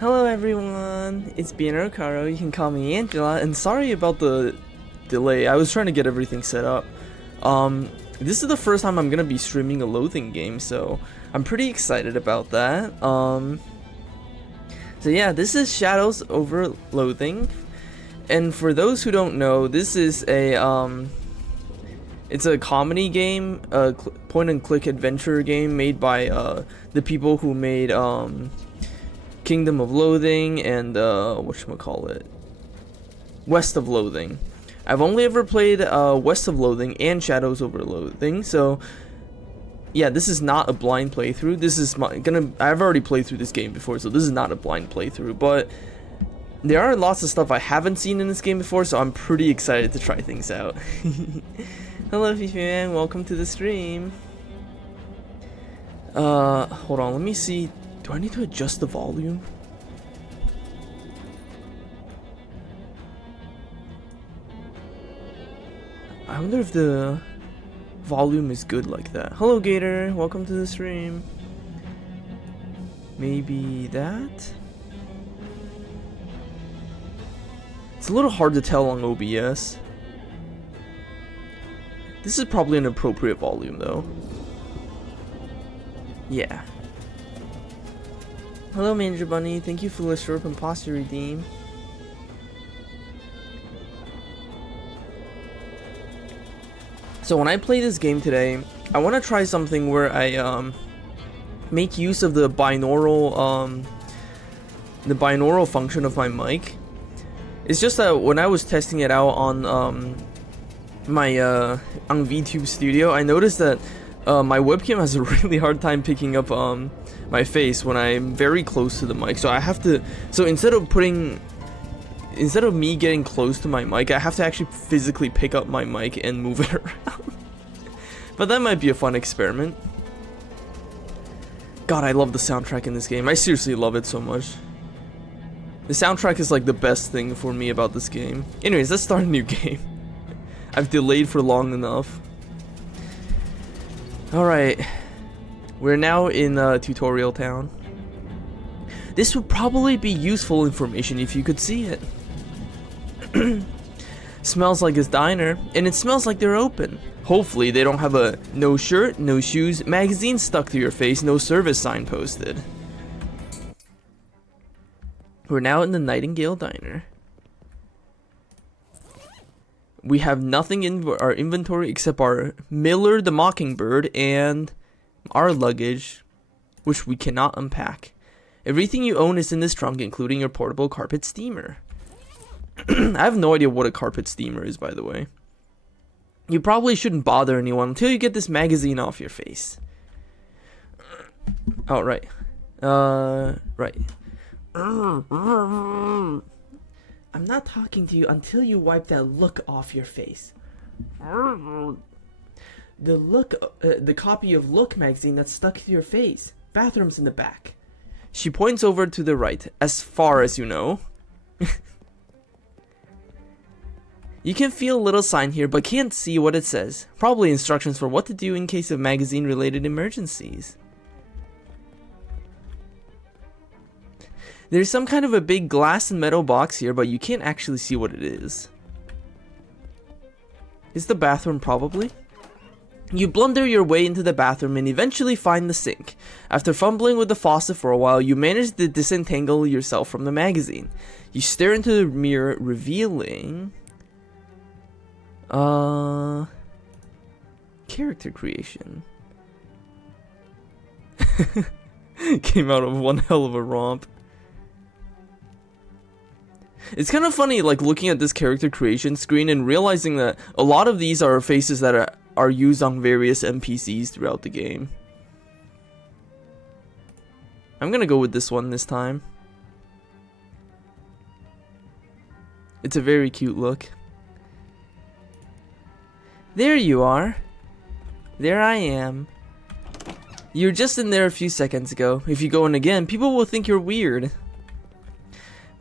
Hello everyone, it's Bianca Caro, you can call me Angela, and sorry about the delay, I was trying to get everything set up. This is the first time I'm gonna be streaming a Loathing game, so I'm pretty excited about that. So yeah, this is Shadows over Loathing, and for those who don't know, this is it's a comedy game, a point-and-click adventure game made by the people who made Kingdom of Loathing and whatchamacallit, West of Loathing. I've only ever played West of Loathing and Shadows over Loathing, so yeah, this is not a blind playthrough. This is I've already played through this game before, so this is not a blind playthrough, but there are lots of stuff I haven't seen in this game before, so I'm pretty excited to try things out. Hello Fifi Man, welcome to the stream. Hold on, let me see. Do I need to adjust the volume? I wonder if the volume is good like that. Hello Gator, welcome to the stream. Maybe that? It's a little hard to tell on OBS. This is probably an appropriate volume though. Yeah. Hello Manager Bunny, thank you for the short imposter redeem. So when I play this game today, I want to try something where I make use of the binaural function of my mic. It's just that when I was testing it out on my on VTube Studio, I noticed that my webcam has a really hard time picking up my face when I'm very close to the mic. So I have to, instead of me getting close to my mic, I have to actually physically pick up my mic and move it around. But that might be a fun experiment. God, I love the soundtrack in this game. I seriously love it so much. The soundtrack is like the best thing for me about this game. Anyways, let's start a new game. I've delayed for long enough. Alright. We're now in Tutorial Town. This would probably be useful information if you could see it. Smells like his diner, and it smells like they're open. Hopefully they don't have a no shirt, no shoes, magazine stuck to your face, no service sign posted. We're now in the Nightingale Diner. We have nothing in our inventory except our Miller the Mockingbird and our luggage, which we cannot unpack. Everything you own is in this trunk, including your portable carpet steamer. I have no idea what a carpet steamer is, by the way. You probably shouldn't bother anyone until you get this magazine off your face. Oh, right. Right. I'm not talking to you until you wipe that look off your face. The copy of Look magazine that's stuck to your face. Bathroom's in the back. She points over to the right, as far as you know. You can feel a little sign here, but can't see what it says. Probably instructions for what to do in case of magazine-related emergencies. There's some kind of a big glass and metal box here, but you can't actually see what it is. It's the bathroom, probably. You blunder your way into the bathroom and eventually find the sink. After fumbling with the faucet for a while, you manage to disentangle yourself from the magazine. You stare into the mirror, revealing... character creation. Came out of one hell of a romp. It's kind of funny, like, looking at this character creation screen and realizing that a lot of these are faces that are used on various NPCs throughout the game. I'm gonna go with this one this time. It's a very cute look. There you are. There I am. You were just in there a few seconds ago. If you go in again, people will think you're weird.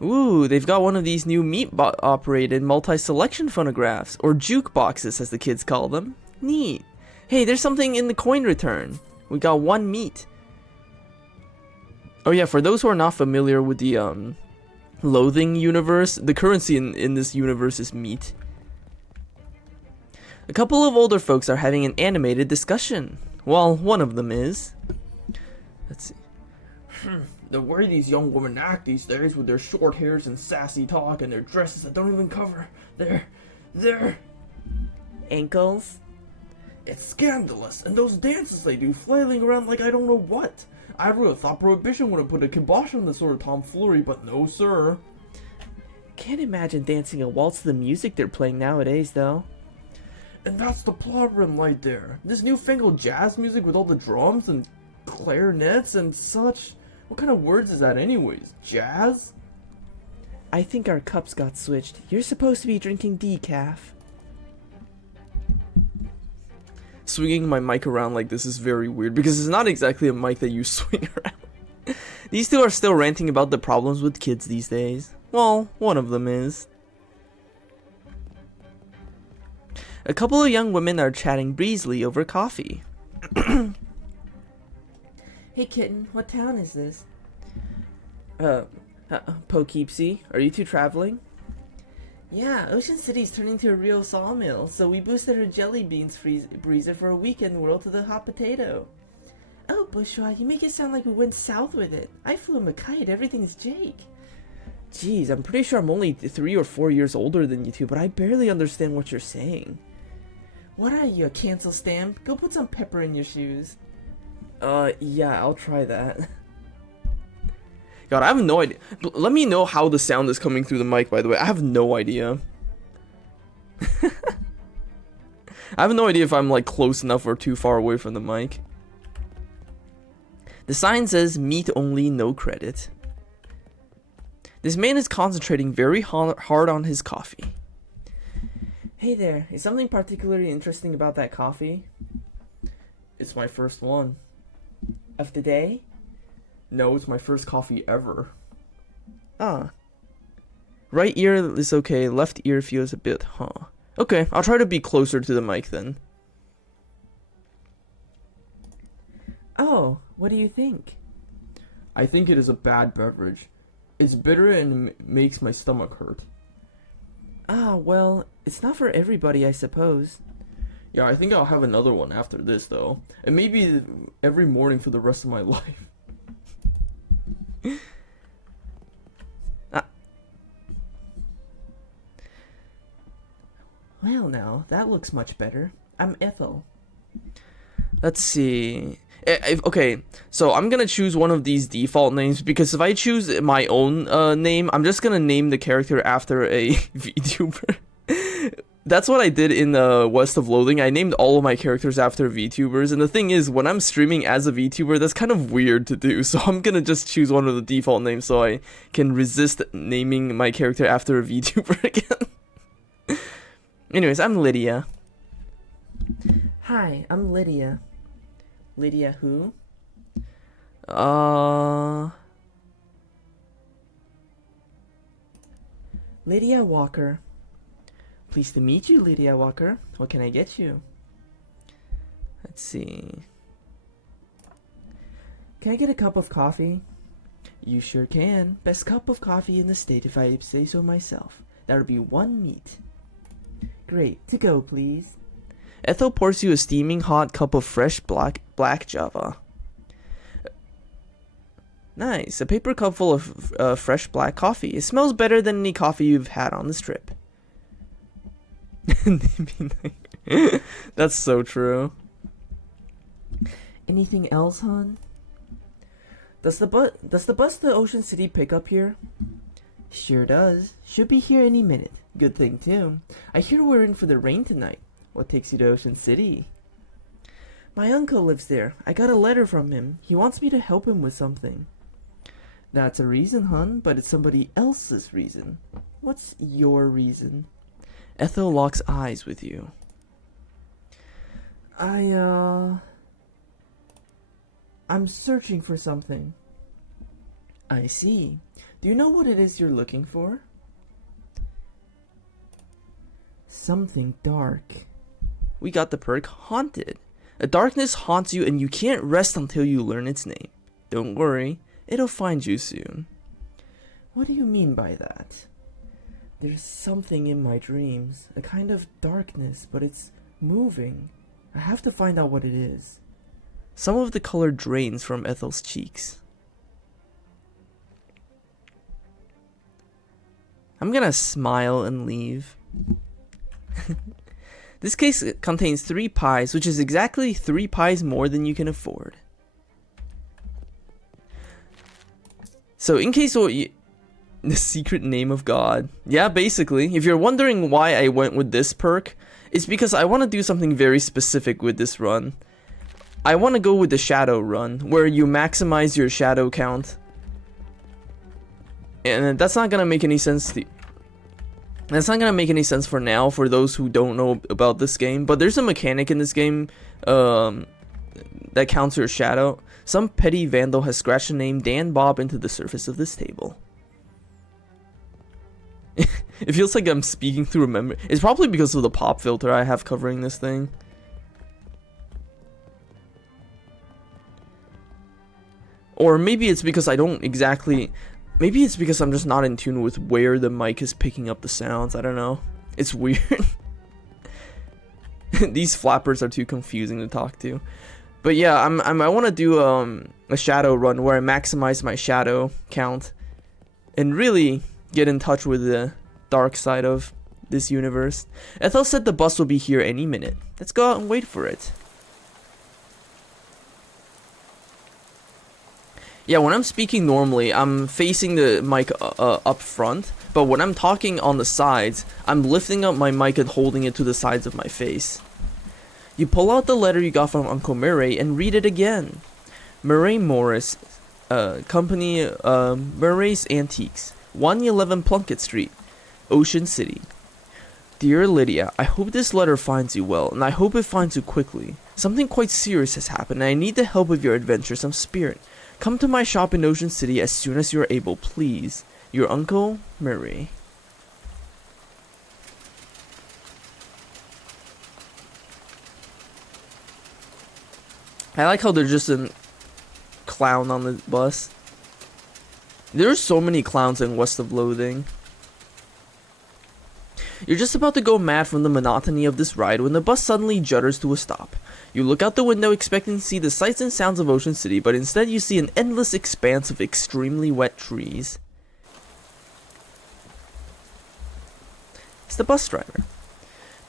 Ooh, they've got one of these new meat-operated multi-selection phonographs, or jukeboxes as the kids call them. Neat. Hey, there's something in the coin return. We got one meat. Oh yeah, for those who are not familiar with the Loathing universe, the currency in this universe is meat. A couple of older folks are having an animated discussion. Well, one of them is. Let's see. The way these young women act these days with their short hairs and sassy talk and their dresses that don't even cover their ankles. It's scandalous, and those dances they do, flailing around like I don't know what. I really thought Prohibition would have put a kibosh on this sort of tomfoolery, but no sir. Can't imagine dancing a waltz to the music they're playing nowadays, though. And that's the problem right there. This newfangled jazz music with all the drums and clarinets and such. What kind of words is that anyways? Jazz? I think our cups got switched. You're supposed to be drinking decaf. Swinging my mic around like this is very weird because it's not exactly a mic that you swing around. These two are still ranting about the problems with kids these days. Well, one of them is. A couple of young women are chatting breezily over coffee. Hey kitten, what town is this? Poughkeepsie. Are you two traveling? Yeah, Ocean City's turning to a real sawmill, so we boosted our jelly beans breezer for a weekend whirl to the hot potato. Oh, Bourgeois, you make it sound like we went south with it. I flew him a kite, everything's Jake. Jeez, I'm pretty sure I'm only 3 or 4 years older than you two, but I barely understand what you're saying. What are you, a cancel stamp? Go put some pepper in your shoes. Yeah, I'll try that. God, I have no idea. Let me know how the sound is coming through the mic, by the way. I have no idea. I have no idea if I'm like close enough or too far away from the mic. The sign says meat only, no credit. This man is concentrating very hard on his coffee. Hey there, is something particularly interesting about that coffee? It's my first one. Of the day? No, it's my first coffee ever. Ah. Right ear is okay, left ear feels a bit, huh? Okay, I'll try to be closer to the mic then. Oh, what do you think? I think it is a bad beverage. It's bitter and makes my stomach hurt. Ah, well, it's not for everybody, I suppose. Yeah, I think I'll have another one after this, though. And maybe every morning for the rest of my life. Well, now, that looks much better. I'm Ethel. Let's see. Okay, so I'm gonna choose one of these default names because if I choose my own name, I'm just gonna name the character after a VTuber. That's what I did in West of Loathing. I named all of my characters after VTubers, and the thing is, when I'm streaming as a VTuber, that's kind of weird to do, so I'm gonna just choose one of the default names so I can resist naming my character after a VTuber again. Anyways, I'm Lydia. Hi, I'm Lydia. Lydia who? Lydia Walker. Pleased to meet you, Lydia Walker. What can I get you? Let's see. Can I get a cup of coffee? You sure can. Best cup of coffee in the state if I say so myself. That would be 1 meat. Great. To go, please. Ethel pours you a steaming hot cup of fresh black Java. Nice. A paper cup full of fresh black coffee. It smells better than any coffee you've had on this trip. That's so true. Anything else, hon? Does the bus to Ocean City pick up here? Sure does. Should be here any minute. Good thing too. I hear we're in for the rain tonight. What takes you to Ocean City? My uncle lives there. I got a letter from him. He wants me to help him with something. That's a reason, hon, but it's somebody else's reason. What's your reason? Ethel locks eyes with you. I'm searching for something. I see. Do you know what it is you're looking for? Something dark. We got the perk Haunted. A darkness haunts you and you can't rest until you learn its name. Don't worry, It'll find you soon. What do you mean by that? There's something in my dreams, a kind of darkness, but it's moving. I have to find out what it is. Some of the color drains from Ethel's cheeks. I'm gonna smile and leave. This case contains 3 pies, which is exactly 3 pies more than you can afford. So in case the secret name of God. Yeah, basically. If you're wondering why I went with this perk, it's because I want to do something very specific with this run. I want to go with the shadow run, where you maximize your shadow count. And that's not gonna make any sense that's not gonna make any sense for now, for those who don't know about this game. But there's a mechanic in this game that counts your shadow. Some petty vandal has scratched the name Dan Bob into the surface of this table. It feels like I'm speaking through a memory. It's probably because of the pop filter I have covering this thing. Or maybe it's because I don't exactly... Maybe it's because I'm just not in tune with where the mic is picking up the sounds. I don't know. It's weird. These flappers are too confusing to talk to. But yeah, I want to do a shadow run where I maximize my shadow count and really get in touch with the dark side of this universe. Ethel said the bus will be here any minute. Let's go out and wait for it. Yeah, when I'm speaking normally, I'm facing the mic up front, but when I'm talking on the sides, I'm lifting up my mic and holding it to the sides of my face. You pull out the letter you got from Uncle Murray and read it again. Murray Morris, Company Murray's Antiques, 111 Plunkett Street, Ocean City. Dear Lydia, I hope this letter finds you well, and I hope it finds you quickly. Something quite serious has happened, and I need the help of your adventuresome spirit. Come to my shop in Ocean City as soon as you're able, please. Your Uncle Murray. I like how there's just a clown on the bus. There's so many clowns in West of Loathing. You're just about to go mad from the monotony of this ride when the bus suddenly judders to a stop. You look out the window expecting to see the sights and sounds of Ocean City, but instead you see an endless expanse of extremely wet trees. It's the bus driver.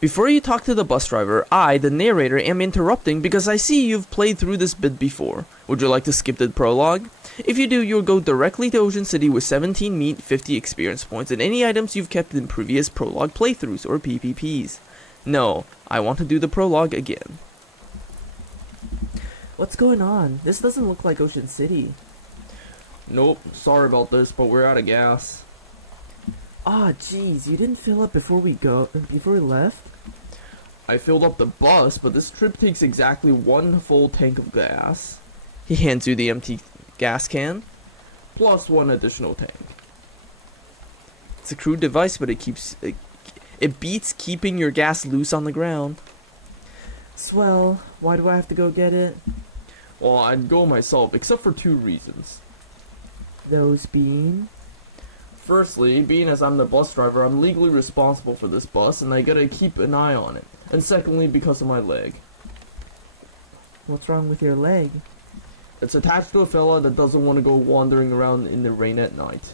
Before you talk to the bus driver, I, the narrator, am interrupting because I see you've played through this bit before. Would you like to skip the prologue? If you do, you'll go directly to Ocean City with 17 meat, 50 experience points, and any items you've kept in previous prologue playthroughs or PvPs. No, I want to do the prologue again. What's going on? This doesn't look like Ocean City. Nope, sorry about this, but we're out of gas. Ah, jeez, you didn't fill up before we left? I filled up the bus, but this trip takes exactly 1 full tank of gas. He hands you the empty gas can, plus 1 additional tank. It's a crude device, but it beats keeping your gas loose on the ground. Swell, why do I have to go get it? Well, I'd go myself, except for 2 reasons. Those being? Firstly, being as I'm the bus driver, I'm legally responsible for this bus, and I gotta keep an eye on it. And secondly, because of my leg. What's wrong with your leg? It's attached to a fella that doesn't want to go wandering around in the rain at night.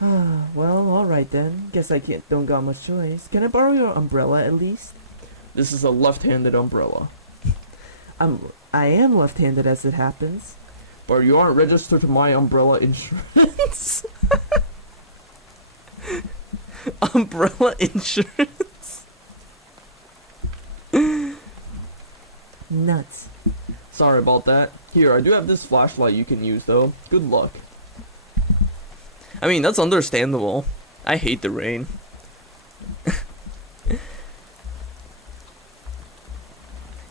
Ah, well, alright then. Guess I don't got much choice. Can I borrow your umbrella at least? This is a left-handed umbrella. I am left-handed as it happens. But you aren't registered to my umbrella insurance. Umbrella insurance. Nuts. Sorry about that. Here, I do have this flashlight you can use though. Good luck. I mean, that's understandable. I hate the rain.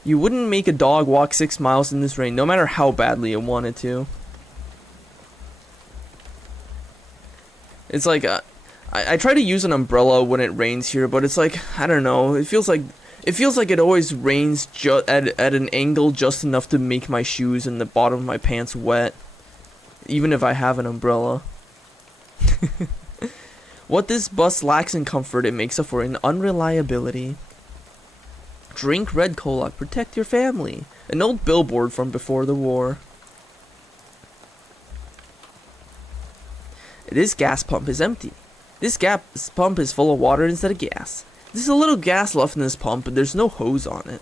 You wouldn't make a dog walk 6 miles in this rain, no matter how badly it wanted to. It's like, I try to use an umbrella when it rains here, but it's like, I don't know, it feels like it always rains at an angle just enough to make my shoes and the bottom of my pants wet. even if I have an umbrella. What this bus lacks in comfort, it makes up for in unreliability. Drink red cola, protect your family. An old billboard from before the war. This gas pump is empty. This gas pump is full of water instead of gas. There's a little gas left in this pump, but there's no hose on it.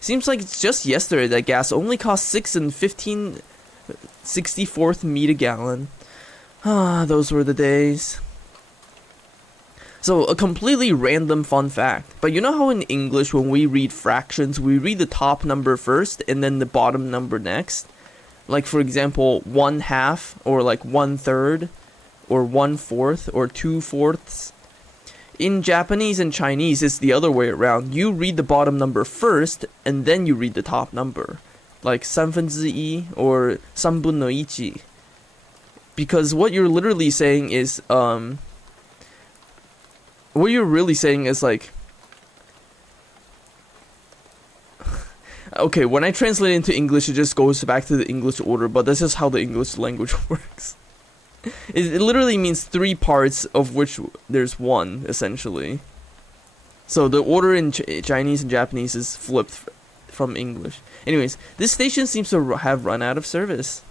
Seems like it's just yesterday that gas only cost 6 and 15/64 meat a gallon. Ah, those were the days. So, a completely random fun fact, but you know how in English when we read fractions, we read the top number first and then the bottom number next? Like, for example, 1/2, or like 1/3, or 1/4, or 2/4. In Japanese and Chinese, it's the other way around. You read the bottom number first, and then you read the top number. Like 1/3 or 1/1. Because what you're literally saying is, what you're really saying is like, okay, when I translate it into English, it just goes back to the English order, but that's just how the English language works. It literally means 3 parts, of which there's 1, essentially. So the order in Chinese and Japanese is flipped from English. Anyways, this station seems to have run out of service.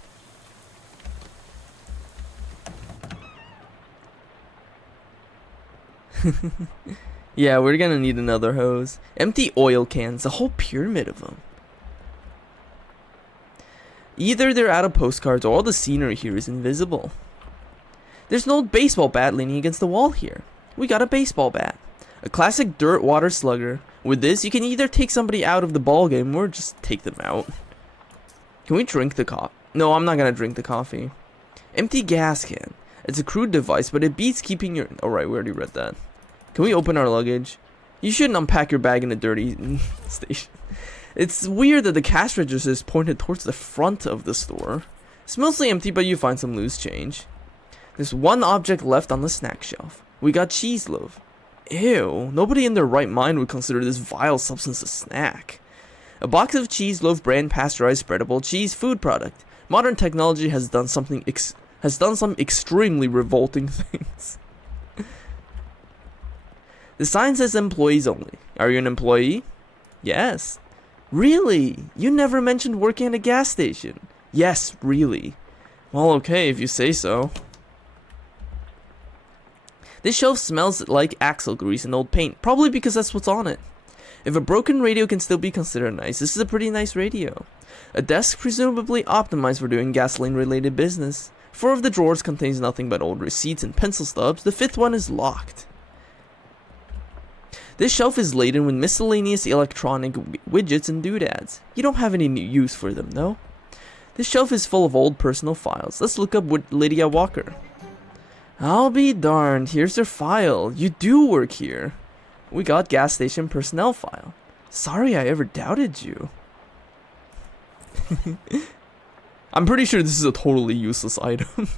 Yeah, we're gonna need another hose. Empty oil cans, a whole pyramid of them. Either they're out of postcards or all the scenery here is invisible. There's an old baseball bat leaning against the wall here. We got a baseball bat. A classic dirt water slugger. With this, you can either take somebody out of the ball game or just take them out. Can we drink the coffee? No, I'm not gonna drink the coffee. Empty gas can. It's a crude device, but it beats keeping your... Alright, we already read that. Can we open our luggage? You shouldn't unpack your bag in a dirty station. It's weird that the cash register is pointed towards the front of the store. It's mostly empty, but you find some loose change. There's one object left on the snack shelf. We got cheese loaf. Ew, nobody in their right mind would consider this vile substance a snack. A box of cheese loaf brand pasteurized spreadable cheese food product. Modern technology has done some extremely revolting things. The sign says employees only. Are you an employee? Yes. Really? You never mentioned working at a gas station. Yes, really. Well, okay, if you say so. This shelf smells like axle grease and old paint, probably because that's what's on it. If a broken radio can still be considered nice, this is a pretty nice radio. A desk presumably optimized for doing gasoline-related business. 4 of the drawers contains nothing but old receipts and pencil stubs. The 5th one is locked. This shelf is laden with miscellaneous electronic widgets and doodads. You don't have any use for them, though. This shelf is full of old personal files. Let's look up Lydia Walker. I'll be darned, here's her file. You do work here. We got gas station personnel file. Sorry I ever doubted you. I'm pretty sure this is a totally useless item,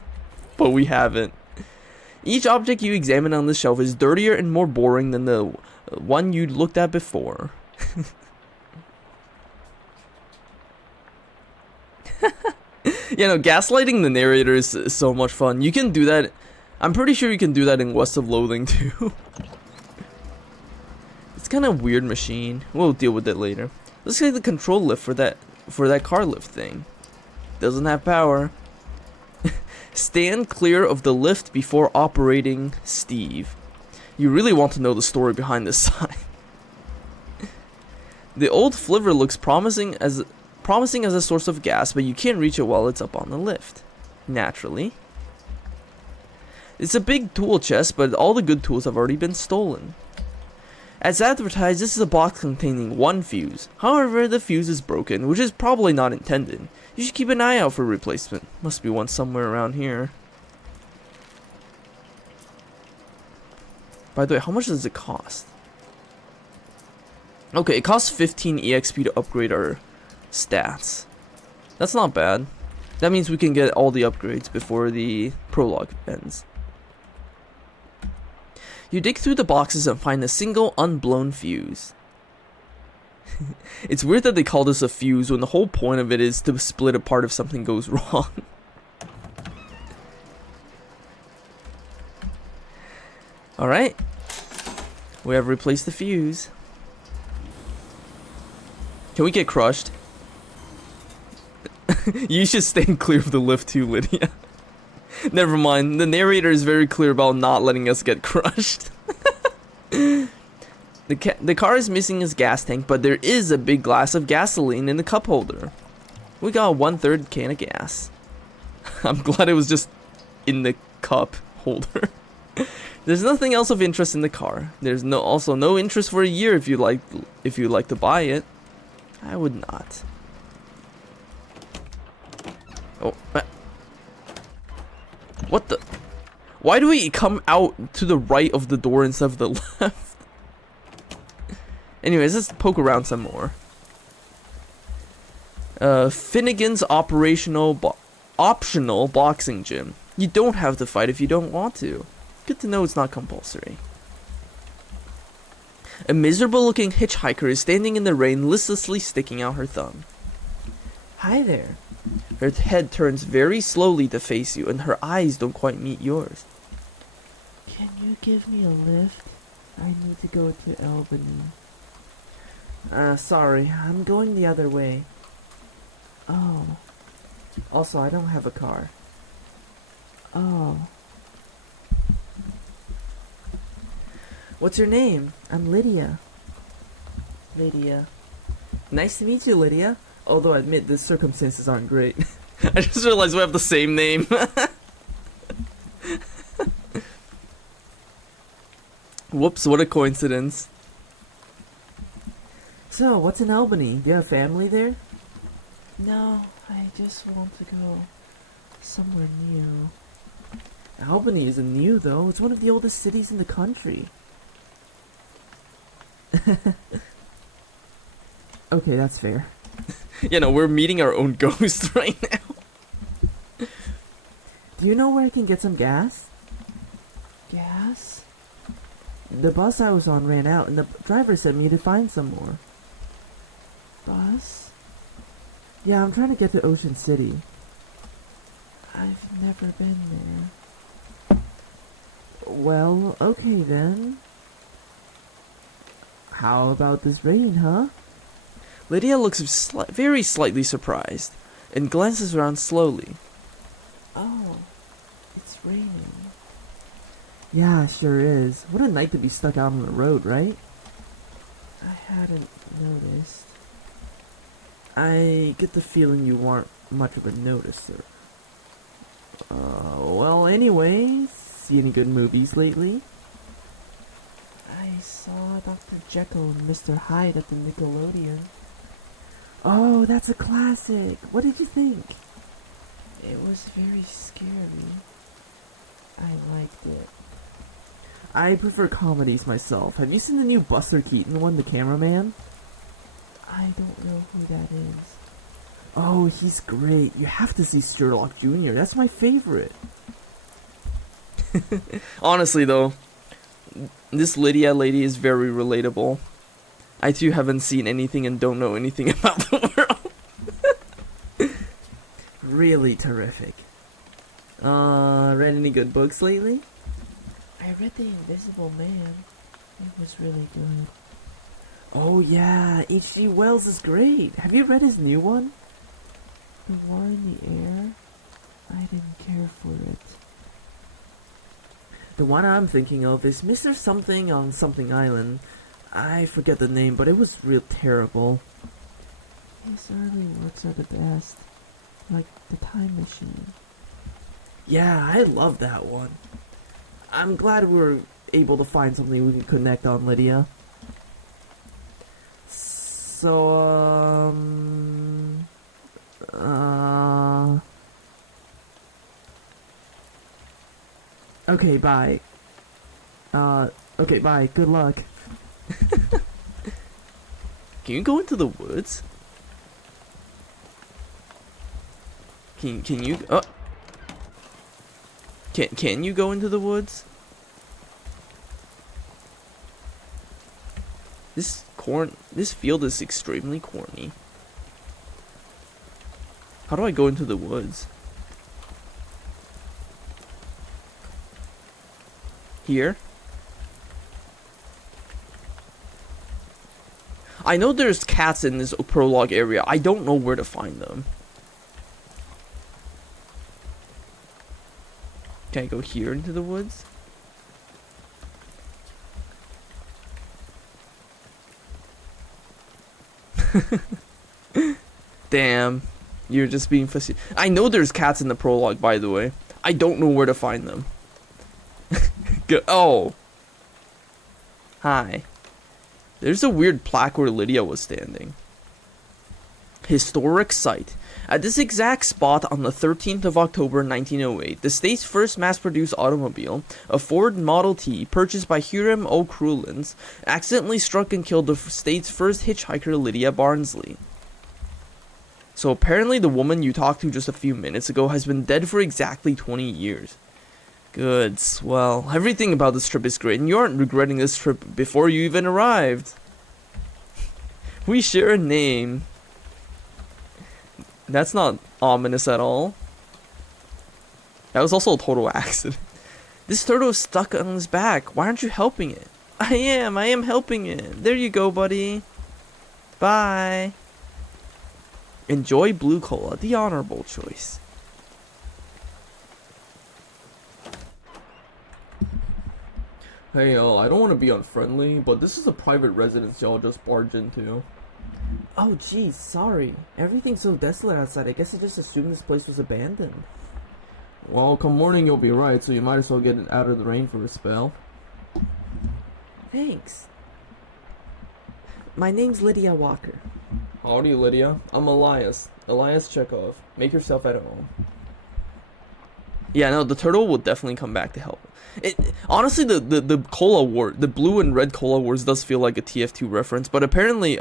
but we haven't. Each object you examine on this shelf is dirtier and more boring than the one you looked at before. You know, gaslighting the narrator is so much fun. You can do that. I'm pretty sure you can do that in West of Loathing too. It's kind of a weird machine. We'll deal with it later. Let's get the control lift for that car lift thing. Doesn't have power. Stand clear of the lift before operating Steve. You really want to know the story behind this sign. The old flivver looks promising as a source of gas, but you can't reach it while it's up on the lift. Naturally. It's a big tool chest, but all the good tools have already been stolen. As advertised, this is a box containing 1 fuse. However, the fuse is broken, which is probably not intended. You should keep an eye out for replacement. Must be one somewhere around here. By the way, how much does it cost? Okay, it costs 15 EXP to upgrade our stats. That's not bad. That means we can get all the upgrades before the prologue ends. You dig through the boxes and find a single unblown fuse. It's weird that they call this a fuse when the whole point of it is to split apart if something goes wrong. Alright. We have replaced the fuse. Can we get crushed? You should stand clear of the lift too, Lydia. Never mind. The narrator is very clear about not letting us get crushed. The car is missing its gas tank, but there is a big glass of gasoline in the cup holder. We got a 1/3 can of gas. I'm glad it was just in the cup holder. There's nothing else of interest in the car. There's also no interest for a year if you like to buy it. I would not. Oh, what the? Why do we come out to the right of the door instead of the left? Anyways, let's poke around some more. Finnegan's optional boxing gym. You don't have to fight if you don't want to. Good to know it's not compulsory. A miserable looking hitchhiker is standing in the rain, listlessly sticking out her thumb. Hi there. Her head turns very slowly to face you, and her eyes don't quite meet yours. Can you give me a lift? I need to go to Albany. Sorry, I'm going the other way. Oh. Also, I don't have a car. Oh. What's your name? I'm Lydia. Lydia. Nice to meet you, Lydia. Although I admit the circumstances aren't great. I just realized we have the same name. Whoops, what a coincidence. So, what's in Albany? Do you have family there? No, I just want to go Somewhere new. Albany isn't new, though. It's one of the oldest cities in the country. Okay, that's fair. We're meeting our own ghost right now. Do you know where I can get some gas? Gas? The bus I was on ran out, and the driver sent me to find some more. Bus? Yeah, I'm trying to get to Ocean City. I've never been there. Well, okay then. How about this rain, huh? Lydia looks very slightly surprised and glances around slowly. Oh, it's raining. Yeah, sure is. What a night to be stuck out on the road, right? I hadn't noticed. I get the feeling you weren't much of a noticer. Well, anyway, see any good movies lately? I saw Dr. Jekyll and Mr. Hyde at the Nickelodeon. Oh, that's a classic. What did you think? It was very scary. I liked it. I prefer comedies myself. Have you seen the new Buster Keaton one, The Cameraman? I don't know who that is. Oh, he's great. You have to see Sherlock Jr. That's my favorite. Honestly, though, this Lydia lady is very relatable. I too haven't seen anything and don't know anything about the world. Really terrific. Read any good books lately? I read The Invisible Man. It was really good. Oh yeah, H.G. Wells is great. Have you read his new one? The War in the Air? I didn't care for it. The one I'm thinking of is Mr. Something on Something Island. I forget the name, but it was real terrible. His early works are the best. Like The Time Machine. Yeah, I love that one. I'm glad we were able to find something we can connect on, Lydia. So, okay, bye. Okay, bye. Good luck. Can you go into the woods? Can you can you go into the woods? This field is extremely corny. How do I go into the woods? Here? I know there's cats in this prologue area. I don't know where to find them. Can I go here into the woods? Damn. You're just being fussy. I know there's cats in the prologue, by the way. I don't know where to find them. Oh. Hi. There's a weird plaque where Lydia was standing. Historic site. At this exact spot on the 13th of October 1908, the state's first mass-produced automobile, a Ford Model T purchased by Hiram O'Crewlands, accidentally struck and killed the state's first hitchhiker, Lydia Barnsley. So apparently the woman you talked to just a few minutes ago has been dead for exactly 20 years. Good, swell. Everything about this trip is great, and you aren't regretting this trip before you even arrived. We share a name. That's not ominous at all. That was also a total accident. This turtle is stuck on his back. Why aren't you helping it? I am helping it. There you go, buddy. Bye. Enjoy Blue Cola, the honorable choice. Hey, I don't want to be unfriendly, but this is a private residence y'all just barged into. Oh, geez, sorry. Everything's so desolate outside. I guess I just assumed this place was abandoned. Well, come morning you'll be right, so you might as well get out of the rain for a spell. Thanks. My name's Lydia Walker. Howdy, Lydia. I'm Elias. Elias Chekhov. Make yourself at home. Yeah, no, the turtle will definitely come back to help. Honestly, the cola war, the blue and red cola wars does feel like a TF2 reference, but apparently,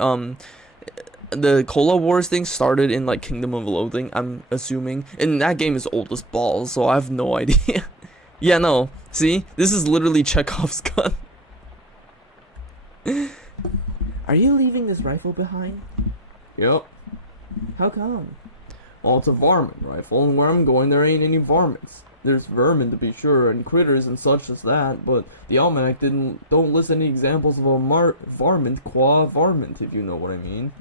the cola wars thing started in like Kingdom of Loathing, I'm assuming, and that game is old as balls, so I have no idea. Yeah, no, see, this is literally Chekhov's gun. Are you leaving this rifle behind? Yep. How come? Well, it's a varmint rifle, and where I'm going there ain't any varmints. There's vermin to be sure, and critters and such as that, but the almanac don't list any examples of a varmint qua varmint, if you know what I mean.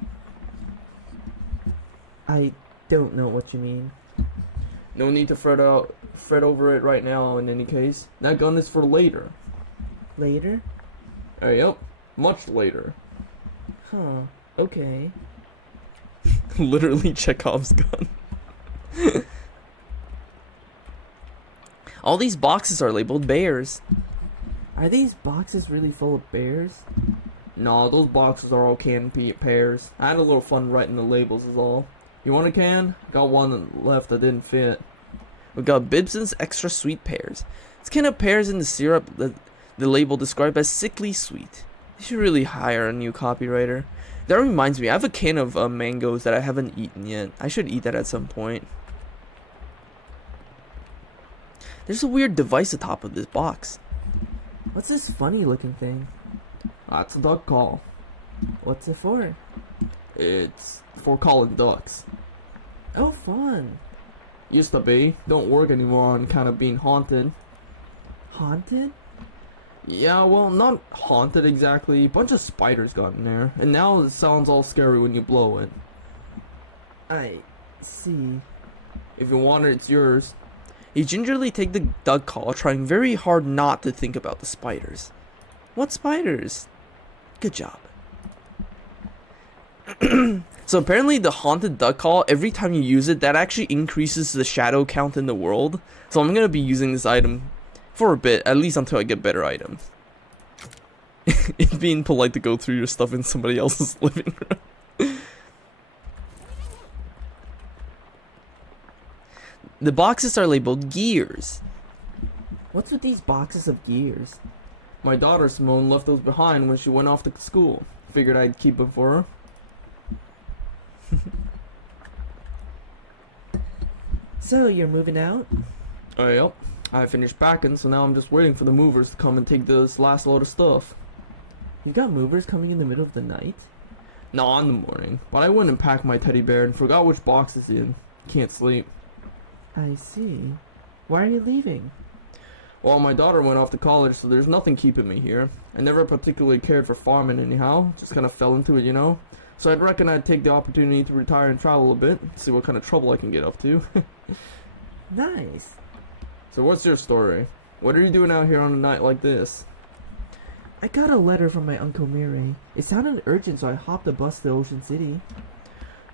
I don't know what you mean. No need to fret over it right now in any case. That gun is for later. Later? Yep, much later. Huh, okay. Literally Chekhov's gun. All these boxes are labeled bears. Are these boxes really full of bears? No, those boxes are all canned pears. I had a little fun writing the labels is all. You want a can? Got one left that didn't fit. We got Bibson's extra sweet pears. It's can of pears in the syrup that the label described as sickly sweet. You should really hire a new copywriter. That reminds me, I have a can of mangoes that I haven't eaten yet. I should eat that at some point. There's a weird device atop of this box. What's this funny looking thing? That's a duck call. What's it for? It's for calling ducks. Oh, fun. Used to be. Don't work anymore and kind of being haunted. Haunted? Yeah, well, not haunted exactly. A bunch of spiders got in there. And now it sounds all scary when you blow it. I see. If you want it, it's yours. You gingerly take the duck call, trying very hard not to think about the spiders. What spiders? Good job. So apparently the haunted duck call, every time you use it, that actually increases the shadow count in the world. So I'm going to be using this item for a bit, at least until I get better items. It's being polite to go through your stuff in somebody else's living room. The boxes are labeled gears. What's with these boxes of gears? My daughter Simone left those behind when she went off to school. Figured I'd keep them for her. So, you're moving out? Yep. I finished packing, so now I'm just waiting for the movers to come and take this last load of stuff. You got movers coming in the middle of the night? No, in the morning. But I went and packed my teddy bear and forgot which box it's in. Can't sleep. I see. Why are you leaving? Well, my daughter went off to college, so there's nothing keeping me here. I never particularly cared for farming anyhow, just kind of fell into it, you know? So I'd reckon I'd take the opportunity to retire and travel a bit, see what kind of trouble I can get up to. Nice. So what's your story? What are you doing out here on a night like this? I got a letter from my Uncle Miri. It sounded urgent, so I hopped the bus to Ocean City.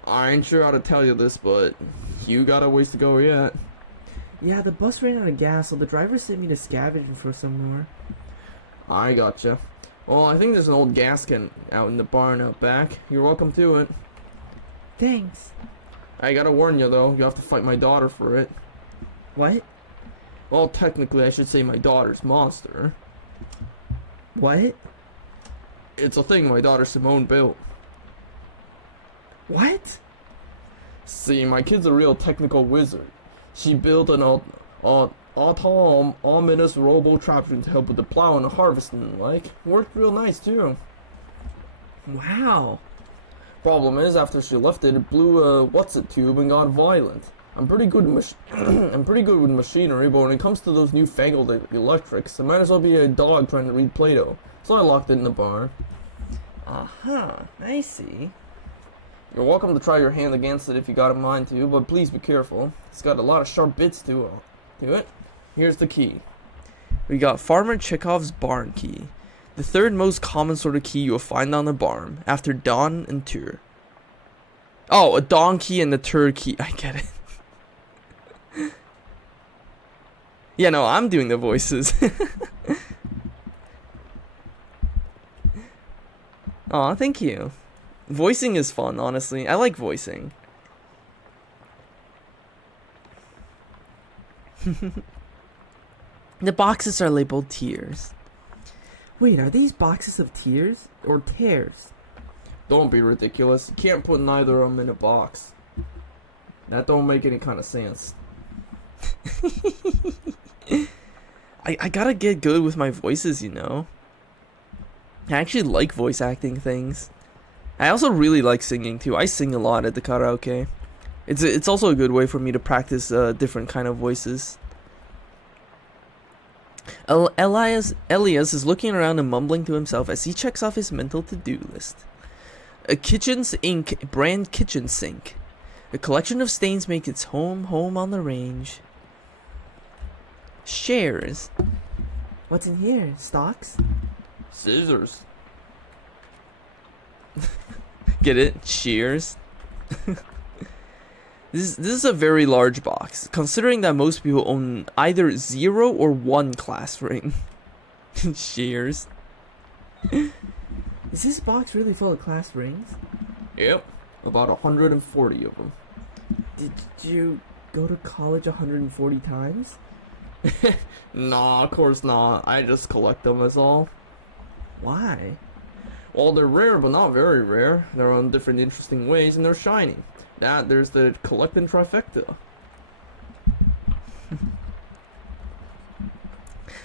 I ain't sure how to tell you this, but you got a ways to go yet. Yeah, the bus ran out of gas, so the driver sent me to scavenge for some more. I gotcha. Well, I think there's an old gas can out in the barn out back. You're welcome to it. Thanks. I gotta warn you though, you have to fight my daughter for it. What? Well, technically I should say my daughter's monster. What? It's a thing my daughter Simone built. What? See, my kid's a real technical wizard. She built an ominous robo-tractor to help with the plowing and harvesting and like. Worked real nice too. Wow. Problem is, after she left it blew a what's-it tube and got violent. I'm pretty good with machinery, but when it comes to those newfangled electrics, I might as well be a dog trying to read Play-Doh. So I locked it in the barn. I see. You're welcome to try your hand against it if you got a mind to, but please be careful. It's got a lot of sharp bits to it. Here's the key. We got Farmer Chekhov's barn key. The third most common sort of key you'll find on the barn, after Don and Tur. Oh, a Don key and a Tur key. I get it. Yeah, no, I'm doing the voices. Aw, thank you. Voicing is fun, honestly. I like voicing. The boxes are labeled tears. Wait, are these boxes of tears or tears? Don't be ridiculous. You can't put neither of them in a box. That don't make any kind of sense. I gotta get good with my voices, you know. I actually like voice acting things. I also really like singing too. I sing a lot at the karaoke. It's also a good way for me to practice different kind of voices. Elias is looking around and mumbling to himself as he checks off his mental to-do list. A Kitchens Inc. brand kitchen sink. A collection of stains make its home on the range. Shares. What's in here? Stocks? Scissors. Get it? Shears. This is a very large box, considering that most people own either 0 or 1 class ring. Shears. Is this box really full of class rings? Yep, about 140 of them. Did you go to college 140 times? Nah, of course not. I just collect them, that's all. Why? Well, they're rare, but not very rare. They're on different interesting ways, and they're shiny. There's the collecting trifecta.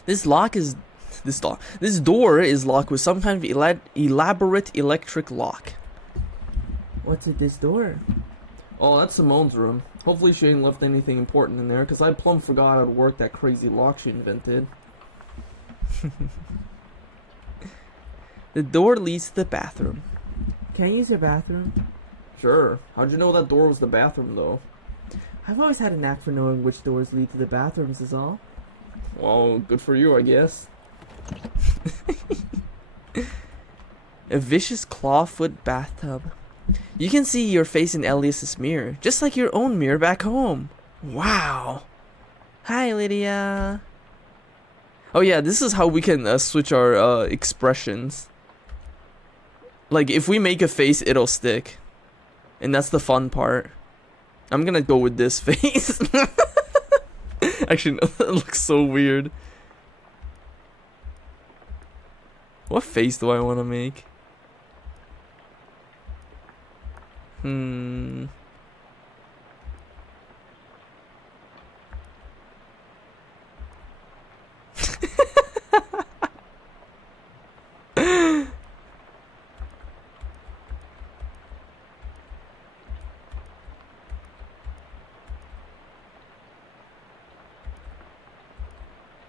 This door is locked with some kind of elaborate electric lock. What's at this door? Oh, that's Simone's room. Hopefully she ain't left anything important in there, because I plumb forgot how to work that crazy lock she invented. The door leads to the bathroom. Can I use your bathroom? Sure. How'd you know that door was the bathroom, though? I've always had a knack for knowing which doors lead to the bathrooms is all. Well, good for you, I guess. A vicious clawfoot bathtub. You can see your face in Elias's mirror, just like your own mirror back home. Wow. Hi, Lydia. Oh yeah, this is how we can switch our expressions. Like, if we make a face, it'll stick. And that's the fun part. I'm gonna go with this face. Actually, no, that looks so weird. What face do I want to make?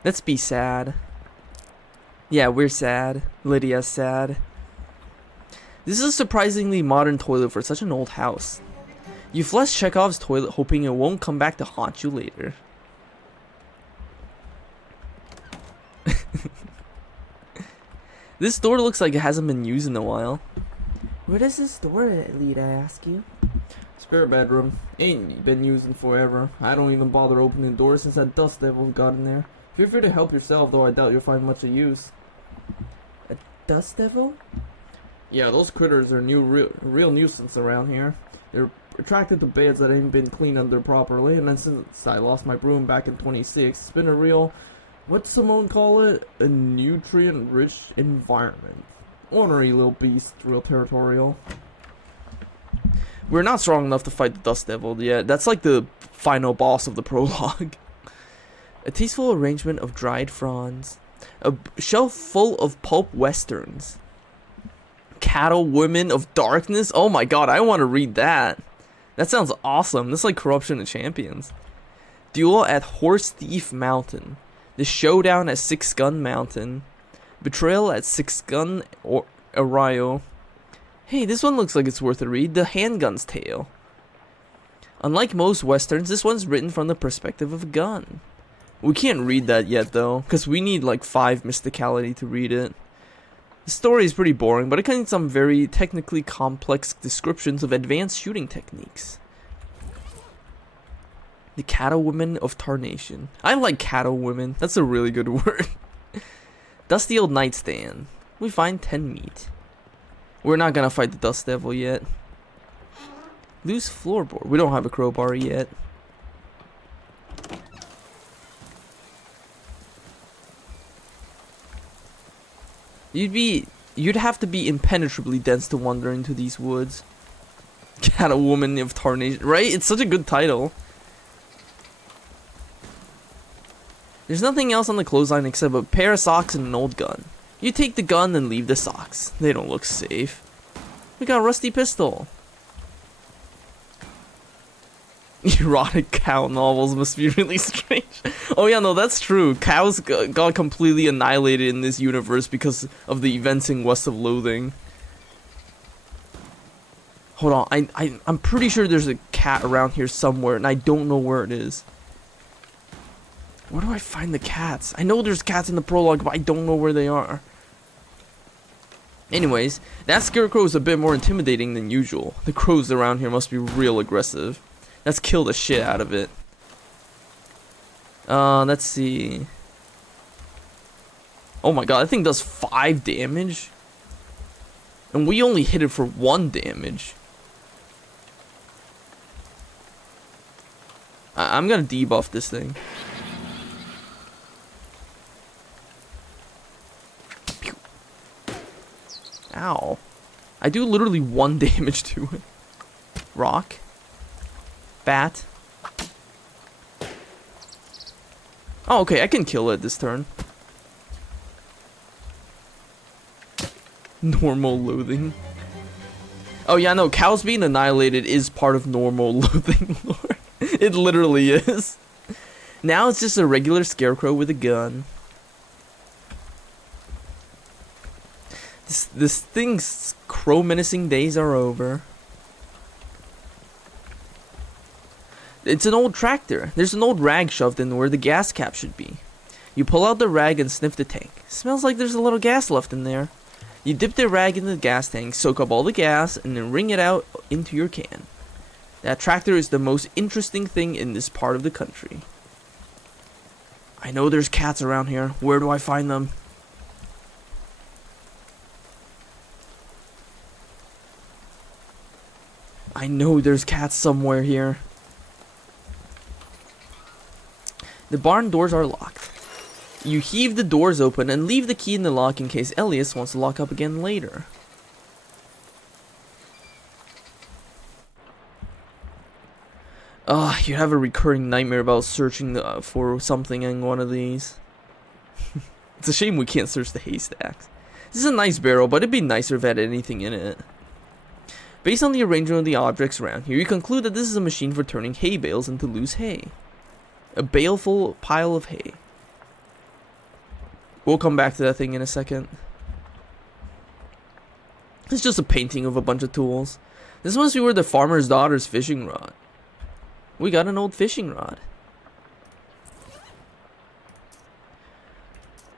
Let's be sad. Yeah, we're sad. Lydia's sad. This is a surprisingly modern toilet for such an old house. You flush Chekhov's toilet hoping it won't come back to haunt you later. This door looks like it hasn't been used in a while. Where does this door lead, I ask you? Spare bedroom. Ain't been used in forever. I don't even bother opening doors since that dust devil got in there. Feel free to help yourself, though I doubt you'll find much of use. A dust devil? Yeah, those critters are real nuisance around here. They're attracted to beds that ain't been cleaned under properly, and then since I lost my broom back in 26, it's been a real, what's someone call it? A nutrient-rich environment. Ornery little beast, real territorial. We're not strong enough to fight the Dust Devil yet. That's like the final boss of the prologue. A tasteful arrangement of dried fronds. A shelf full of pulp westerns. Cattle Women of Darkness. Oh my god, I want to read that. That sounds awesome. This is like Corruption of Champions. Duel at Horse Thief Mountain. The Showdown at Six Gun Mountain. Betrayal at Six Gun Arroyo. Hey, this one looks like it's worth a read. The Handgun's Tale. Unlike most westerns, this one's written from the perspective of a gun. We can't read that yet though, because we need like 5 mysticality to read it. The story is pretty boring, but it contains some very technically complex descriptions of advanced shooting techniques. The Cattlewomen of Tarnation. I like Cattlewomen. That's a really good word. Dusty Old Nightstand. We find 10 meat. We're not gonna fight the Dust Devil yet. Loose floorboard. We don't have a crowbar yet. You'd have to be impenetrably dense to wander into these woods. Cattlewoman of Tarnation, right? It's such a good title. There's nothing else on the clothesline except a pair of socks and an old gun. You take the gun and leave the socks. They don't look safe. We got a rusty pistol. Erotic cow novels must be really strange. Oh yeah, no, that's true. Cows got completely annihilated in this universe because of the events in West of Loathing. Hold on, I'm pretty sure there's a cat around here somewhere, and I don't know where it is. Where do I find the cats? I know there's cats in the prologue, but I don't know where they are. Anyways, that scarecrow is a bit more intimidating than usual. The crows around here must be real aggressive. Let's kill the shit out of it. Let's see. Oh my god, that thing does 5 damage. And we only hit it for 1 damage. I'm gonna debuff this thing. Pew. Ow. I do literally 1 damage to it. Rock. Bat. Oh, okay, I can kill it this turn. Normal loathing. Oh yeah, no, cows being annihilated is part of normal loathing lore. It literally is. Now it's just a regular scarecrow with a gun. This thing's crow menacing days are over. It's an old tractor. There's an old rag shoved in where the gas cap should be. You pull out the rag and sniff the tank. Smells like there's a little gas left in there. You dip the rag in the gas tank, soak up all the gas, and then wring it out into your can. That tractor is the most interesting thing in this part of the country. I know there's cats around here. Where do I find them? I know there's cats somewhere here. The barn doors are locked. You heave the doors open and leave the key in the lock in case Elias wants to lock up again later. You have a recurring nightmare about searching for something in one of these. It's a shame we can't search the haystacks. This is a nice barrel, but it'd be nicer if it had anything in it. Based on the arrangement of the objects around here, you conclude that this is a machine for turning hay bales into loose hay. A baleful pile of hay. We'll come back to that thing in a second. It's just a painting of a bunch of tools. This must be where the farmer's daughter's fishing rod. We got an old fishing rod.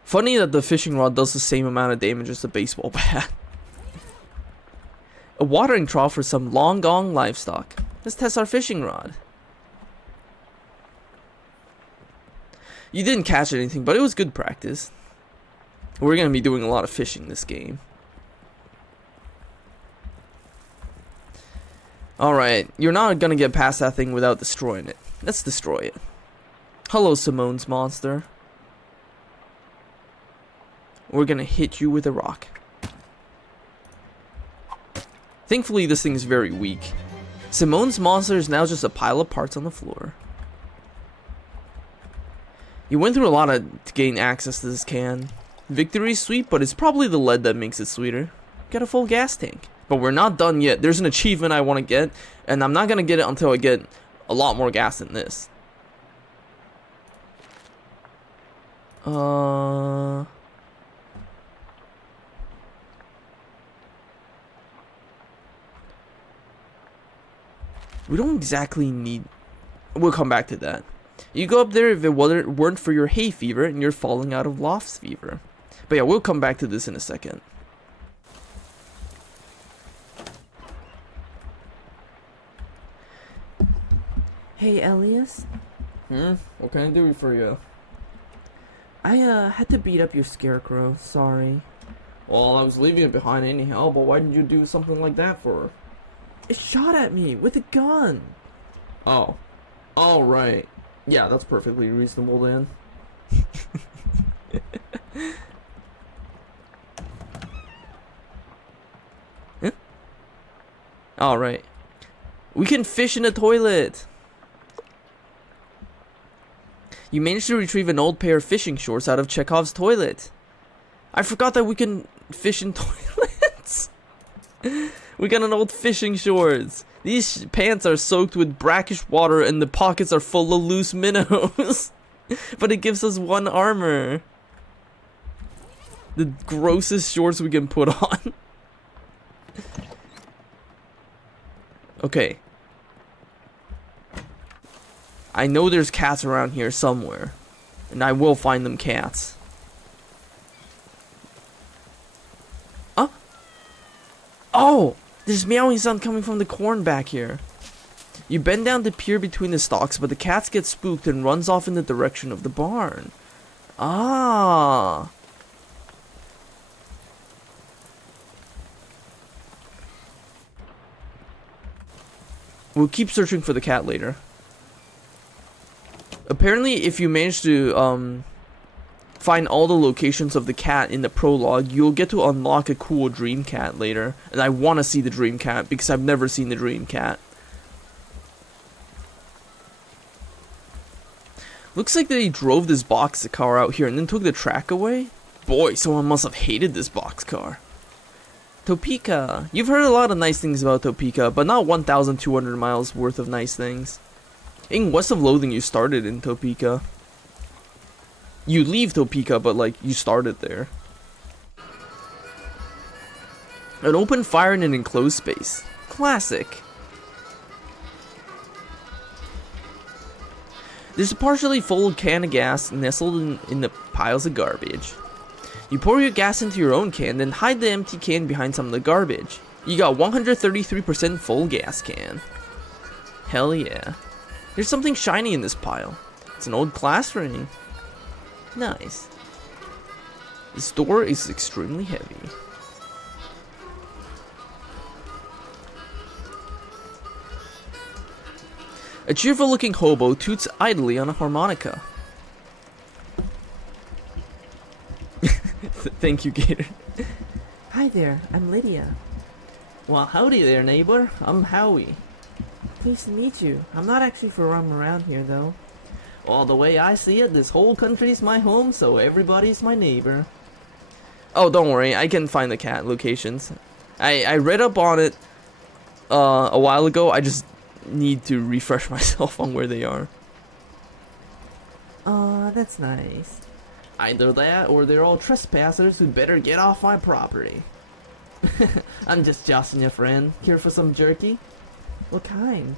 Funny that the fishing rod does the same amount of damage as the baseball bat. A watering trough for some long gone livestock. Let's test our fishing rod. You didn't catch anything, but it was good practice. We're gonna be doing a lot of fishing this game. Alright, you're not gonna get past that thing without destroying it. Let's destroy it. Hello, Simone's monster. We're gonna hit you with a rock. Thankfully, this thing is very weak. Simone's monster is now just a pile of parts on the floor. You went through a lot to gain access to this can. Victory's sweet, but it's probably the lead that makes it sweeter. Got a full gas tank. But we're not done yet. There's an achievement I want to get, and I'm not gonna get it until I get a lot more gas than this. We don't exactly need... We'll come back to that. You go up there if it weren't for your hay fever and you're falling out of lofts fever. But yeah, we'll come back to this in a second. Hey, Elias. What can I do for you? I had to beat up your scarecrow. Sorry. Well, I was leaving it behind anyhow, but why didn't you do something like that for her? It shot at me with a gun. Oh. All right. Yeah, that's perfectly reasonable then. Huh? All right. We can fish in a toilet. You managed to retrieve an old pair of fishing shorts out of Chekhov's toilet. I forgot that we can fish in toilets. We got an old fishing shorts. These pants are soaked with brackish water and the pockets are full of loose minnows. But it gives us 1 armor. The grossest shorts we can put on. Okay. I know there's cats around here somewhere. And I will find them cats. Huh? Oh! There's meowing sound coming from the corn back here. You bend down to peer between the stalks, but the cats get spooked and runs off in the direction of the barn. Ah. We'll keep searching for the cat later. Apparently, if you manage to find all the locations of the cat in the prologue, you'll get to unlock a cool dream cat later. And I want to see the dream cat because I've never seen the dream cat. Looks like they drove this boxcar out here and then took the track away. Boy, someone must have hated this boxcar. Topeka. You've heard a lot of nice things about Topeka, but not 1,200 miles worth of nice things. In West of Loathing, you started in Topeka. You leave Topeka, but like, you started there. An open fire in an enclosed space. Classic. There's a partially full can of gas nestled in the piles of garbage. You pour your gas into your own can, then hide the empty can behind some of the garbage. You got 133% full gas can. Hell yeah. There's something shiny in this pile. It's an old class ring. Nice. This door is extremely heavy. A cheerful looking hobo toots idly on a harmonica. Thank you, Gator. Hi there, I'm Lydia. Well, howdy there, neighbor. I'm Howie. Pleased to meet you. I'm not actually from around here, though. Well, the way I see it, this whole country's my home, so everybody's my neighbor. Oh, don't worry, I can find the cat locations. I read up on it a while ago. I just need to refresh myself on where they are. Aw, that's nice. Either that, or they're all trespassers who better get off my property. I'm just joshing your friend. Here for some jerky? What kind?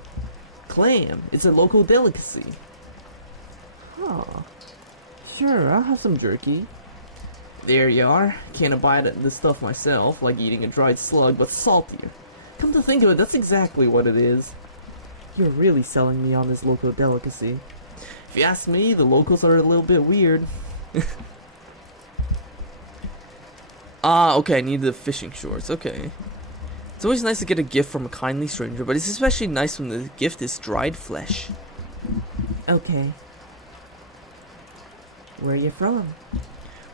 Clam. It's a local delicacy. Oh. Sure, I'll have some jerky. There you are. Can't abide this stuff myself, like eating a dried slug, but saltier. Come to think of it, that's exactly what it is. You're really selling me on this local delicacy. If you ask me, the locals are a little bit weird. Ah, okay, I need the fishing shorts, okay. It's always nice to get a gift from a kindly stranger, but it's especially nice when the gift is dried flesh. Okay. Where are you from?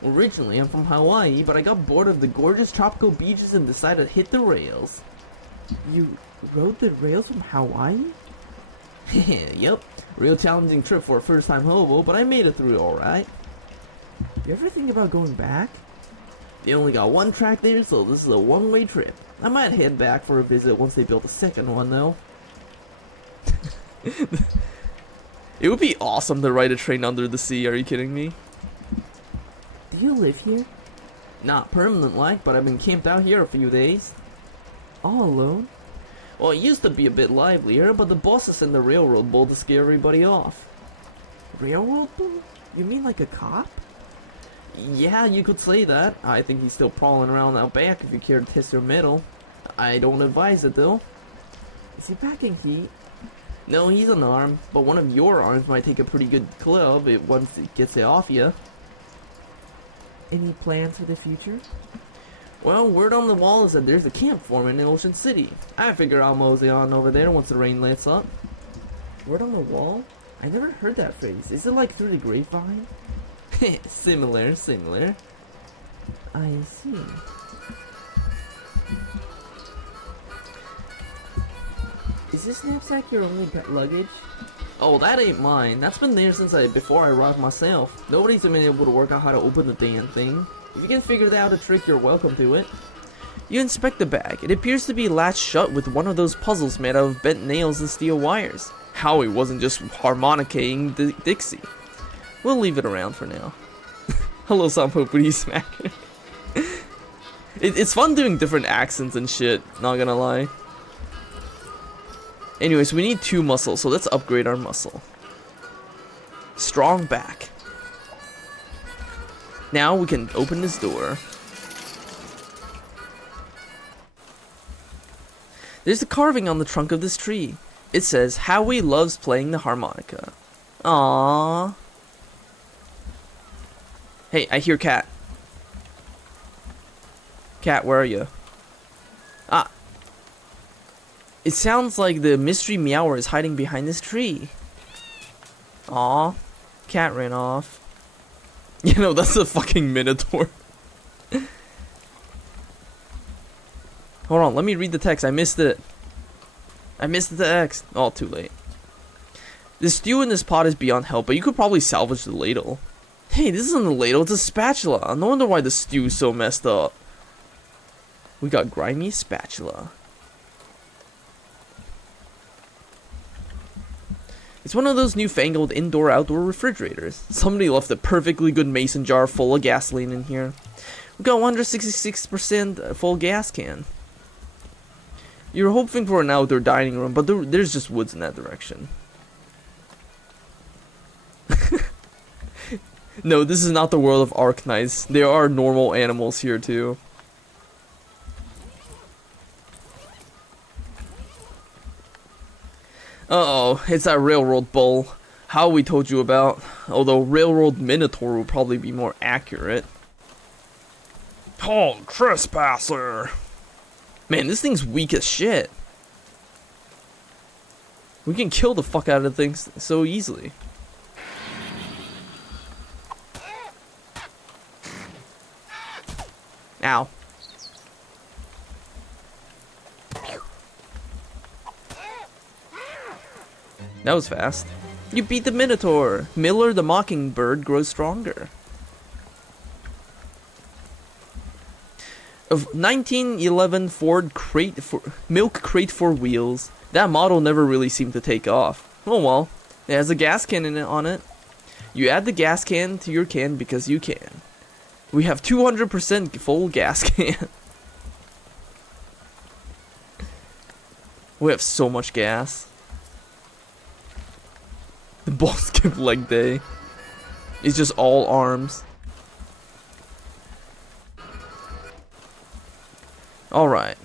Originally, I'm from Hawaii, but I got bored of the gorgeous tropical beaches and decided to hit the rails. You rode the rails from Hawaii? Yep. Real challenging trip for a first-time hobo, but I made it through alright. You ever think about going back? They only got one track there, so this is a one-way trip. I might head back for a visit once they build a second one, though. It would be awesome to ride a train under the sea, are you kidding me? Do you live here? Not permanent like, but I've been camped out here a few days. All alone? Well, it used to be a bit livelier, but the bosses and the railroad bull to scare everybody off. Railroad bull? You mean like a cop? Yeah, you could say that. I think he's still prowling around out back if you care to test your mettle. I don't advise it though. Is he packing heat? No, he's unarmed, but one of your arms might take a pretty good club once it gets it off you. Any plans for the future? Well, word on the wall is that there's a camp forming in Ocean City. I figure I'll mosey on over there once the rain lets up. Word on the wall? I never heard that phrase. Is it like through the grapevine? Similar. I see. Is this knapsack your only luggage? Oh, that ain't mine. That's been there since before I arrived myself. Nobody's been able to work out how to open the damn thing. If you can figure out a trick, you're welcome to it. You inspect the bag. It appears to be latched shut with one of those puzzles made out of bent nails and steel wires. Howie wasn't just harmonicking Dixie. We'll leave it around for now. Hello, Sampo Smack. It's fun doing different accents and shit, not gonna lie. Anyways, we need 2 muscles, so let's upgrade our muscle. Strong back. Now we can open this door. There's a carving on the trunk of this tree. It says, Howie loves playing the harmonica. Aww. Hey, I hear Cat. Cat, where are you? Ah. It sounds like the mystery meower is hiding behind this tree. Aw. Cat ran off. You know, that's a fucking minotaur. Hold on, let me read the text. I missed it. I missed the text. Oh, too late. The stew in this pot is beyond help, but you could probably salvage the ladle. Hey, this isn't a ladle, it's a spatula. No wonder why the stew is so messed up. We got grimy spatula. It's one of those newfangled indoor-outdoor refrigerators. Somebody left a perfectly good mason jar full of gasoline in here. We got 166% full gas can. You're hoping for an outdoor dining room, but there's just woods in that direction. No, this is not the world of Arknights. There are normal animals here too. Uh-oh, it's that railroad bull. How we told you about. Although railroad minotaur would probably be more accurate. Oh, trespasser! Man, this thing's weak as shit. We can kill the fuck out of things so easily. Ow. That was fast. You beat the Minotaur. Miller the Mockingbird grows stronger. Of 1911 Ford milk crate for wheels. That model never really seemed to take off. Oh well. It has a gas can on it. You add the gas can to your can because you can. We have 200% full gas can. We have so much gas. The boss skip leg day. It's just all arms. Alright.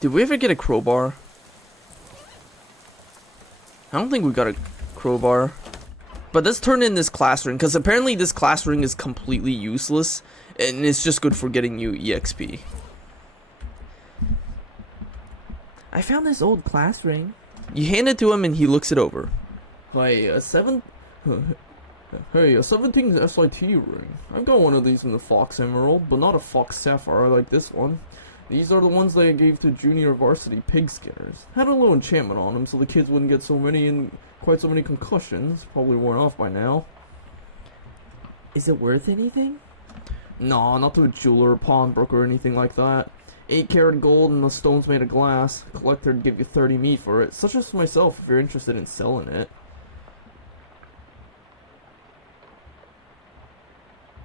Did we ever get a crowbar? I don't think we got a crowbar. But let's turn in this class ring, because apparently this class ring is completely useless, and it's just good for getting you EXP. I found this old class ring. You hand it to him and he looks it over. Hey, a 17 SIT ring. I've got one of these in the Fox Emerald, but not a Fox Sapphire like this one. These are the ones that I gave to junior varsity pig skinners. Had a little enchantment on them so the kids wouldn't get quite so many concussions. Probably worn off by now. Is it worth anything? Nah, not to a jeweler or pawnbroker or anything like that. 8-karat gold and the stone's made of glass. Collector'd give you 30 meat for it, such as myself if you're interested in selling it.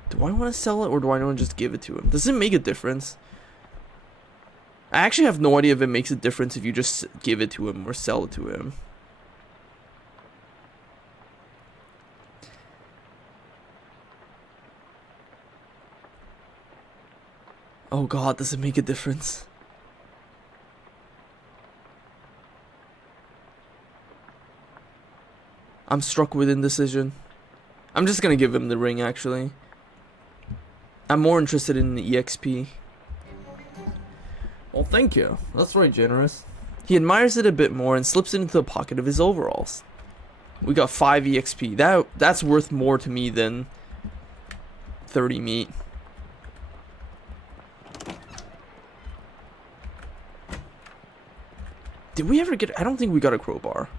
Do I want to sell it or do I want to just give it to him? Does it make a difference? I actually have no idea if it makes a difference if you just give it to him or sell it to him. Oh god, does it make a difference? I'm struck with indecision. I'm just gonna give him the ring, actually. I'm more interested in the EXP. Well, thank you. That's very generous. He admires it a bit more and slips it into the pocket of his overalls. We got 5 EXP. That's worth more to me than 30 meat. Did we ever get... I don't think we got a crowbar.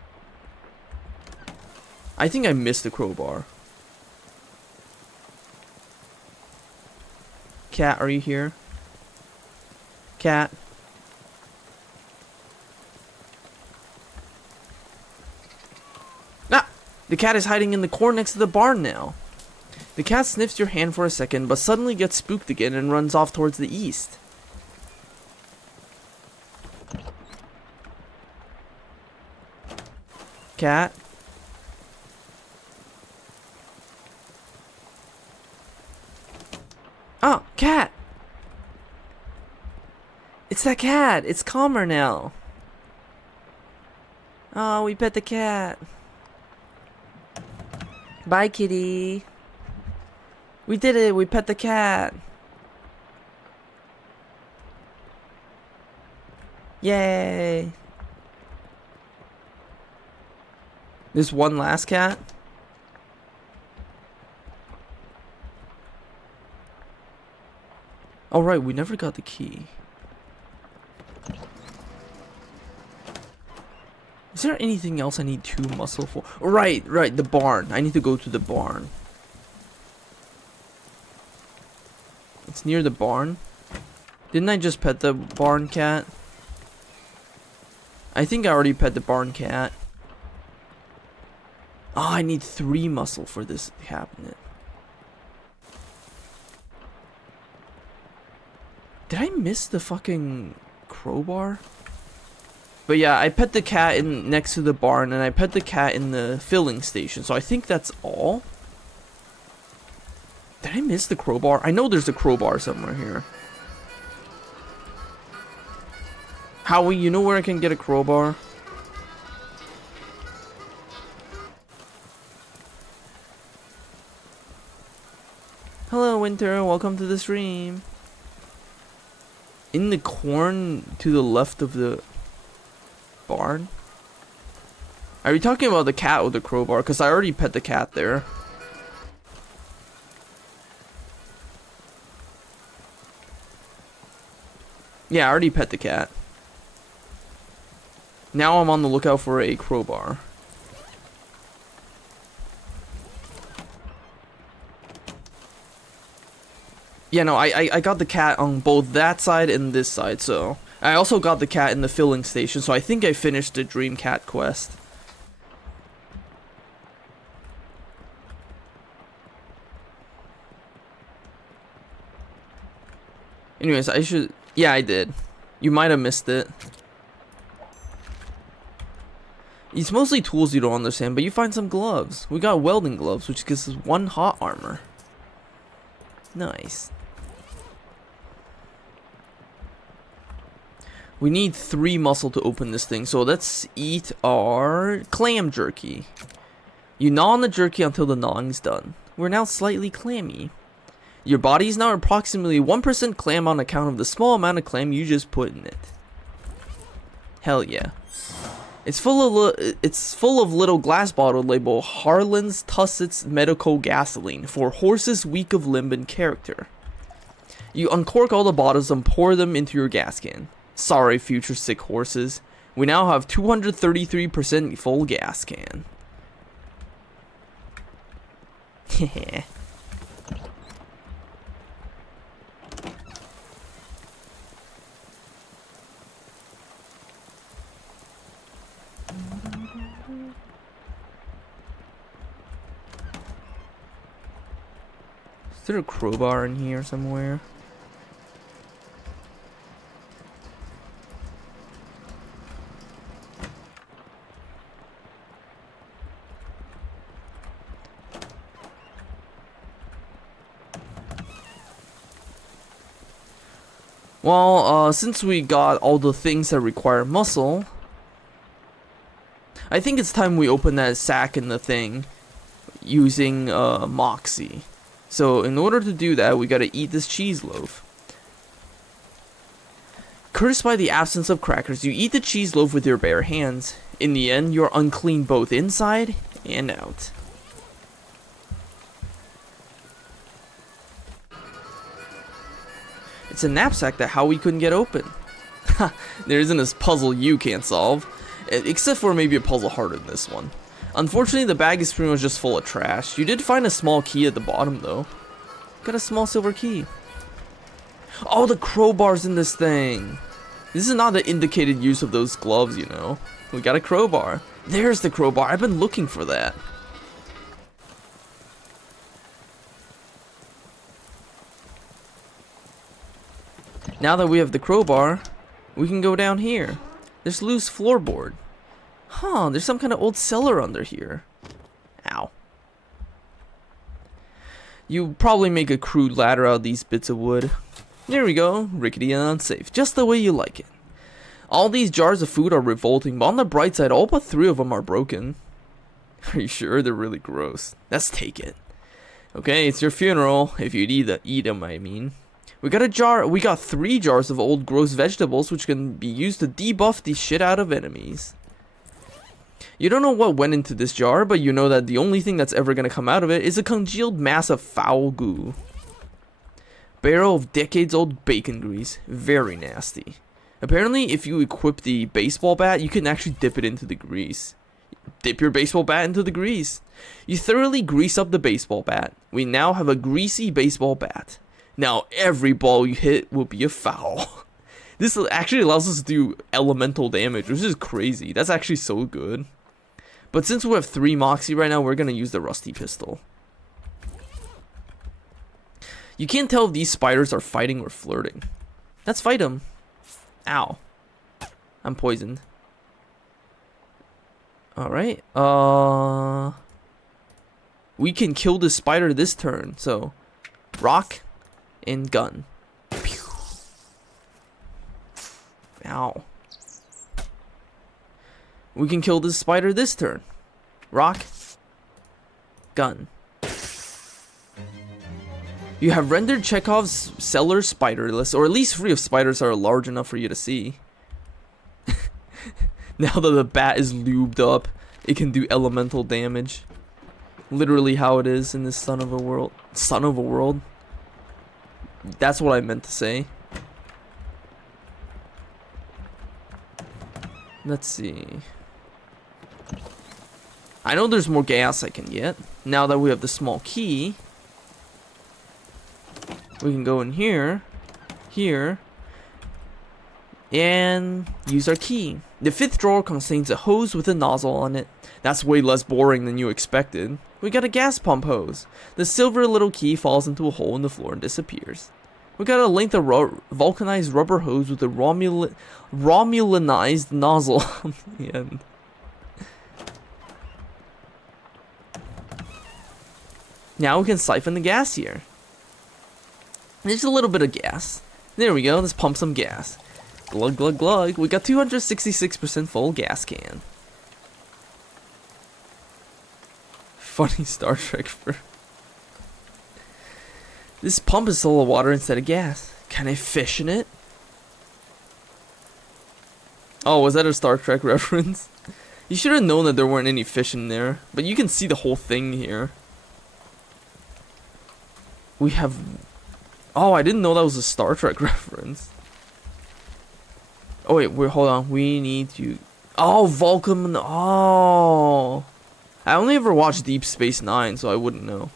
I think I missed a crowbar. Cat, are you here? Cat? Ah! The cat is hiding in the corn next to the barn now. The cat sniffs your hand for a second, but suddenly gets spooked again and runs off towards the east. Cat? Oh, cat! It's that cat! It's calmer now. Oh, we pet the cat. Bye, kitty. We did it! We pet the cat! Yay! There's one last cat? Oh right, we never got the key. Is there anything else I need 2 muscle for? Right, the barn. I need to go to the barn. It's near the barn. Didn't I just pet the barn cat? I think I already pet the barn cat. Oh, I need 3 muscle for this cabinet. Did I miss the fucking crowbar? But yeah, I pet the cat in next to the barn, and I pet the cat in the filling station. So I think that's all. Did I miss the crowbar? I know there's a crowbar somewhere here. Howie, you know where I can get a crowbar? Hello, Winter. Welcome to the stream. In the corn to the left of the barn? Are you talking about the cat with the crowbar? Because I already pet the cat there. Yeah, I already pet the cat. Now I'm on the lookout for a crowbar. Yeah, no, I got the cat on both that side and this side, so... I also got the cat in the filling station, so I think I finished the Dream Cat quest. Anyways, I should... Yeah, I did. You might have missed it. It's mostly tools you don't understand, but you find some gloves. We got welding gloves, which gives us 1 hot armor. Nice. We need 3 muscle to open this thing, so let's eat our clam jerky. You gnaw on the jerky until the gnawing's done. We're now slightly clammy. Your body is now approximately 1% clam on account of the small amount of clam you just put in it. Hell yeah. It's full of little glass bottle labeled Harlan's Tussets Medical Gasoline for horses weak of limb and character. You uncork all the bottles and pour them into your gas can. Sorry, future sick horses. We now have 233% full gas can. Heh. Is there a crowbar in here somewhere? Well, since we got all the things that require muscle, I think it's time we open that sack in the thing using Moxie. So in order to do that, we gotta eat this cheese loaf. Cursed by the absence of crackers, you eat the cheese loaf with your bare hands. In the end, you're unclean both inside and out. It's a knapsack that Howie couldn't get open. There isn't a puzzle you can't solve. Except for maybe a puzzle harder than this one. Unfortunately, the bag is pretty much just full of trash. You did find a small key at the bottom, though. Got a small silver key. Oh, the crowbar's in this thing. This is not the indicated use of those gloves, you know. We got a crowbar. There's the crowbar. I've been looking for that. Now that we have the crowbar, we can go down here. There's loose floorboard. Huh, there's some kind of old cellar under here. Ow. You probably make a crude ladder out of these bits of wood. There we go, rickety and unsafe, just the way you like it. All these jars of food are revolting, but on the bright side, all but 3 of them are broken. Are you sure? They're really gross. Let's take it. Okay, it's your funeral, if you'd eat them, I mean. We got 3 jars of old gross vegetables, which can be used to debuff the shit out of enemies. You don't know what went into this jar, but you know that the only thing that's ever going to come out of it is a congealed mass of foul goo. Barrel of decades-old bacon grease. Very nasty. Apparently, if you equip the baseball bat, you can actually dip it into the grease. Dip your baseball bat into the grease. You thoroughly grease up the baseball bat. We now have a greasy baseball bat. Now, every ball you hit will be a foul. This actually allows us to do elemental damage, which is crazy. That's actually so good. But since we have 3 Moxie right now, we're going to use the rusty pistol. You can't tell if these spiders are fighting or flirting. Let's fight them. Ow. I'm poisoned. Alright. We can kill this spider this turn. So, rock and gun. Pew. Ow. We can kill this spider this turn. Rock. Gun. You have rendered Chekhov's cellar spiderless, or at least free of spiders that are large enough for you to see. Now that the bat is lubed up, it can do elemental damage. Literally how it is in this son of a world. Son of a world? That's what I meant to say. Let's see. I know there's more gas I can get. Now that we have the small key, we can go in here, and use our key. The 5th drawer contains a hose with a nozzle on it. That's way less boring than you expected. We got a gas pump hose. The silver little key falls into a hole in the floor and disappears. We got a length of vulcanized rubber hose with a Romulanized nozzle on the end. Now we can siphon the gas here. Just a little bit of gas. There we go. Let's pump some gas. Glug, glug, glug. We got 266% full gas can. Funny Star Trek for... This pump is full of water instead of gas. Can I fish in it? Oh, was that a Star Trek reference? You should have known that there weren't any fish in there. But you can see the whole thing here. We have... Oh, I didn't know that was a Star Trek reference. Oh, wait, hold on. We need to... Oh, Vulcan... Oh... I only ever watched Deep Space Nine, so I wouldn't know.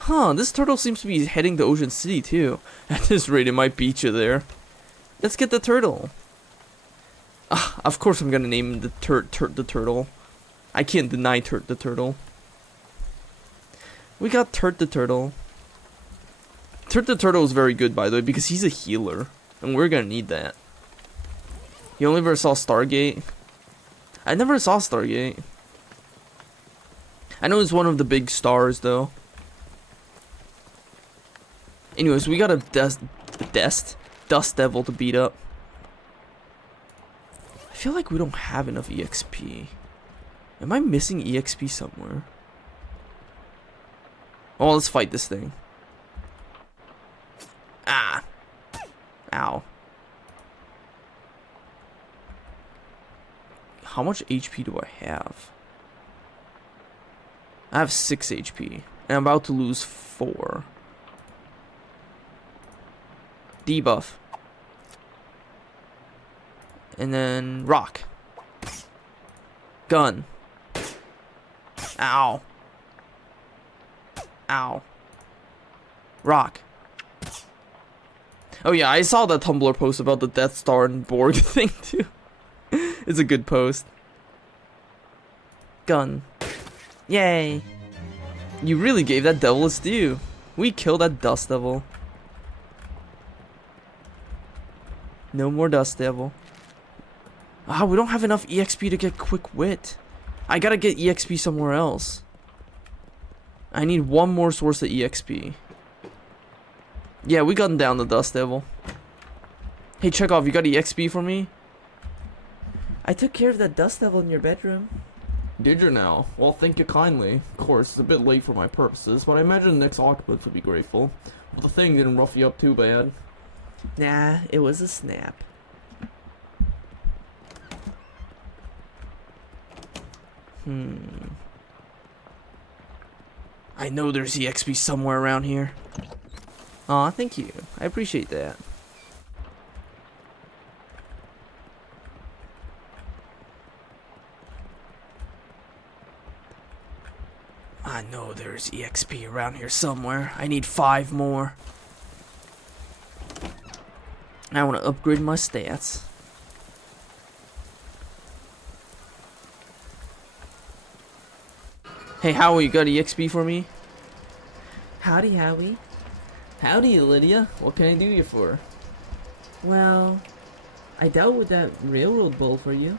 Huh, this turtle seems to be heading to Ocean City, too. At this rate, it might beat you there. Let's get the turtle. Of course I'm gonna name him the turtle. I can't deny the turtle. We got the turtle. The turtle is very good, by the way, because he's a healer. And we're gonna need that. You only ever saw Stargate? I never saw Stargate. I know it's one of the big stars, though. Anyways, we got a Dust Devil to beat up. I feel like we don't have enough EXP. Am I missing EXP somewhere? Oh, let's fight this thing. Ah! Ow. How much HP do I have? I have 6 HP. And I'm about to lose 4. Debuff. And then rock. Gun. Ow. Ow. Rock. Oh yeah, I saw that Tumblr post about the Death Star and Borg thing too. It's a good post. Gun. Yay. You really gave that devil its due. We killed that Dust Devil. No more Dust Devil. Ah, we don't have enough EXP to get Quick Wit. I gotta get EXP somewhere else. I need one more source of EXP. Yeah, we got down the Dust Devil. Hey, Chekhov, you got EXP for me? I took care of that Dust Devil in your bedroom. Did you now? Well, thank you kindly. Of course, it's a bit late for my purposes, but I imagine the next occupants would be grateful. But the thing didn't rough you up too bad. Nah, it was a snap. I know there's EXP somewhere around here. Aw, thank you. I appreciate that. I know there's EXP around here somewhere. I need 5 more. I want to upgrade my stats. Hey, Howie, you got EXP for me? Howdy, Howie. Howdy, Lydia. What can I do you for? Well, I dealt with that railroad bull for you.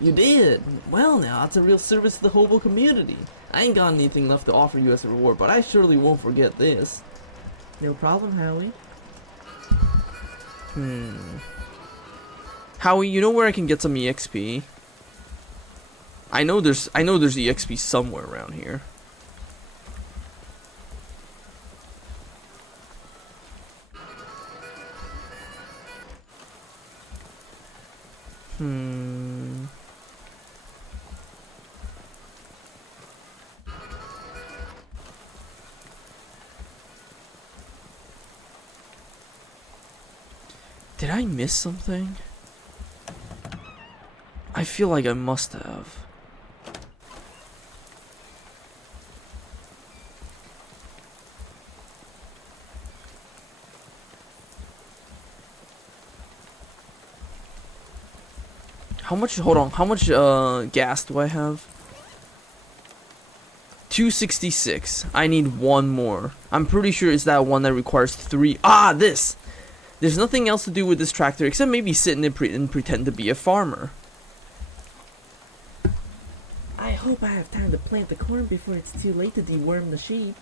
You did? Well now, that's a real service to the hobo community. I ain't got anything left to offer you as a reward, but I surely won't forget this. No problem, Howie. Howie, you know where I can get some EXP? I know there's EXP somewhere around here. Did I miss something? I feel like I must have. How much, hold on, how much gas do I have? 266. I need one more. I'm pretty sure it's that one that requires 3. Ah, this! There's nothing else to do with this tractor except maybe sit in it and pretend to be a farmer. I hope I have time to plant the corn before it's too late to deworm the sheep.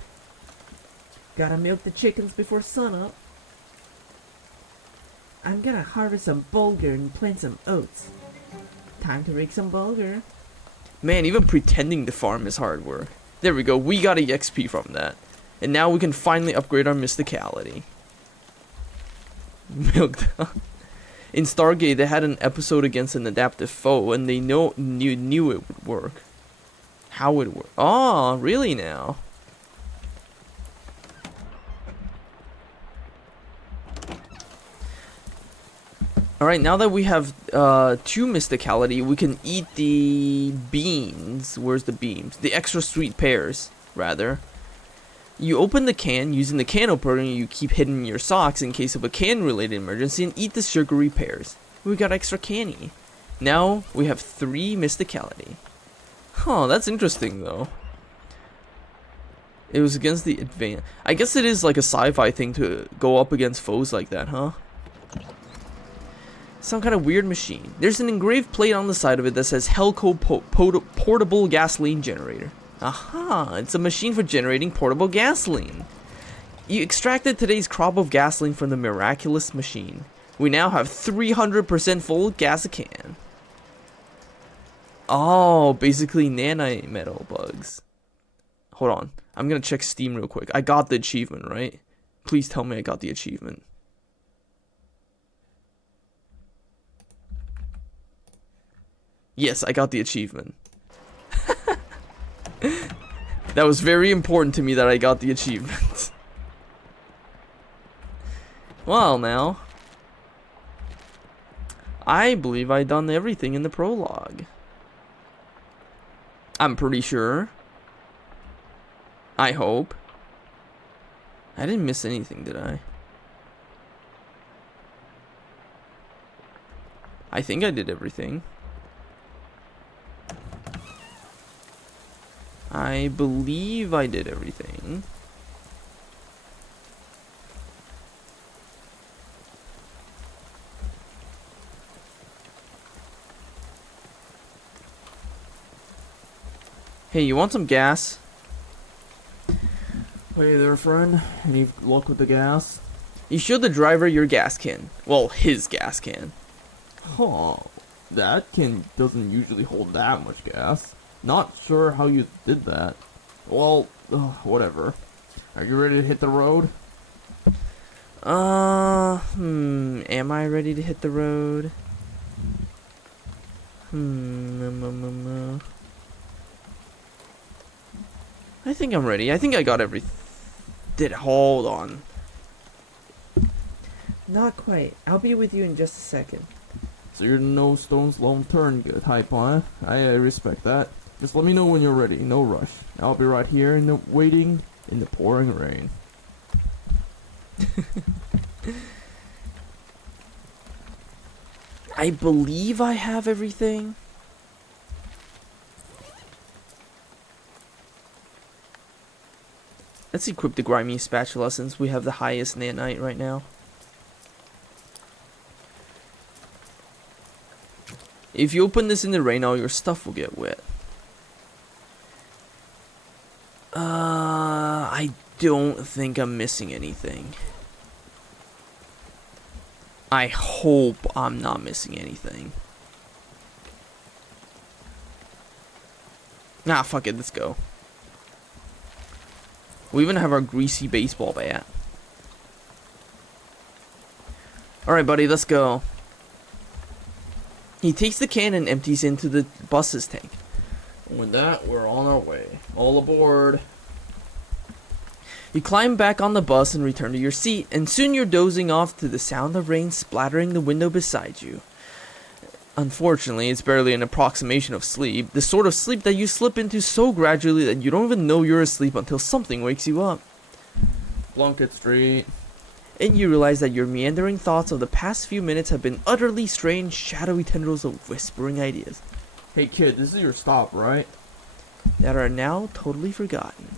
Gotta milk the chickens before sunup. I'm gonna harvest some bulgur and plant some oats. Time to rake some bulgur. Man, even pretending to farm is hard work. There we go, we got EXP from that. And now we can finally upgrade our mysticality. Milk. In Stargate, they had an episode against an adaptive foe, and they knew it would work. How would it work? Oh, really now? Alright, now that we have 2 mysticality, we can eat the beans. Where's the beans? The extra sweet pears, rather. You open the can using the can opener, and you keep hidden in your socks in case of a can-related emergency, and eat the sugary pears. We got extra canny. Now we have 3 mysticality. Huh, that's interesting though. It was against the advance. I guess it is like a sci-fi thing to go up against foes like that, huh? Some kind of weird machine. There's an engraved plate on the side of it that says Helco Portable Gasoline Generator. Aha, it's a machine for generating portable gasoline. You extracted today's crop of gasoline from the miraculous machine. We now have 300% full gas a can. Oh, basically nanite metal bugs. Hold on, I'm gonna check Steam real quick. I got the achievement, right? Please tell me I got the achievement. Yes, I got the achievement. That was very important to me that I got the achievement. Well, now. I believe I done everything in the prologue. I'm pretty sure. I hope. I didn't miss anything, did I? I think I did everything. I believe I did everything. Hey, you want some gas? Hey there, friend. Any luck with the gas? You showed the driver your gas can. Well, his gas can. Huh. That can doesn't usually hold that much gas. Not sure how you did that. Well, whatever. Are you ready to hit the road? Am I ready to hit the road? I think I'm ready. I think I got everything. Hold on. Not quite. I'll be with you in just a second. So you're no stone's lone turn good type, huh? I respect that. Just let me know when you're ready. No rush. I'll be right here waiting in the pouring rain. I believe I have everything. Let's equip the grimy spatula since we have the highest nanite right now. If you open this in the rain, all your stuff will get wet. I don't think I'm missing anything. I hope I'm not missing anything. Nah, fuck it, let's go. We even have our greasy baseball bat. Alright, buddy, let's go. He takes the can and empties into the bus's tank. With that, we're on our way. All aboard. You climb back on the bus and return to your seat, and soon you're dozing off to the sound of rain splattering the window beside you. Unfortunately, it's barely an approximation of sleep, the sort of sleep that you slip into so gradually that you don't even know you're asleep until something wakes you up. Plunkett Street. And you realize that your meandering thoughts of the past few minutes have been utterly strange, shadowy tendrils of whispering ideas. Hey kid, this is your stop, right? That are now totally forgotten.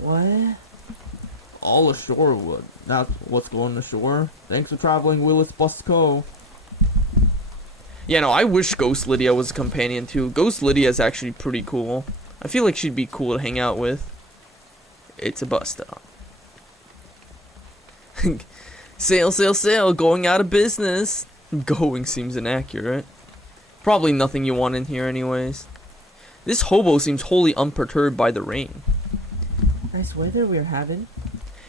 What? All ashore would. That's what's going ashore. Thanks for traveling, Willis Busco. Yeah, no, I wish Ghost Lydia was a companion too. Ghost Lydia is actually pretty cool. I feel like she'd be cool to hang out with. It's a bus stop. Sail, sail, sail, going out of business. Going seems inaccurate. Probably nothing you want in here anyways. This hobo seems wholly unperturbed by the rain. Nice weather we're having.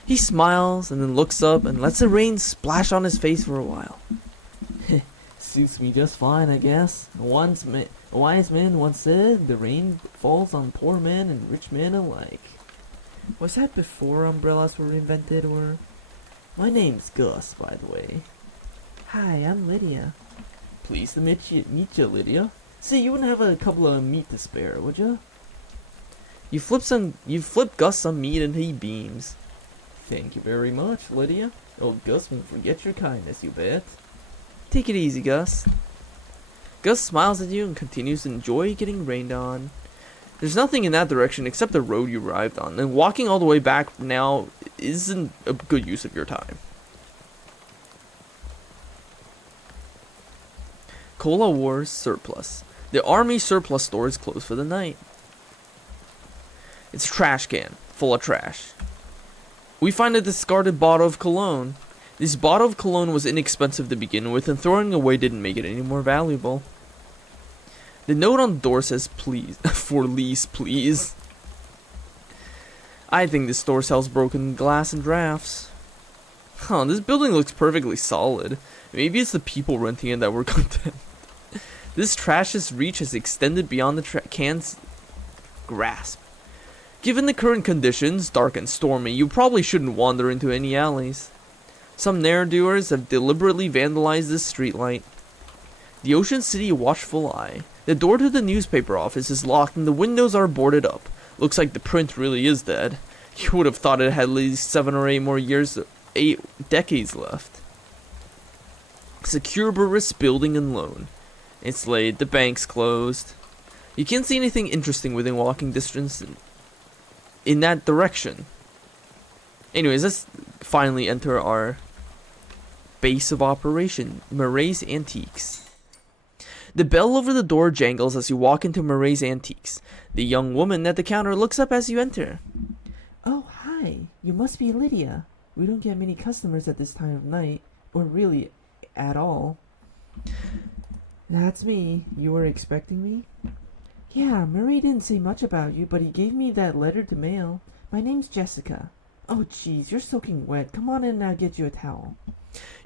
He smiles and then looks up and lets the rain splash on his face for a while. Suits me just fine, I guess. A wise man once said, the rain falls on poor men and rich men alike. Was that before umbrellas were invented, or? My name's Gus, by the way. Hi, I'm Lydia. Pleased to meet you, Lydia. Say, you wouldn't have a couple of meat to spare, would ya? You flip Gus some meat and he beams. Thank you very much, Lydia. Old Gus won't forget your kindness, you bet. Take it easy, Gus. Gus smiles at you and continues to enjoy getting rained on. There's nothing in that direction except the road you arrived on, and walking all the way back now isn't a good use of your time. Cola Wars Surplus. The army surplus store is closed for the night. It's a trash can, full of trash. We find a discarded bottle of cologne. This bottle of cologne was inexpensive to begin with, and throwing it away didn't make it any more valuable. The note on the door says, please, for lease, please. I think this store sells broken glass and drafts. Huh, this building looks perfectly solid. Maybe it's the people renting it that were content. This trash's reach has extended beyond the can's grasp. Given the current conditions, dark and stormy, you probably shouldn't wander into any alleys. Some ne'er-doers have deliberately vandalized this streetlight. The Ocean City watchful eye. The door to the newspaper office is locked and the windows are boarded up. Looks like the print really is dead. You would have thought it had at least 7 or 8 more years, 8 decades left. Secure Burris Building and Loan. It's late, the bank's closed. You can't see anything interesting within walking distance in that direction. Anyways, let's finally enter our base of operation, Murray's Antiques. The bell over the door jangles as you walk into Murray's Antiques. The young woman at the counter looks up as you enter. Oh, hi. You must be Lydia. We don't get many customers at this time of night, or really at all. That's me. You were expecting me? Yeah, Murray didn't say much about you, but he gave me that letter to mail. My name's Jessica. Oh, jeez, you're soaking wet. Come on in and I'll get you a towel.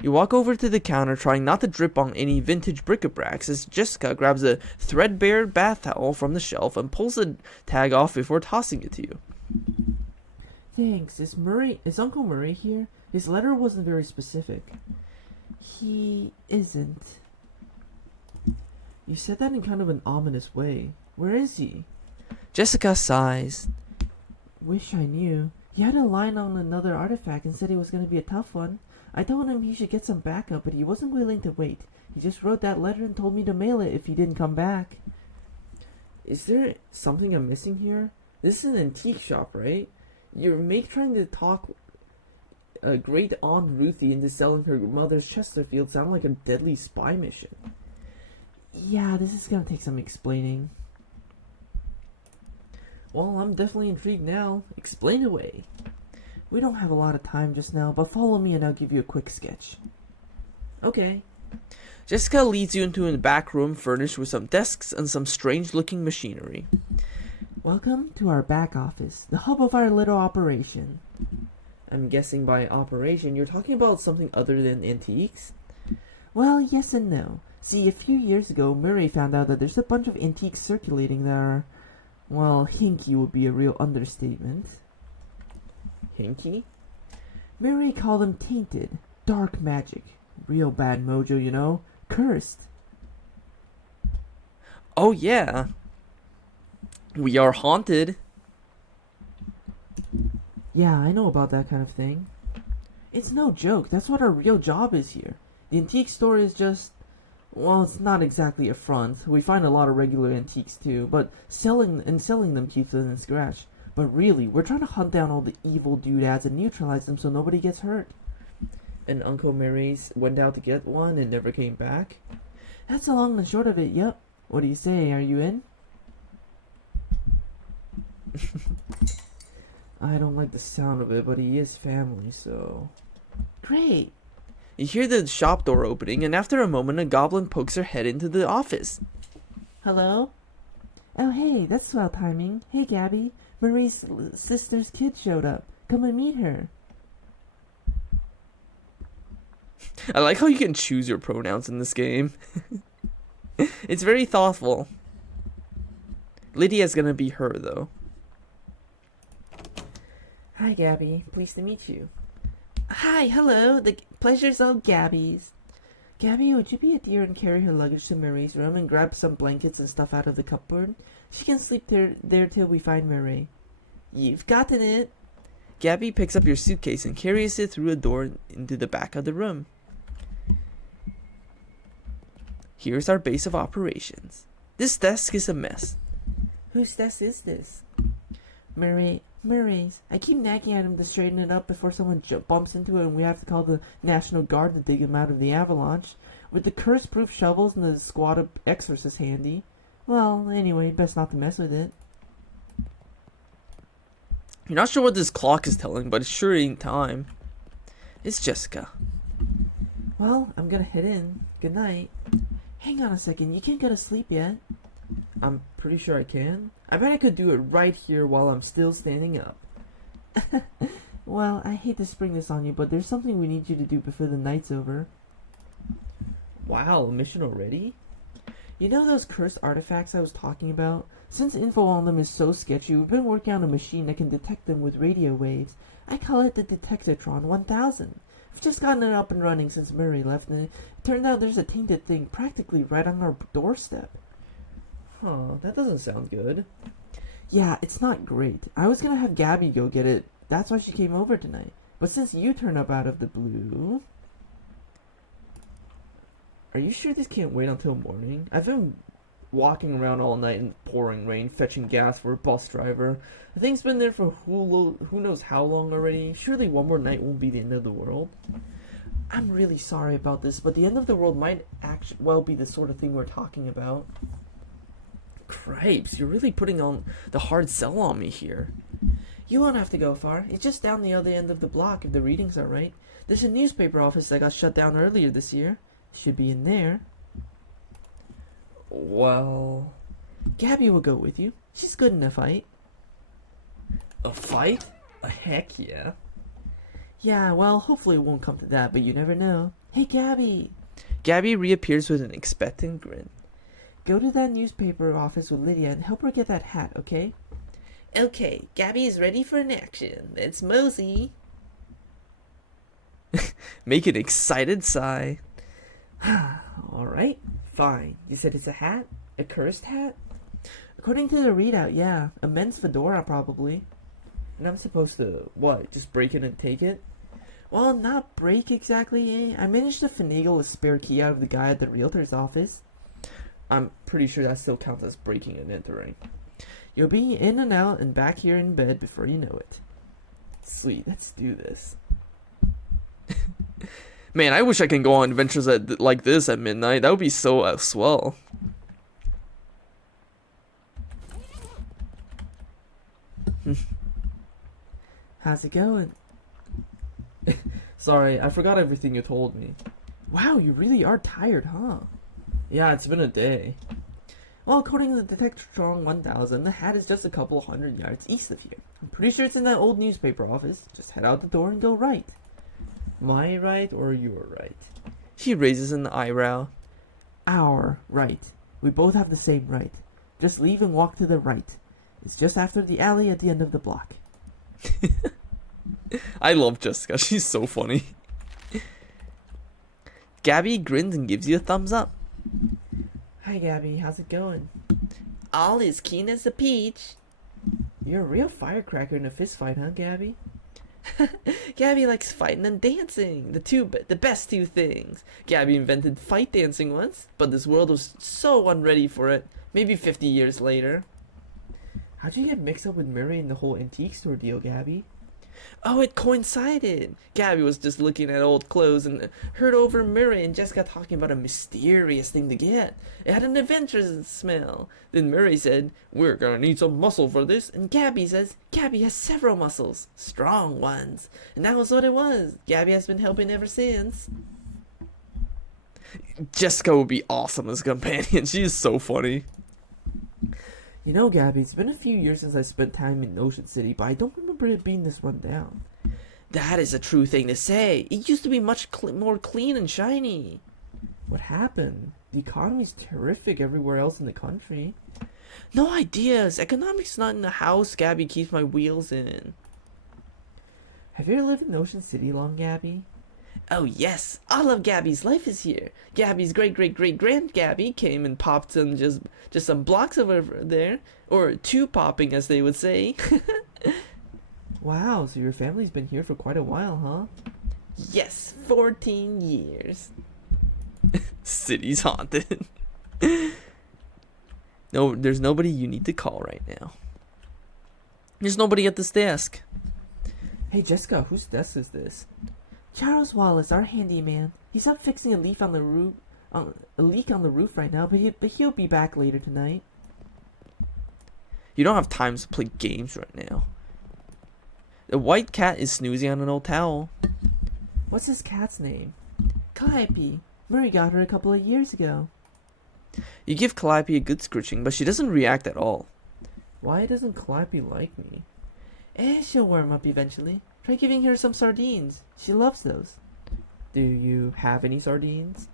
You walk over to the counter, trying not to drip on any vintage bric-a-bracs, as Jessica grabs a threadbare bath towel from the shelf and pulls the tag off before tossing it to you. Thanks. Is Uncle Murray here? His letter wasn't very specific. He isn't. You said that in kind of an ominous way. Where is he? Jessica sighs. Wish I knew. He had a line on another artifact and said it was going to be a tough one. I told him he should get some backup, but he wasn't willing to wait. He just wrote that letter and told me to mail it if he didn't come back. Is there something I'm missing here? This is an antique shop, right? Your mate trying to talk great Aunt Ruthie into selling her mother's Chesterfield sound like a deadly spy mission. Yeah, this is gonna take some explaining. Well, I'm definitely intrigued now. Explain away. We don't have a lot of time just now, but follow me and I'll give you a quick sketch. Okay. Jessica leads you into a back room furnished with some desks and some strange-looking machinery. Welcome to our back office, the hub of our little operation. I'm guessing by operation you're talking about something other than antiques? Well, yes and no. See, a few years ago, Murray found out that there's a bunch of antiques circulating that are, well, hinky would be a real understatement. Hinky? Murray called them tainted, dark magic. Real bad mojo, you know? Cursed. Oh yeah. We are haunted. Yeah, I know about that kind of thing. It's no joke. That's what our real job is here. The antique store is just... Well, it's not exactly a front. We find a lot of regular antiques too, but selling them keeps us in scratch. But really, we're trying to hunt down all the evil doodads and neutralize them so nobody gets hurt. And Uncle Maurice went out to get one and never came back? That's the long and short of it, yep. What do you say, are you in? I don't like the sound of it, but he is family, so... Great. You hear the shop door opening, and after a moment, a goblin pokes her head into the office. Hello? Oh, hey, that's swell timing. Hey, Gabby. Marie's sister's kid showed up. Come and meet her. I like how you can choose your pronouns in this game. It's very thoughtful. Lydia's gonna be her, though. Hi, Gabby. Pleased to meet you. Hi, hello. The pleasure's all Gabby's. Gabby, would you be a dear and carry her luggage to Marie's room and grab some blankets and stuff out of the cupboard? She can sleep there till we find Marie. You've gotten it. Gabby picks up your suitcase and carries it through a door into the back of the room. Here's our base of operations. This desk is a mess. Whose desk is this? Marie's. I keep nagging at him to straighten it up before someone bumps into it and we have to call the National Guard to dig him out of the avalanche. With the curse-proof shovels and the squad of exorcists handy. Well, anyway, best not to mess with it. You're not sure what this clock is telling, but it sure ain't time. It's Jessica. Well, I'm gonna head in. Good night. Hang on a second, you can't go to sleep yet. I'm pretty sure I can. I bet I could do it right here while I'm still standing up. Well, I hate to spring this on you, but there's something we need you to do before the night's over. Wow, a mission already? You know those cursed artifacts I was talking about? Since info on them is so sketchy, we've been working on a machine that can detect them with radio waves. I call it the Detectatron 1000. We've just gotten it up and running since Murray left, and it turned out there's a tainted thing practically right on our doorstep. Huh, that doesn't sound good. Yeah, it's not great. I was gonna have Gabby go get it. That's why she came over tonight. But since you turned up out of the blue... Are you sure this can't wait until morning? I've been walking around all night in pouring rain, fetching gas for a bus driver. The thing's been there for who knows how long already. Surely one more night won't be the end of the world. I'm really sorry about this, but the end of the world might well be the sort of thing we're talking about. Cripes, you're really putting on the hard sell on me here. You won't have to go far. It's just down the other end of the block if the readings are right. There's a newspaper office that got shut down earlier this year. Should be in there. Well... Gabby will go with you. She's good in a fight. A fight? Heck yeah. Yeah, well, hopefully it won't come to that, but you never know. Hey, Gabby! Gabby reappears with an expectant grin. Go to that newspaper office with Lydia and help her get that hat, okay? Okay, Gabby is ready for an action. Let's mosey. Make an excited sigh. Alright, fine. You said it's a hat? A cursed hat? According to the readout, yeah. A men's fedora, probably. And I'm supposed to, what, just break it and take it? Well, not break exactly, eh? I managed to finagle a spare key out of the guy at the realtor's office. I'm pretty sure that still counts as breaking and entering. You'll be in and out and back here in bed before you know it. Sweet, let's do this. Man, I wish I can go on adventures like this at midnight. That would be so swell. How's it going? Sorry, I forgot everything you told me. Wow, you really are tired, huh? Yeah, it's been a day. Well, according to the Detectatron 1000, the hat is just a couple hundred yards east of here. I'm pretty sure it's in that old newspaper office. Just head out the door and go right. My right or your right? She raises an eyebrow. Our right. We both have the same right. Just leave and walk to the right. It's just after the alley at the end of the block. I love Jessica. She's so funny. Gabby grins and gives you a thumbs up. Hi, Gabby. How's it going? All as keen as a peach. You're a real firecracker in a fist fight, huh, Gabby? Gabby likes fighting and dancing. The best two things. Gabby invented fight dancing once, but this world was so unready for it. Maybe 50 years later. How'd you get mixed up with Murray in the whole antique store deal, Gabby? Oh, it coincided. Gabby was just looking at old clothes and heard over Murray and Jessica talking about a mysterious thing to get. It had an adventurous smell. Then Murray said, "We're gonna need some muscle for this." And Gabby says, "Gabby has several muscles. Strong ones." And that was what it was. Gabby has been helping ever since. Jessica would be awesome as a companion. She is so funny. You know, Gabby, it's been a few years since I spent time in Ocean City, but I don't remember it being this run down. That is a true thing to say. It used to be much more clean and shiny. What happened? The economy's terrific everywhere else in the country. No ideas. Economics not in the house Gabby keeps my wheels in. Have you ever lived in Ocean City long, Gabby? Oh yes, all of Gabby's life is here. Gabby's great-great-great-grand Gabby came and popped some just some blocks over there, or two popping as they would say. Wow, so your family's been here for quite a while, huh? Yes, 14 years. City's haunted. No, there's nobody you need to call right now. There's nobody at this desk. Hey Jessica, whose desk is this? Charles Wallace, our handyman. He's up fixing a leak on the roof right now, but he'll be back later tonight. You don't have time to play games right now. The white cat is snoozing on an old towel. What's his cat's name? Calliope. Murray got her a couple of years ago. You give Calliope a good scritching, but she doesn't react at all. Why doesn't Calliope like me? She'll warm up eventually. Try giving her some sardines. She loves those. Do you have any sardines?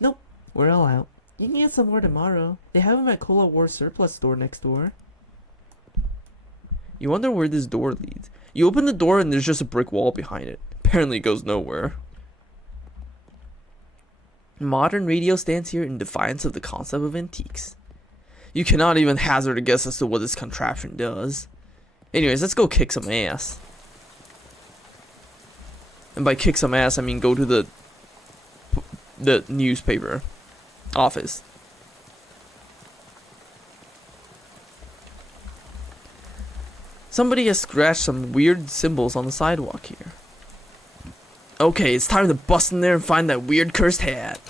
Nope, we're all out. You can get some more tomorrow. They have them at Cola War surplus store next door. You wonder where this door leads. You open the door and there's just a brick wall behind it. Apparently it goes nowhere. Modern radio stands here in defiance of the concept of antiques. You cannot even hazard a guess as to what this contraption does. Anyways, let's go kick some ass. And by kick some ass, I mean go to the newspaper office. Somebody has scratched some weird symbols on the sidewalk here. Okay, it's time to bust in there and find that weird cursed hat.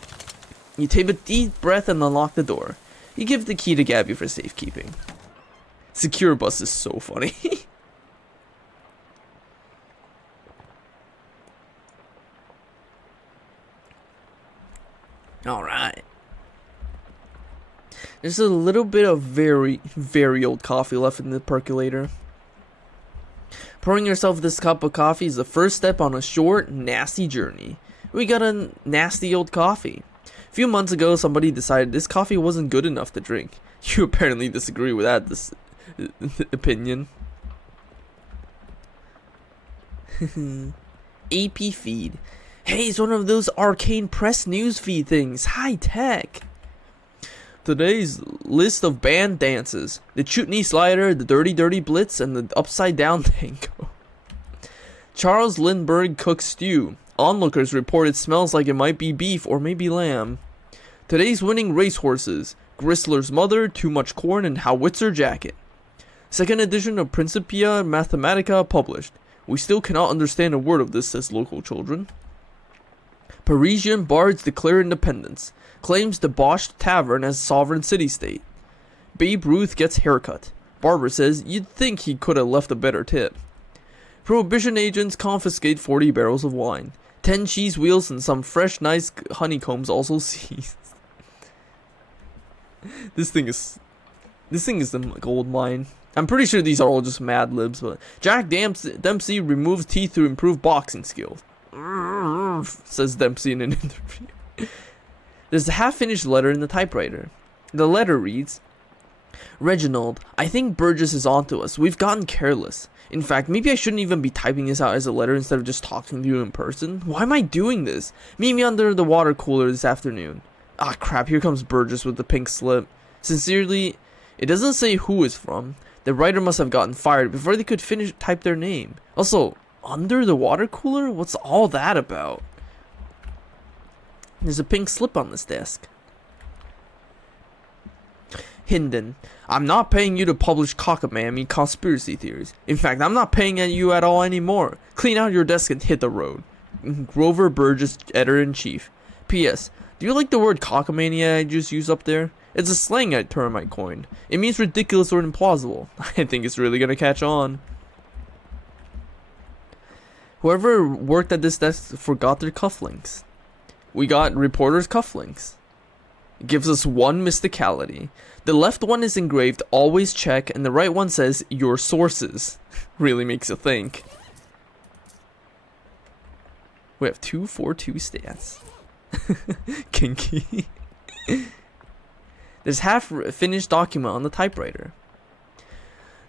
You take a deep breath and unlock the door. You give the key to Gabby for safekeeping. Secure bus is so funny. Alright. There's a little bit of very, very old coffee left in the percolator. Pouring yourself this cup of coffee is the first step on a short, nasty journey. We got a nasty old coffee. A few months ago, somebody decided this coffee wasn't good enough to drink. You apparently disagree with that opinion. AP feed. Hey, it's one of those arcane press news feed things. High tech. Today's list of band dances: the Chutney Slider, the Dirty Dirty Blitz, and the Upside Down Tango. Charles Lindbergh cooks stew. Onlookers report it smells like it might be beef or maybe lamb. Today's winning racehorses: Gristler's Mother, Too Much Corn, and Howitzer Jacket. Second edition of Principia Mathematica published. We still cannot understand a word of this, says local children. Parisian bards declare independence. Claims debauched tavern as sovereign city-state. Babe Ruth gets haircut. Barber says you'd think he could have left a better tip. Prohibition agents confiscate 40 barrels of wine. 10 cheese wheels and some fresh nice honeycombs also seized. This thing is the gold mine. I'm pretty sure these are all just Mad Libs, but Jack Dempsey removes teeth to improve boxing skills, says Dempsey in an interview. There's a half-finished letter in the typewriter. The letter reads, Reginald, I think Burgess is onto us. We've gotten careless. In fact, maybe I shouldn't even be typing this out as a letter instead of just talking to you in person. Why am I doing this? Meet me under the water cooler this afternoon. Ah, crap, here comes Burgess with the pink slip. Sincerely, it doesn't say who it's from. The writer must have gotten fired before they could type their name. Also, under the water cooler? What's all that about? There's a pink slip on this desk. Hinden, I'm not paying you to publish cockamamie conspiracy theories. In fact, I'm not paying you at all anymore. Clean out your desk and hit the road. Grover Burgess, Editor-in-Chief. P.S. Do you like the word cockamania I just used up there? It's a slang term I coined. It means ridiculous or implausible. I think it's really gonna catch on. Whoever worked at this desk forgot their cufflinks. We got reporter's cufflinks. It gives us one mysticality. The left one is engraved always check and the right one says your sources. Really makes you think. We have 242 stats. Kinky. There's half-finished document on the typewriter.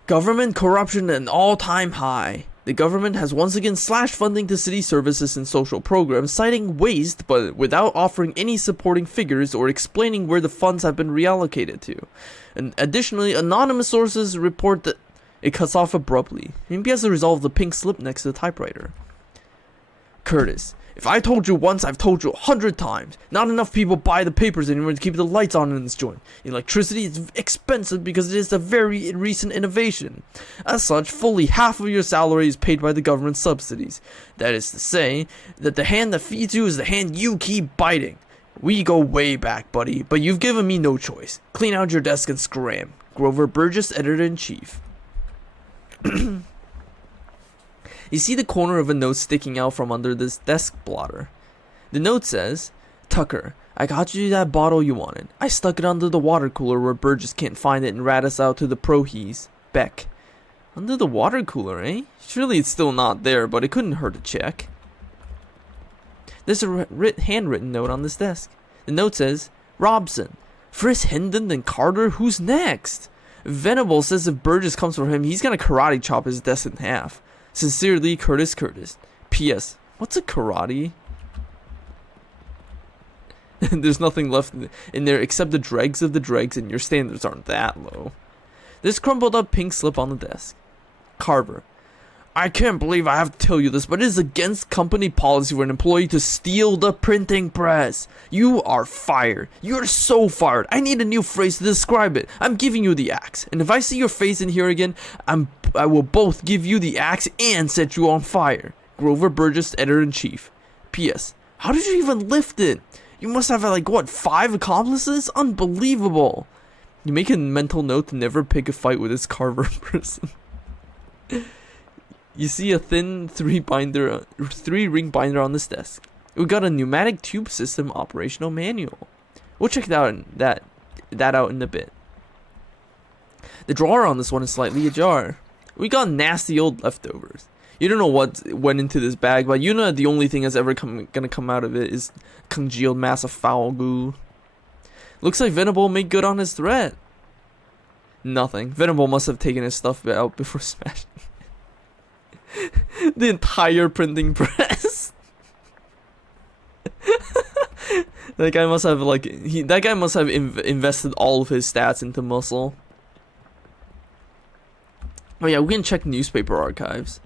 Government corruption at an all-time high. The government has once again slashed funding to city services and social programs, citing waste but without offering any supporting figures or explaining where the funds have been reallocated to. And additionally, anonymous sources report that it cuts off abruptly, maybe as a result of the pink slip next to the typewriter. Curtis, if I told you once, I've told you 100 times. Not enough people buy the papers anymore to keep the lights on in this joint. Electricity is expensive because it is a very recent innovation. As such, fully half of your salary is paid by the government subsidies. That is to say, that the hand that feeds you is the hand you keep biting. We go way back, buddy, but you've given me no choice. Clean out your desk and scram. Grover Burgess, Editor-in-Chief. You see the corner of a note sticking out from under this desk blotter. The note says, Tucker, I got you that bottle you wanted. I stuck it under the water cooler where Burgess can't find it and rat us out to the pro-hees. Beck. Under the water cooler, eh? Surely it's still not there, but it couldn't hurt to check. There's a handwritten note on this desk. The note says, Robson, Frisk Hinden and Carter, who's next? Venable says if Burgess comes for him, he's gonna karate chop his desk in half. Sincerely, Curtis. P.S. What's a karate? There's nothing left in there except the dregs of the dregs, and your standards aren't that low. There's crumpled up pink slip on the desk. Carver. I can't believe I have to tell you this, but it is against company policy for an employee to steal the printing press. You are fired. You're so fired. I need a new phrase to describe it. I'm giving you the axe. And if I see your face in here again, I will both give you the axe and set you on fire. Grover Burgess, Editor-in-Chief. P.S. How did you even lift it? You must have like, what, 5 accomplices? Unbelievable. You make a mental note to never pick a fight with this Carver person. You see a thin 3-ring binder on this desk. We got a pneumatic tube system operational manual. We'll check that out in a bit. The drawer on this one is slightly ajar. We got nasty old leftovers. You don't know what went into this bag, but you know that the only thing that's ever gonna come out of it is congealed mass of foul goo. Looks like Venable made good on his threat. Nothing. Venable must have taken his stuff out before smashing the entire printing press. That guy must have invested all of his stats into muscle. Oh yeah, we can check newspaper archives.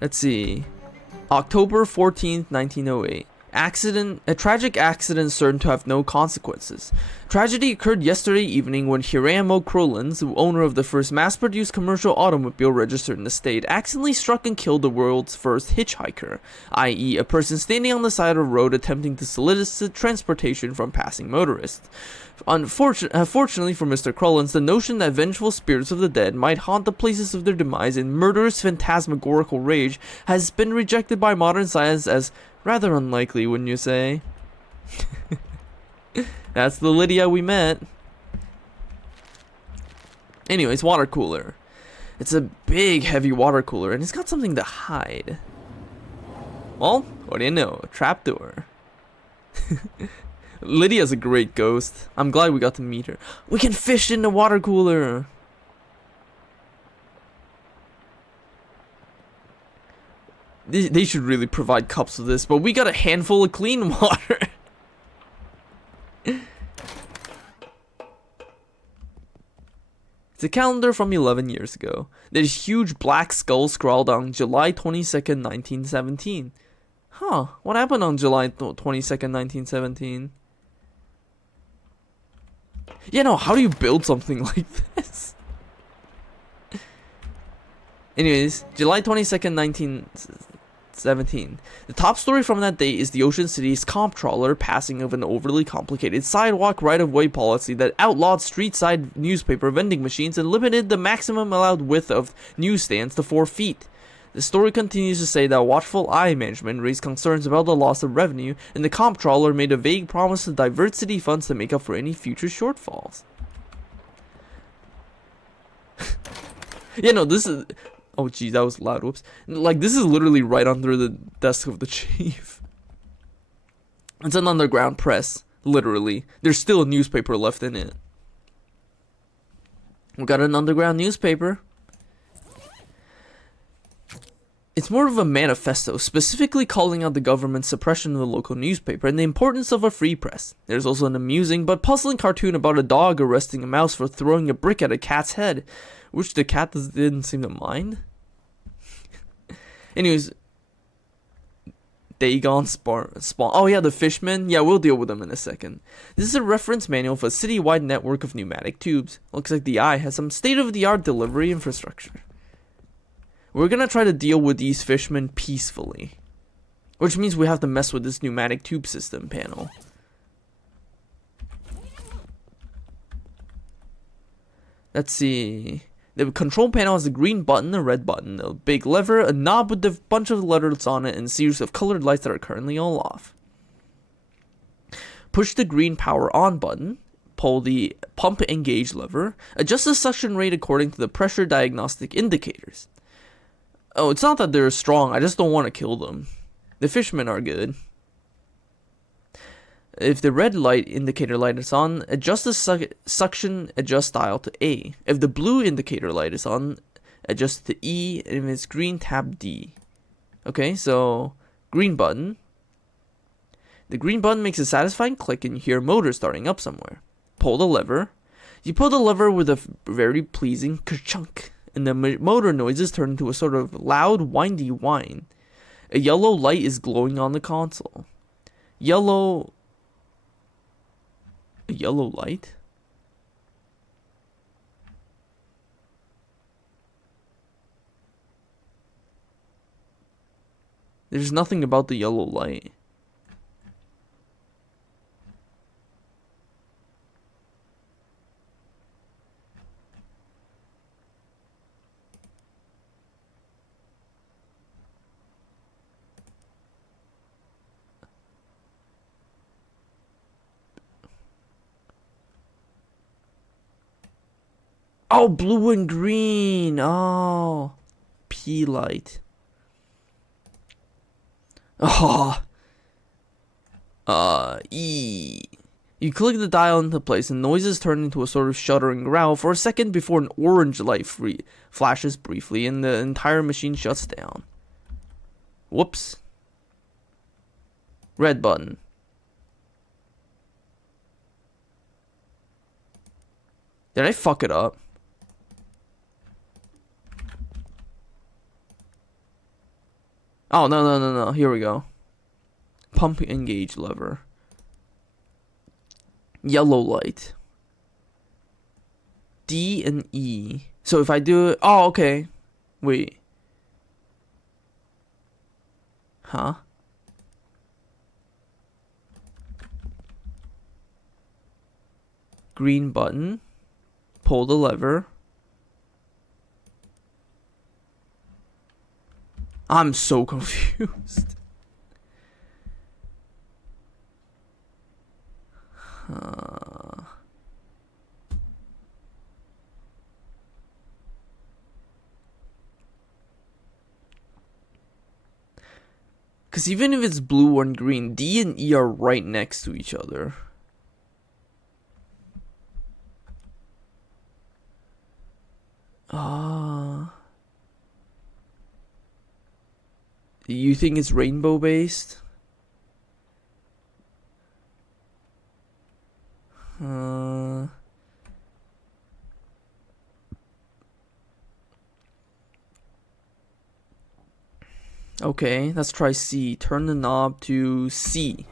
Let's see. October 14th, 1908. A tragic accident certain to have no consequences. Tragedy occurred yesterday evening when Hiram O'Crollins, the owner of the first mass-produced commercial automobile registered in the state, accidentally struck and killed the world's first hitchhiker, i.e. a person standing on the side of a road attempting to solicit transportation from passing motorists. Fortunately for Mr. Crollins, the notion that vengeful spirits of the dead might haunt the places of their demise in murderous phantasmagorical rage has been rejected by modern science as rather unlikely, wouldn't you say? That's the Lydia we met. Anyways, water cooler. It's a big, heavy water cooler, and it's got something to hide. Well, what do you know? A trapdoor. Lydia's a great ghost. I'm glad we got to meet her. We can fish in the water cooler. They should really provide cups of this, but we got a handful of clean water. It's a calendar from 11 years ago. There's huge black skull scrawled on July 22nd, 1917. Huh, what happened on July 22nd, 1917? Yeah, no, how do you build something like this? Anyways, July 22nd, 1917. The top story from that day is the Ocean City's comptroller passing of an overly complicated sidewalk right-of-way policy that outlawed street-side newspaper vending machines and limited the maximum allowed width of newsstands to 4 feet. The story continues to say that watchful eye management raised concerns about the loss of revenue, and the comptroller made a vague promise to divert city funds to make up for any future shortfalls. Yeah, no, this is... Oh, geez, that was loud. Whoops. Like, this is literally right under the desk of the chief. It's an underground press, literally. There's still a newspaper left in it. We got an underground newspaper. It's more of a manifesto, specifically calling out the government's suppression of the local newspaper and the importance of a free press. There's also an amusing but puzzling cartoon about a dog arresting a mouse for throwing a brick at a cat's head, which the cat didn't seem to mind. Anyways, Dagon Spawn. Oh yeah, the fishmen. Yeah, we'll deal with them in a second. This is a reference manual for a citywide network of pneumatic tubes. Looks like the eye has some state-of-the-art delivery infrastructure. We're gonna try to deal with these fishmen peacefully, which means we have to mess with this pneumatic tube system panel. Let's see. The control panel has a green button, a red button, a big lever, a knob with a bunch of letters on it, and a series of colored lights that are currently all off. Push the green power on button, pull the pump engage lever, adjust the suction rate according to the pressure diagnostic indicators. Oh, it's not that they're strong, I just don't want to kill them. The fishmen are good. If the red light indicator light is on, adjust the suction adjust dial to A. If the blue indicator light is on, adjust to E, and if it's green, tap D. Okay, so green button. The green button makes a satisfying click and you hear a motor starting up somewhere. Pull the lever. You pull the lever with a very pleasing ka-chunk, and the motor noises turn into a sort of loud, windy whine. A yellow light is glowing on the console. A yellow light? There's nothing about the yellow light. Oh, blue and green. Oh, P light. Oh. E. You click the dial into place and noises turn into a sort of shuddering growl for a second before an orange light flashes briefly and the entire machine shuts down. Whoops. Red button. Did I fuck it up? Oh, no. Here we go. Pump engage lever. Yellow light. D and E. So if I do it... Oh, okay. Wait. Huh? Green button. Pull the lever. I'm so confused. Because even if it's blue and green, D and E are right next to each other. You think it's rainbow based? Okay, let's try C. Turn the knob to C.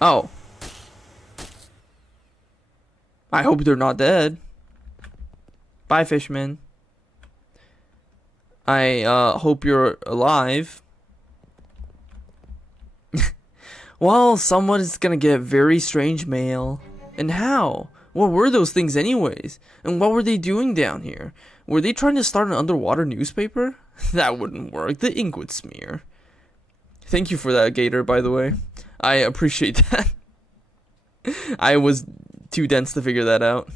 Oh. I hope they're not dead. Bye, Fishman. I hope you're alive. Well, someone's gonna get very strange mail. And how? What were those things anyways? And what were they doing down here? Were they trying to start an underwater newspaper? That wouldn't work. The ink would smear. Thank you for that, Gator, by the way. I appreciate that. I was too dense to figure that out.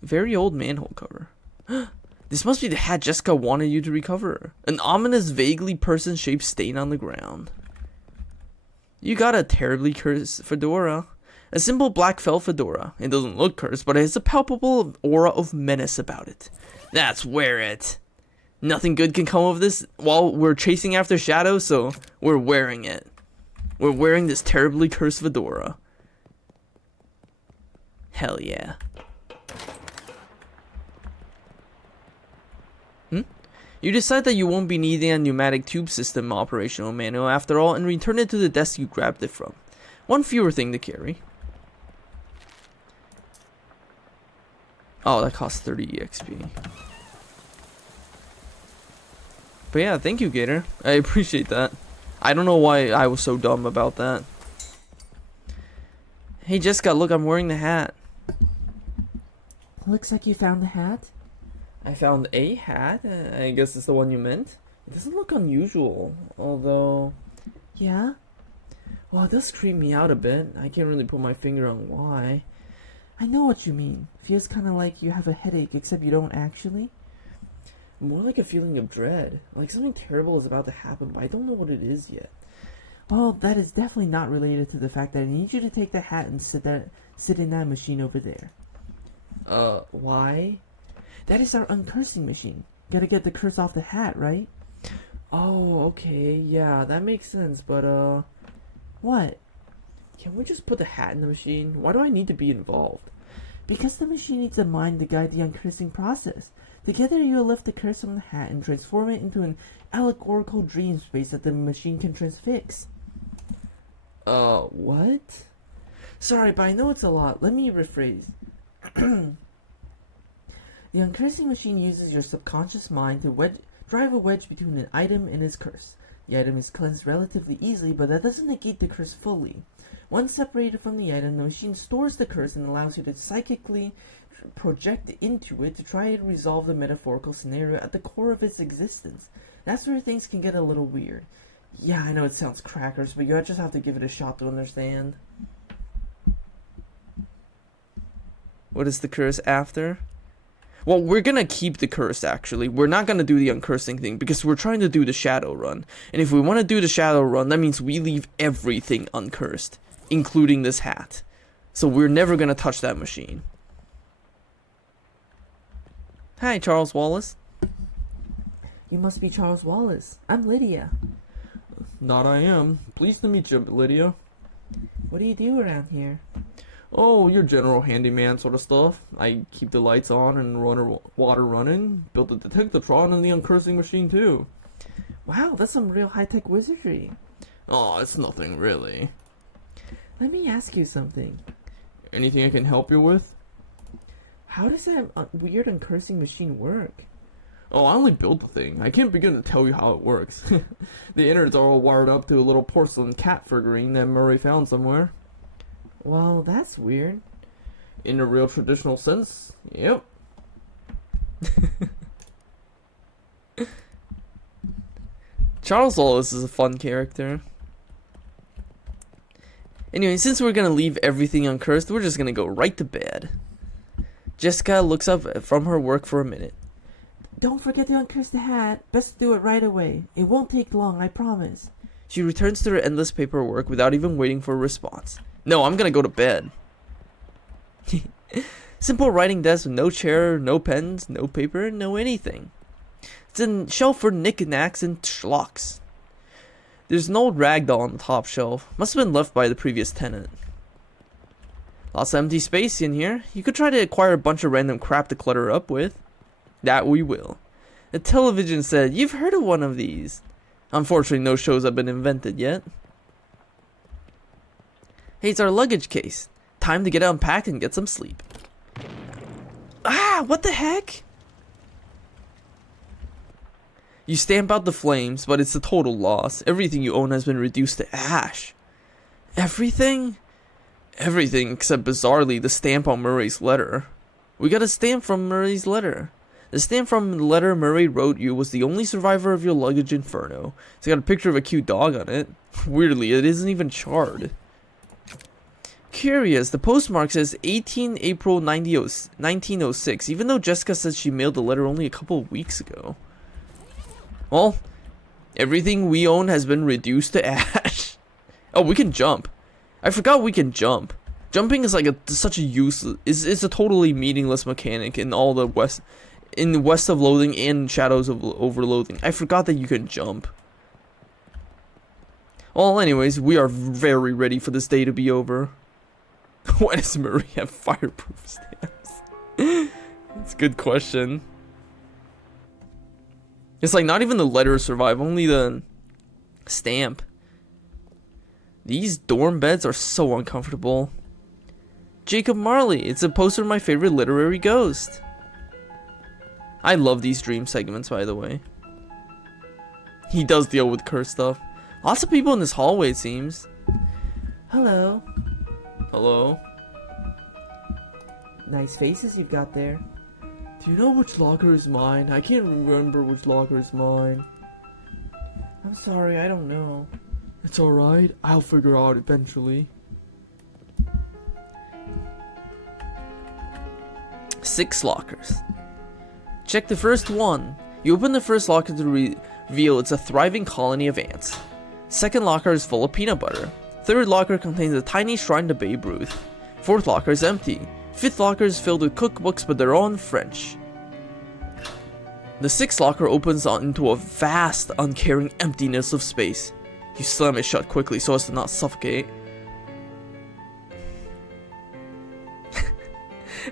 Very old manhole cover. This must be the hat Jessica wanted you to recover. An ominous, vaguely person-shaped stain on the ground. You got a terribly cursed fedora. A simple black felt fedora. It doesn't look cursed, but it has a palpable aura of menace about it. That's wear it. Nothing good can come of this while we're chasing after shadows, so we're wearing it. We're wearing this terribly cursed fedora. Hell yeah. You decide that you won't be needing a pneumatic tube system operational manual after all and return it to the desk you grabbed it from. One fewer thing to carry. Oh, that costs 30 EXP. But yeah, thank you, Gator. I appreciate that. I don't know why I was so dumb about that. Hey, Jessica, look, I'm wearing the hat. Looks like you found the hat. I found a hat. I guess it's the one you meant. It doesn't look unusual, although... Yeah? Well, it does creep me out a bit. I can't really put my finger on why. I know what you mean. Feels kind of like you have a headache, except you don't actually. More like a feeling of dread. Like something terrible is about to happen, but I don't know what it is yet. Well, that is definitely not related to the fact that I need you to take the hat and sit in that machine over there. Why? That is our uncursing machine. Gotta get the curse off the hat, right? Oh, okay, yeah, that makes sense, but, What? Can we just put the hat in the machine? Why do I need to be involved? Because the machine needs a mind to guide the uncursing process. Together you'll lift the curse from the hat and transform it into an allegorical dream space that the machine can transfix. What? Sorry, but I know it's a lot. Let me rephrase. The uncursing machine uses your subconscious mind to drive a wedge between an item and its curse. The item is cleansed relatively easily, but that doesn't negate the curse fully. Once separated from the item, the machine stores the curse and allows you to psychically project into it to try to resolve the metaphorical scenario at the core of its existence. That's where things can get a little weird. Yeah, I know it sounds crackers, but you just have to give it a shot to understand. What is the curse after? Well, we're gonna keep the curse, actually. We're not gonna do the uncursing thing, because we're trying to do the shadow run. And if we want to do the shadow run, that means we leave everything uncursed, including this hat. So we're never gonna touch that machine. Hi, Charles Wallace. You must be Charles Wallace. I'm Lydia. Not I am. Pleased to meet you, Lydia. What do you do around here? Oh, your general handyman sort of stuff. I keep the lights on and run water running. Built the detectatron and the uncursing machine too. Wow, that's some real high-tech wizardry. Oh, it's nothing really. Let me ask you something. Anything I can help you with? How does that weird uncursing machine work? Oh, I only built the thing. I can't begin to tell you how it works. The innards are all wired up to a little porcelain cat figurine that Murray found somewhere. Well, that's weird. In a real traditional sense, yep. Charles Wallace is a fun character. Anyway, since we're gonna leave everything uncursed, we're just gonna go right to bed. Jessica looks up from her work for a minute. Don't forget to uncurse the hat. Best do it right away. It won't take long, I promise. She returns to her endless paperwork without even waiting for a response. No, I'm gonna go to bed. Simple writing desk with no chair, no pens, no paper, no anything. It's a shelf for knickknacks and schlocks. There's an old rag doll on the top shelf. Must have been left by the previous tenant. Lots of empty space in here. You could try to acquire a bunch of random crap to clutter up with. That we will. The television said, "You've heard of one of these." Unfortunately, no shows have been invented yet. Hey, it's our luggage case. Time to get it unpacked and get some sleep. Ah, what the heck? You stamp out the flames, but it's a total loss. Everything you own has been reduced to ash. Everything? Everything except, bizarrely, the stamp on Murray's letter. We got a stamp from Murray's letter. The stamp from the letter Murray wrote you was the only survivor of your luggage inferno. It's got a picture of a cute dog on it. Weirdly, it isn't even charred. Curious, the postmark says 18 April 1906, even though Jessica says she mailed the letter only a couple of weeks ago. Well, everything we own has been reduced to ash. Oh, we can jump. I forgot we can jump. Jumping is like such a useless, it's a totally meaningless mechanic in all the West of Loathing and Shadows of Loathing. I forgot that you can jump. Well, anyways, we are very ready for this day to be over. Why does Murray have fireproof stamps? That's a good question. It's like not even the letters survive, only the stamp. These dorm beds are so uncomfortable. Jacob Marley, it's a poster of my favorite literary ghost. I love these dream segments, by the way. He does deal with cursed stuff. Lots of people in this hallway, it seems. Hello. Hello? Nice faces you've got there. Do you know which locker is mine? I can't remember which locker is mine. I'm sorry, I don't know. It's alright, I'll figure out eventually. 6 lockers. Check the first one. You open the first locker to reveal it's a thriving colony of ants. Second locker is full of peanut butter. Third locker contains a tiny shrine to Babe Ruth. Fourth locker is empty. Fifth locker is filled with cookbooks, but they're all in French. The sixth locker opens into a vast, uncaring emptiness of space. You slam it shut quickly so as to not suffocate.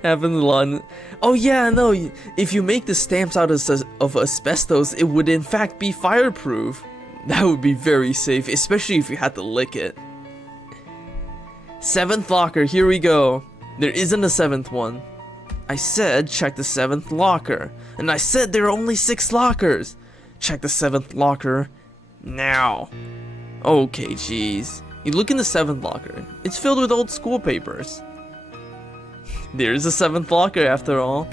Happens a lot. Oh yeah, no, if you make the stamps out of asbestos, it would in fact be fireproof. That would be very safe, especially if you had to lick it. Seventh locker, here we go. There isn't a seventh one. I said check the seventh locker. And I said there are only 6 lockers. Check the seventh locker now. Okay, jeez. You look in the seventh locker. It's filled with old school papers. There's a seventh locker after all.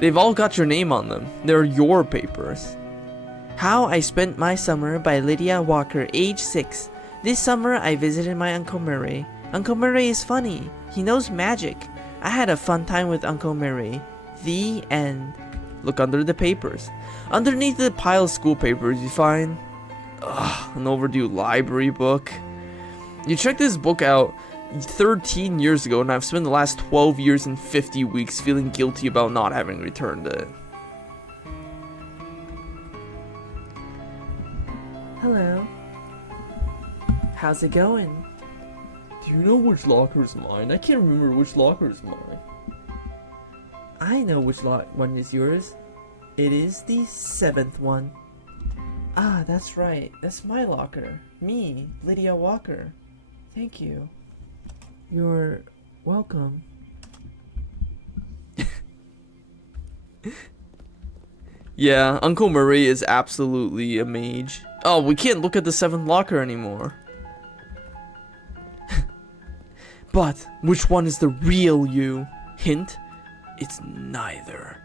They've all got your name on them. They're your papers. How I Spent My Summer by Lydia Walker, age 6. This summer I visited my Uncle Murray. Uncle Murray is funny. He knows magic. I had a fun time with Uncle Murray. The end. Look under the papers. Underneath the pile of school papers you find an overdue library book. You checked this book out 13 years ago, and I've spent the last 12 years and 50 weeks feeling guilty about not having returned it. Hello. How's it going? Do you know which locker is mine? I can't remember which locker is mine. I know which one is yours. It is the 7th one. Ah, that's right. That's my locker. Me, Lydia Walker. Thank you. You're welcome. Yeah, Uncle Murray is absolutely a mage. Oh, we can't look at the 7th locker anymore. But, which one is the real you? Hint, it's neither.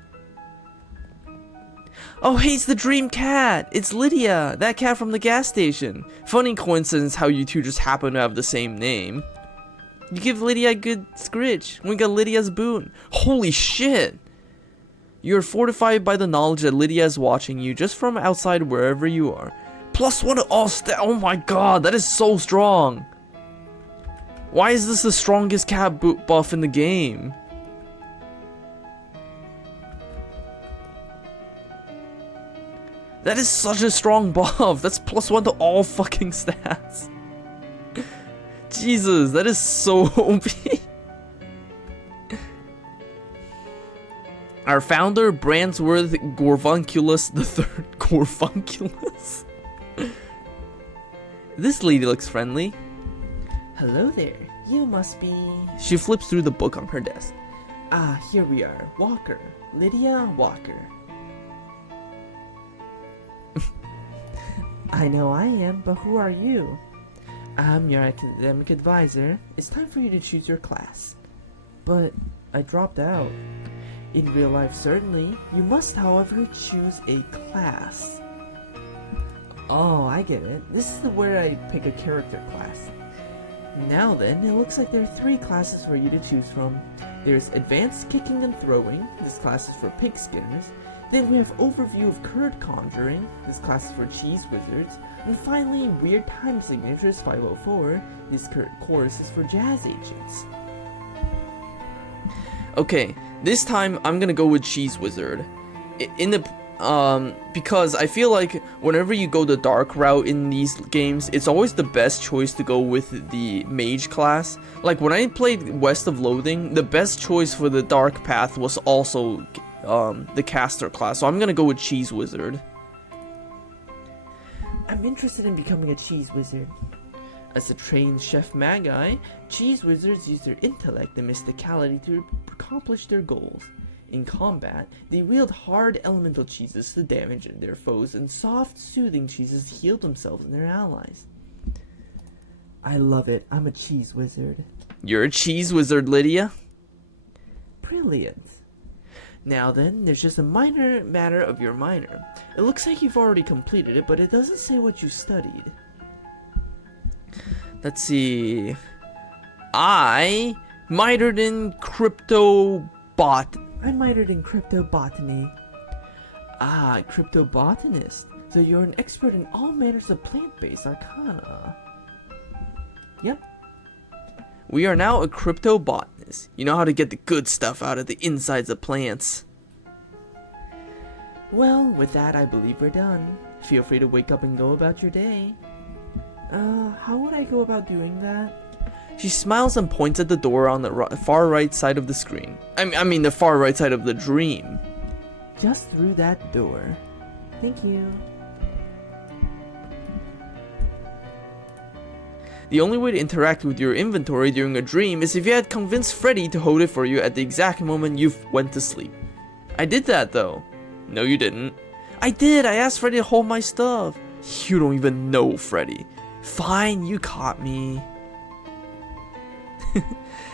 Oh, hey, it's the dream cat! It's Lydia, that cat from the gas station. Funny coincidence how you two just happen to have the same name. You give Lydia a good scritch. We got Lydia's boon. Holy shit! You're fortified by the knowledge that Lydia is watching you just from outside wherever you are. +1 to all oh my god, that is so strong! Why is this the strongest cat buff in the game? That is such a strong buff. That's +1 to all fucking stats. Jesus, that is so OP. Our founder, Brandsworth Gorvunculus III. Gorvunculus? This lady looks friendly. Hello there. You must be... She flips through the book on her desk. Ah, here we are. Walker. Lydia Walker. I know I am, but who are you? I'm your academic advisor. It's time for you to choose your class. But I dropped out. In real life, certainly. You must, however, choose a class. Oh, I get it. This is where I pick a character class. Now then, it looks like there are 3 classes for you to choose from. There's Advanced Kicking and Throwing. This class is for pig skinners. Then we have Overview of Curd Conjuring. This class is for cheese wizards. And finally, Weird Time Signatures 504. This course is for jazz agents. Okay, this time I'm gonna go with cheese wizard. Because I feel like whenever you go the dark route in these games, it's always the best choice to go with the mage class. Like when I played West of Loathing, the best choice for the dark path was also the caster class, so I'm gonna go with cheese wizard. I'm interested in becoming a cheese wizard. As a trained chef magi, cheese wizards use their intellect and mysticality to accomplish their goals. In combat, they wield hard elemental cheeses to damage their foes, and soft, soothing cheeses to heal themselves and their allies. I love it. I'm a cheese wizard. You're a cheese wizard, Lydia. Brilliant. Now then, there's just a minor matter of your minor. It looks like you've already completed it, but it doesn't say what you studied. Let's see. I minored in cryptobot. I minored in cryptobotany. Ah, cryptobotanist. So you're an expert in all manners of plant-based arcana. Yep. We are now a cryptobotanist. You know how to get the good stuff out of the insides of plants. Well, with that, I believe we're done. Feel free to wake up and go about your day. How would I go about doing that? She smiles and points at the door on the far right side of the screen. I mean the far right side of the dream. Just through that door. Thank you. The only way to interact with your inventory during a dream is if you had convinced Freddy to hold it for you at the exact moment you went to sleep. I did that though. No, you didn't. I did. I asked Freddy to hold my stuff. You don't even know Freddy. Fine, you caught me.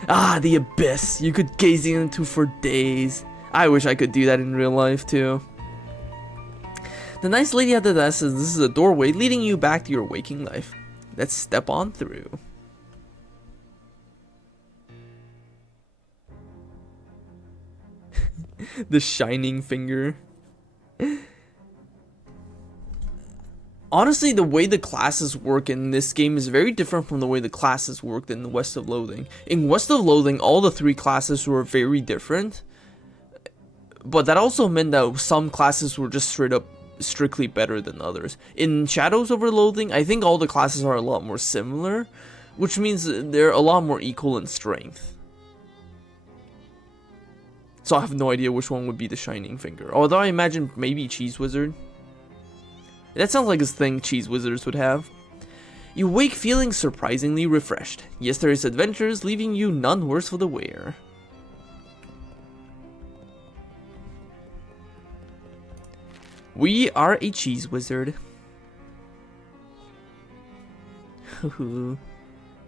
Ah, the abyss. You could gaze into for days. I wish I could do that in real life too. The nice lady at the desk says this is a doorway leading you back to your waking life. Let's step on through. The shining finger. Honestly, the way the classes work in this game is very different from the way the classes worked in West of Loathing. In West of Loathing, all the 3 classes were very different. But that also meant that some classes were just straight up strictly better than others. In Shadows over Loathing, I think all the classes are a lot more similar, which means they're a lot more equal in strength. So I have no idea which one would be the shining finger. Although I imagine maybe Cheese Wizard. That sounds like a thing cheese wizards would have. You wake feeling surprisingly refreshed. Yesterday's adventures leaving you none worse for the wear. We are a cheese wizard.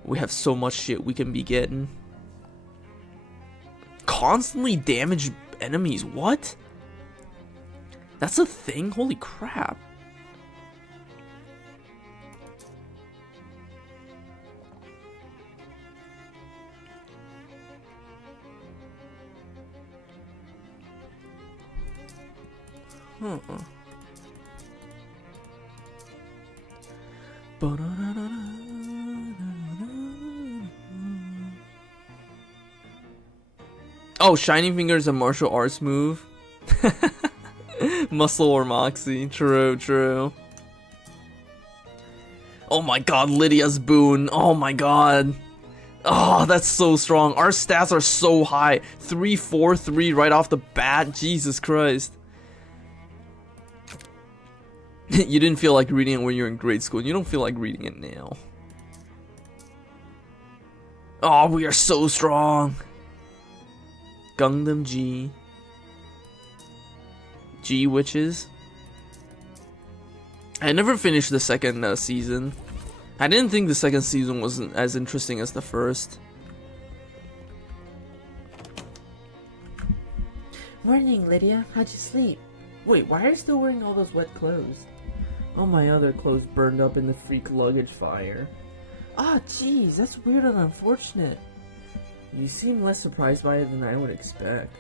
We have so much shit we can be getting. Constantly damage enemies, what? That's a thing? Holy crap. Oh, Shining Finger is a martial arts move. Muscle or Moxie. True, true. Oh my god, Lydia's boon. Oh my god. Oh, that's so strong. Our stats are so high. 3, 4, 3 right off the bat. Jesus Christ. You didn't feel like reading it when you were in grade school. You don't feel like reading it now. Oh, we are so strong. Gundam G. G Witches. I never finished the second season. I didn't think the second season wasn't as interesting as the first. Morning, Lydia. How'd you sleep? Wait, why are you still wearing all those wet clothes? All my other clothes burned up in the freak luggage fire. Ah, jeez, that's weird and unfortunate. You seem less surprised by it than I would expect.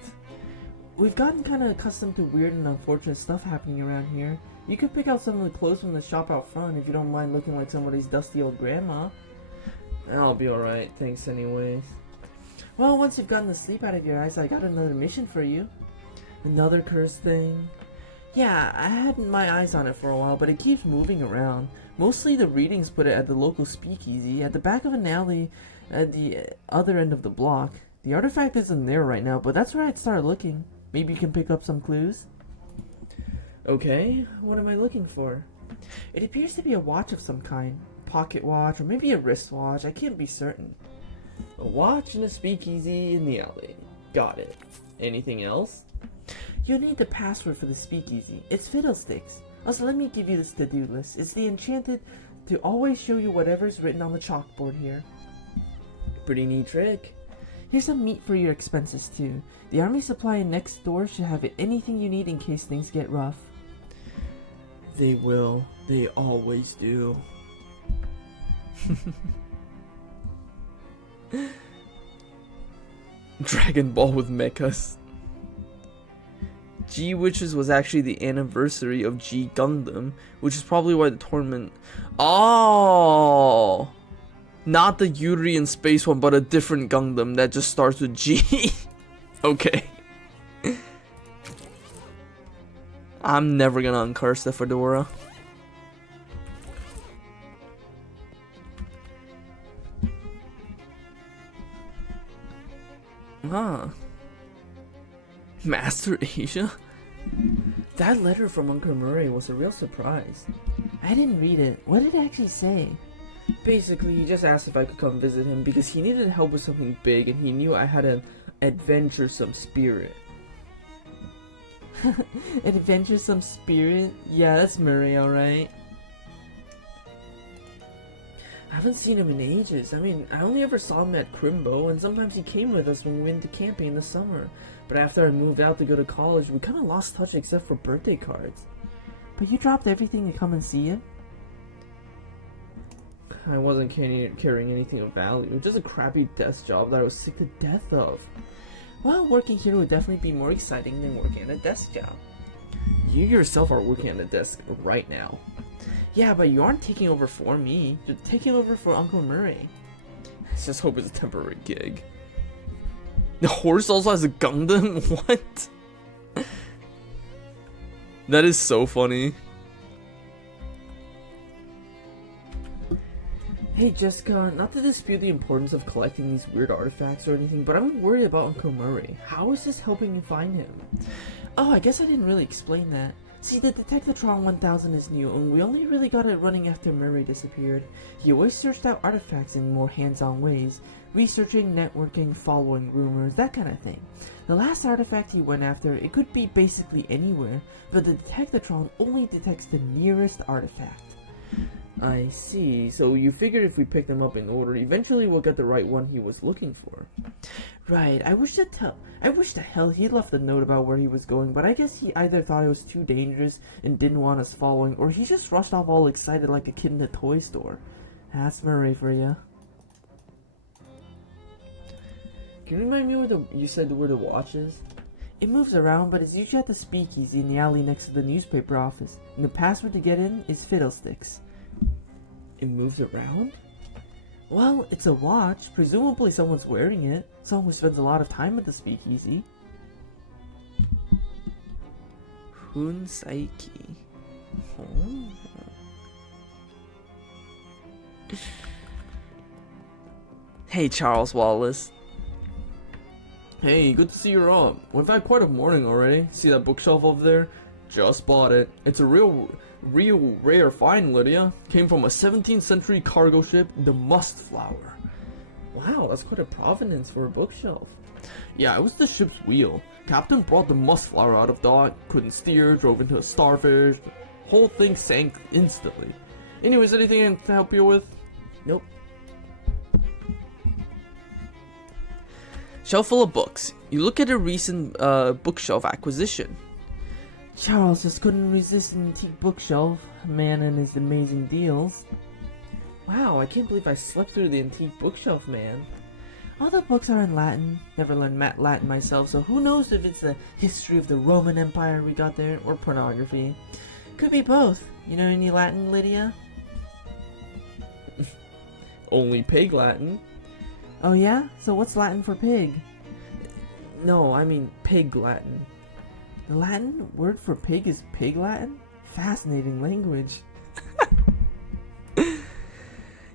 We've gotten kind of accustomed to weird and unfortunate stuff happening around here. You could pick out some of the clothes from the shop out front if you don't mind looking like somebody's dusty old grandma. I'll be alright, thanks anyways. Well, once you've gotten the sleep out of your eyes, I got another mission for you. Another cursed thing? Yeah, I had my eyes on it for a while, but it keeps moving around. Mostly the readings put it at the local speakeasy, at the back of an alley at the other end of the block. The artifact isn't there right now, but that's where I'd start looking. Maybe you can pick up some clues? Okay, what am I looking for? It appears to be a watch of some kind. Pocket watch, or maybe a wristwatch, I can't be certain. A watch and a speakeasy in the alley. Got it. Anything else? You'll need the password for the speakeasy. It's Fiddlesticks. Also, let me give you this to-do list. It's the enchanted to always show you whatever's written on the chalkboard here. Pretty neat trick. Here's some meat for your expenses, too. The army supply next door should have anything you need in case things get rough. They will. They always do. Dragon Ball with mechas. G Witches was actually the anniversary of G Gundam, which is probably why the tournament... Oh! Not the Yuri in space one, but a different Gundam that just starts with G. Okay. I'm never gonna uncurse the fedora. Huh. Master Asia? That letter from Uncle Murray was a real surprise. I didn't read it. What did it actually say? Basically, he just asked if I could come visit him because he needed help with something big and he knew I had an adventuresome spirit. Adventuresome spirit? Yeah, that's Murray, alright. I haven't seen him in ages. I mean, I only ever saw him at Crimbo, and sometimes he came with us when we went to camping in the summer. But after I moved out to go to college, we kind of lost touch except for birthday cards. But you dropped everything to come and see him? I wasn't carrying anything of value, just a crappy desk job that I was sick to death of. Well, working here would definitely be more exciting than working at a desk job. You yourself are working at a desk right now. Yeah, but you aren't taking over for me. You're taking over for Uncle Murray. Let's just hope it's a temporary gig. The horse also has a Gundam? What? That is so funny. Hey Jessica, not to dispute the importance of collecting these weird artifacts or anything, but I'm worried about Uncle Murray. How is this helping you find him? Oh, I guess I didn't really explain that. See, the Detectatron 1000 is new, and we only really got it running after Murray disappeared. He always searched out artifacts in more hands-on ways, researching, networking, following rumors, that kind of thing. The last artifact he went after, it could be basically anywhere, but the Detectatron only detects the nearest artifact. I see. So you figured if we pick them up in order, eventually we'll get the right one he was looking for. Right, I wish to hell he left a note about where he was going, but I guess he either thought it was too dangerous and didn't want us following, or he just rushed off all excited like a kid in a toy store. That's Murray for ya. Can you remind me where you said where the watch is? It moves around, but it's usually at the speakeasy in the alley next to the newspaper office, and the password to get in is Fiddlesticks. It moves around? Well, it's a watch. Presumably someone's wearing it. Someone who spends a lot of time at the speakeasy. Hun Saiki. Oh. Hey, Charles Wallace. Hey, good to see you're up. We've had quite a morning already. See that bookshelf over there? Just bought it. It's a real rare find, Lydia. Came from a 17th century cargo ship, the Mustflower. Wow, that's quite a provenance for a bookshelf. Yeah, it was the ship's wheel. Captain brought the muskflower out of dock, couldn't steer, drove into a starfish. The whole thing sank instantly. Anyways, anything I can help you with? Nope. Shelf full of books. You look at a recent bookshelf acquisition. Charles just couldn't resist an antique bookshelf. A man and his amazing deals. Wow, I can't believe I slept through the antique bookshelf, man. All the books are in Latin. Never learned Latin myself, so who knows if it's the history of the Roman Empire we got there, or pornography. Could be both. You know any Latin, Lydia? Only pig Latin. Oh yeah? So what's Latin for pig? No, I mean pig Latin. The Latin word for pig is pig Latin? Fascinating language.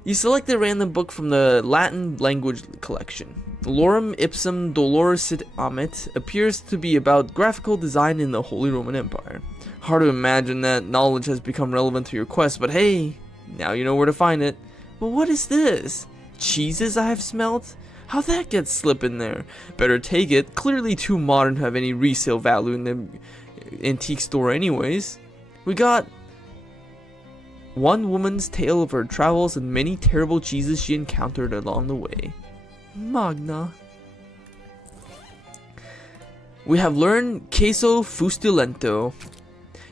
You select a random book from the Latin language collection. Lorem ipsum doloris amit appears to be about graphical design in the Holy Roman Empire. Hard to imagine that knowledge has become relevant to your quest, but hey, now you know where to find it. But what is this? Cheeses I have smelt? How'd that get slip in there? Better take it. Clearly too modern to have any resale value in the antique store anyways. We got one woman's tale of her travels and many terrible cheeses she encountered along the way. Magna. We have learned queso fustulento.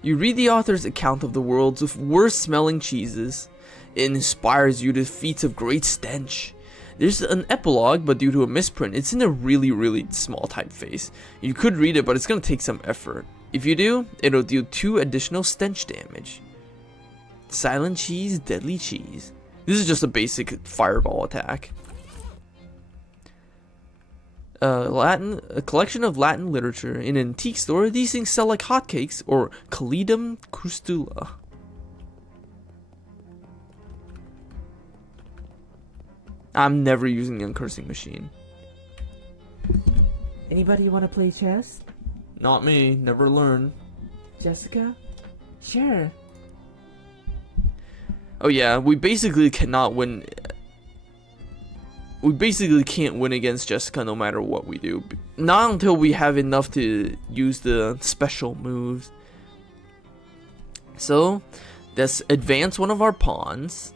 You read the author's account of the world's worst smelling cheeses. It inspires you to feats of great stench. There's an epilogue, but due to a misprint, it's in a really small typeface. You could read it, but it's gonna take some effort. If you do, it'll deal 2 additional stench damage. Silent cheese, deadly cheese. This is just a basic fireball attack. A collection of Latin literature in an antique store. These things sell like hotcakes, or calidum crustula. I'm never using the uncursing machine. Anybody want to play chess? Not me, never learned. Jessica? Sure. Oh yeah, we basically cannot win. We basically can't win against Jessica no matter what we do. Not until we have enough to use the special moves. So, let's advance one of our pawns.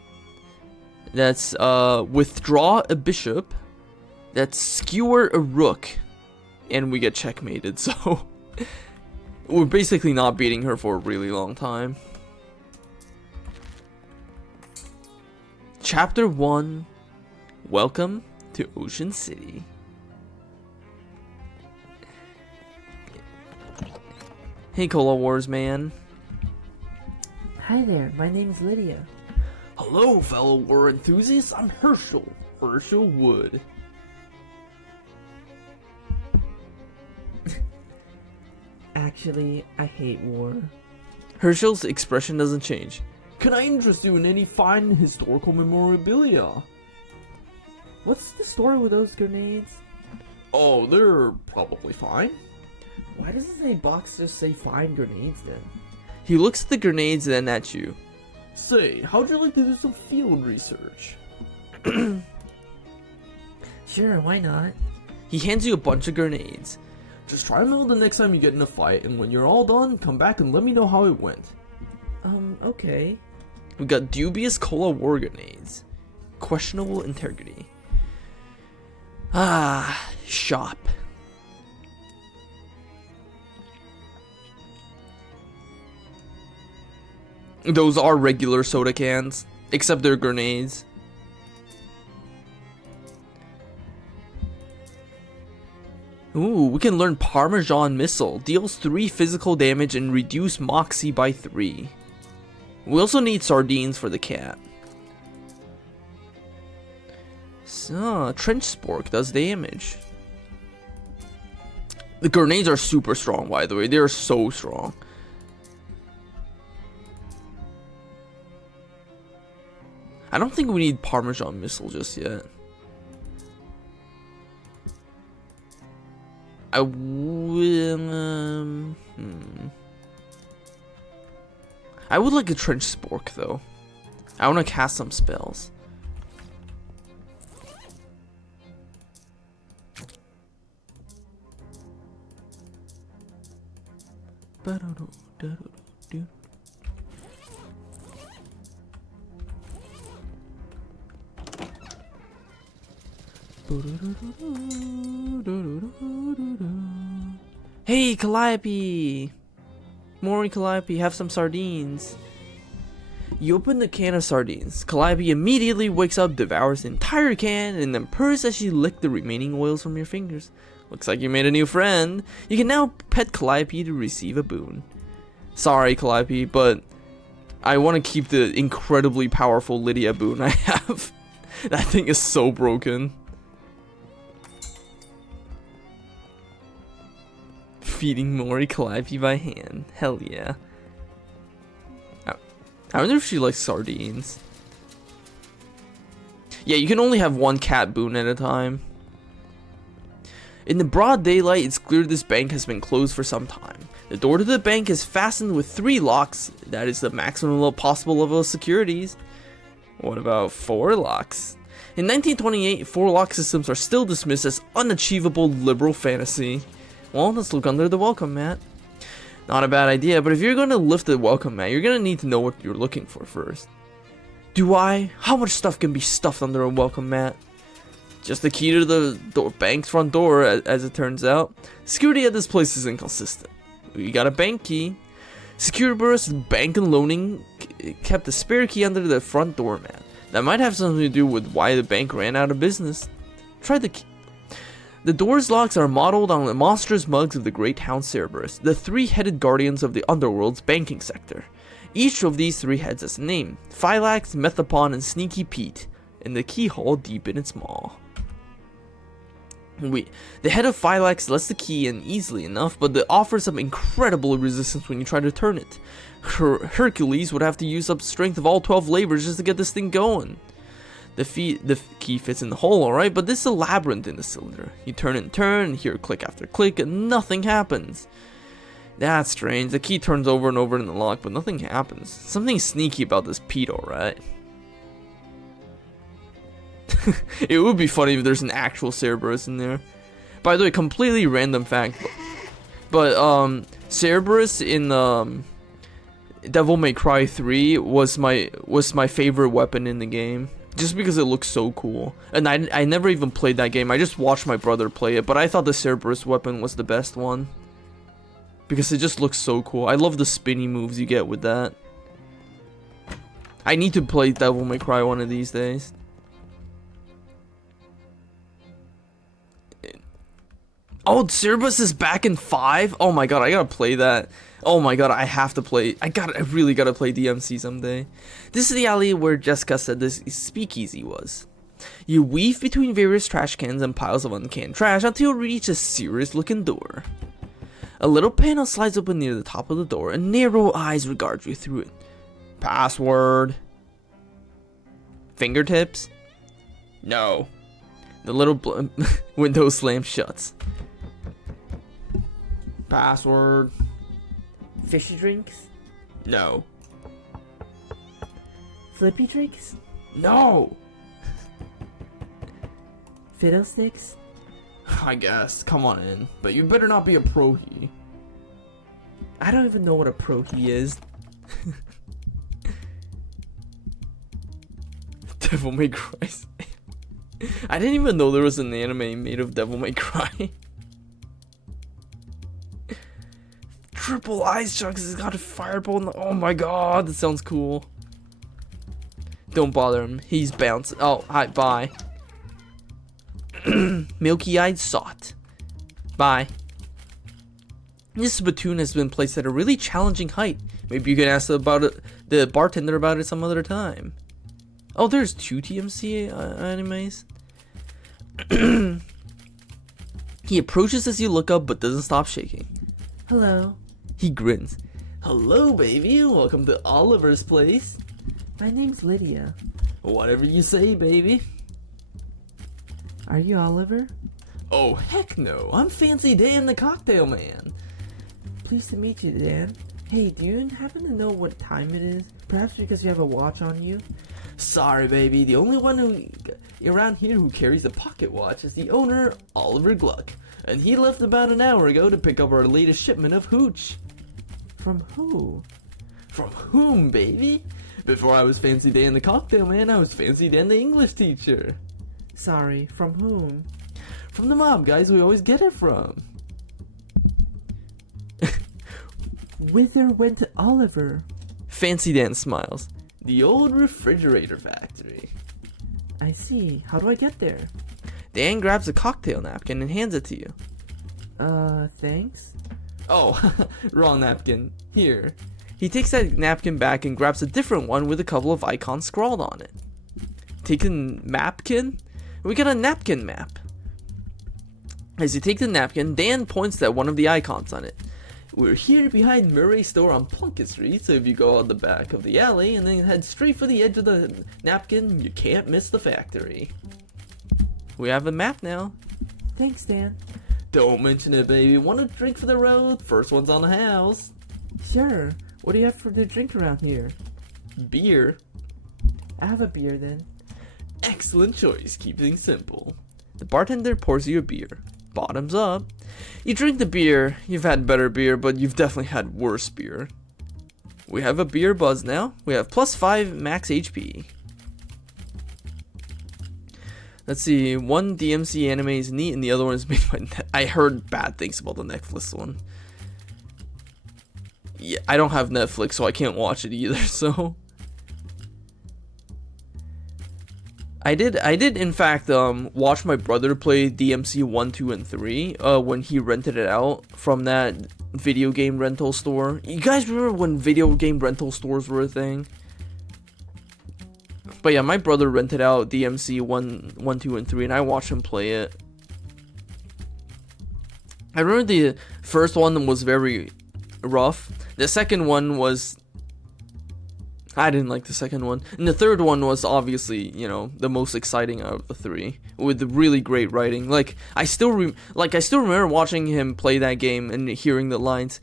Let's withdraw a bishop. Let's skewer a rook. And we get checkmated, so we're basically not beating her for a really long time. Chapter 1. Welcome to Ocean City. Hey, Cola Wars man. Hi there, my name's Lydia. Hello, fellow war enthusiasts. I'm Herschel Wood. Actually, I hate war. Herschel's expression doesn't change. Can I interest you in any fine historical memorabilia? What's the story with those grenades? Oh, they're probably fine. Why doesn't the box just say fine grenades then? He looks at the grenades then at you. Say, how'd you like to do some field research? Sure, why not? He hands you a bunch of grenades. Just try them out the next time you get in a fight, and when you're all done, come back and let me know how it went. Okay. We got dubious cola war grenades. Questionable integrity. Ah, shop. Those are regular soda cans, except they're grenades. Ooh, we can learn Parmesan Missile. Deals 3 physical damage and reduce Moxie by 3. We also need sardines for the cat. So, Trench Spork does damage. The grenades are super strong, by the way. They are so strong. I don't think we need Parmesan Missile just yet. I will. I would like a Trench Spork though. I want to cast some spells. Hey, Calliope! Maury Calliope, have some sardines. You open the can of sardines. Calliope immediately wakes up, devours the entire can, and then purrs as she licks the remaining oils from your fingers. Looks like you made a new friend. You can now pet Calliope to receive a boon. Sorry, Calliope, but I want to keep the incredibly powerful Lydia boon I have. That thing is so broken. Feeding Maury Calliope by hand. Hell yeah. I wonder if she likes sardines. Yeah, you can only have one cat boon at a time. In the broad daylight, it's clear this bank has been closed for some time. The door to the bank is fastened with 3 locks. That is the maximum possible level of securities. What about 4 locks? In 1928, 4 lock systems are still dismissed as unachievable liberal fantasy. Well, let's look under the welcome mat. Not a bad idea, but if you're going to lift the welcome mat, you're going to need to know what you're looking for first. Do I? How much stuff can be stuffed under a welcome mat? Just the key to the bank's front door, as it turns out. Security at this place is inconsistent. We got a bank key. Securitas Bank and Loaning kept a spare key under the front doormat. That might have something to do with why the bank ran out of business. Try the key. The door's locks are modeled on the monstrous mugs of the great hound Cerberus, the 3-headed guardians of the underworld's banking sector. Each of these 3 heads has a name: Phylax, Methapon, and Sneaky Pete, in the keyhole deep in its maw. The head of Phylax lets the key in easily enough, but it offers some incredible resistance when you try to turn it. Hercules would have to use up the strength of all 12 labors just to get this thing going. The key fits in the hole, alright, but this is a labyrinth in the cylinder. You turn and turn, and hear click after click, and nothing happens. That's strange. The key turns over and over in the lock, but nothing happens. Something sneaky about this Pete, alright. It would be funny if there's an actual Cerberus in there. By the way, completely random fact, but Cerberus in Devil May Cry 3 was my favorite weapon in the game. Just because it looks so cool. And I never even played that game. I just watched my brother play it. But I thought the Cerberus weapon was the best one. Because it just looks so cool. I love the spinny moves you get with that. I need to play Devil May Cry one of these days. Oh, Cerberus is back in 5? Oh my god, I gotta play that. Oh my god, I have to play. I really gotta play DMC someday. This is the alley where Jessica said this speakeasy was. You weave between various trash cans and piles of uncanned trash until you reach a serious looking door. A little panel slides open near the top of the door and narrow eyes regard you through it. Password. Fingertips? No. The little window slams shut. Password. Fishy drinks? No. Flippy drinks? No! Fiddlesticks? I guess. Come on in. But you better not be a pro-he. I don't even know what a pro-he is. Devil May Cry. I didn't even know there was an anime made of Devil May Cry. Triple ice chunks has got a fireball in the— oh my god, that sounds cool. Don't bother him, he's bouncing. Oh, hi, bye. Milky-eyed sot. Bye. This spittoon has been placed at a really challenging height. Maybe you can ask about it, the bartender about it some other time. Oh, there's 2 TMC animes. He approaches as you look up, but doesn't stop shaking. Hello. He grins. Hello, baby. Welcome to Oliver's place. My name's Lydia. Whatever you say, baby. Are you Oliver? Oh, heck no. I'm Fancy Dan the Cocktail Man. Pleased to meet you, Dan. Hey, do you happen to know what time it is? Perhaps because you have a watch on you? Sorry, baby. The only one who around here who carries a pocket watch is the owner, Oliver Gluck. And he left about an hour ago to pick up our latest shipment of hooch. From who? From whom, baby? Before I was Fancy Dan the cocktail man, I was Fancy Dan the English teacher. Sorry, from whom? From the mob guys we always get it from. Whither went Oliver? Fancy Dan smiles. The old refrigerator factory. I see. How do I get there? Dan grabs a cocktail napkin and hands it to you. Thanks? Oh, wrong napkin. Here. He takes that napkin back and grabs a different one with a couple of icons scrawled on it. Take a mapkin? We got a napkin map. As you take the napkin, Dan points at one of the icons on it. We're here behind Murray Store on Plunkett Street, so if you go out the back of the alley and then head straight for the edge of the napkin, you can't miss the factory. We have a map now. Thanks, Dan. Don't mention it, baby. Want a drink for the road? First one's on the house. Sure. What do you have for the drink around here? Beer. I have a beer then. Excellent choice. Keep things simple. The bartender pours you a beer. Bottoms up. You drink the beer. You've had better beer, but you've definitely had worse beer. We have a beer buzz now. We have +5 max HP. Let's see. One DMC anime is neat, and the other one is made by. I heard bad things about the Netflix one. Yeah, I don't have Netflix, so I can't watch it either. So I did in fact watch my brother play DMC 1, 2, and 3 when he rented it out from that video game rental store. You guys remember when video game rental stores were a thing? But yeah, my brother rented out DMC 1, 2, and 3, and I watched him play it. I remember the first one was very rough. The second one was... I didn't like the second one. And the third one was obviously, you know, the most exciting out of the three. With really great writing. Like, I still remember watching him play that game and hearing the lines.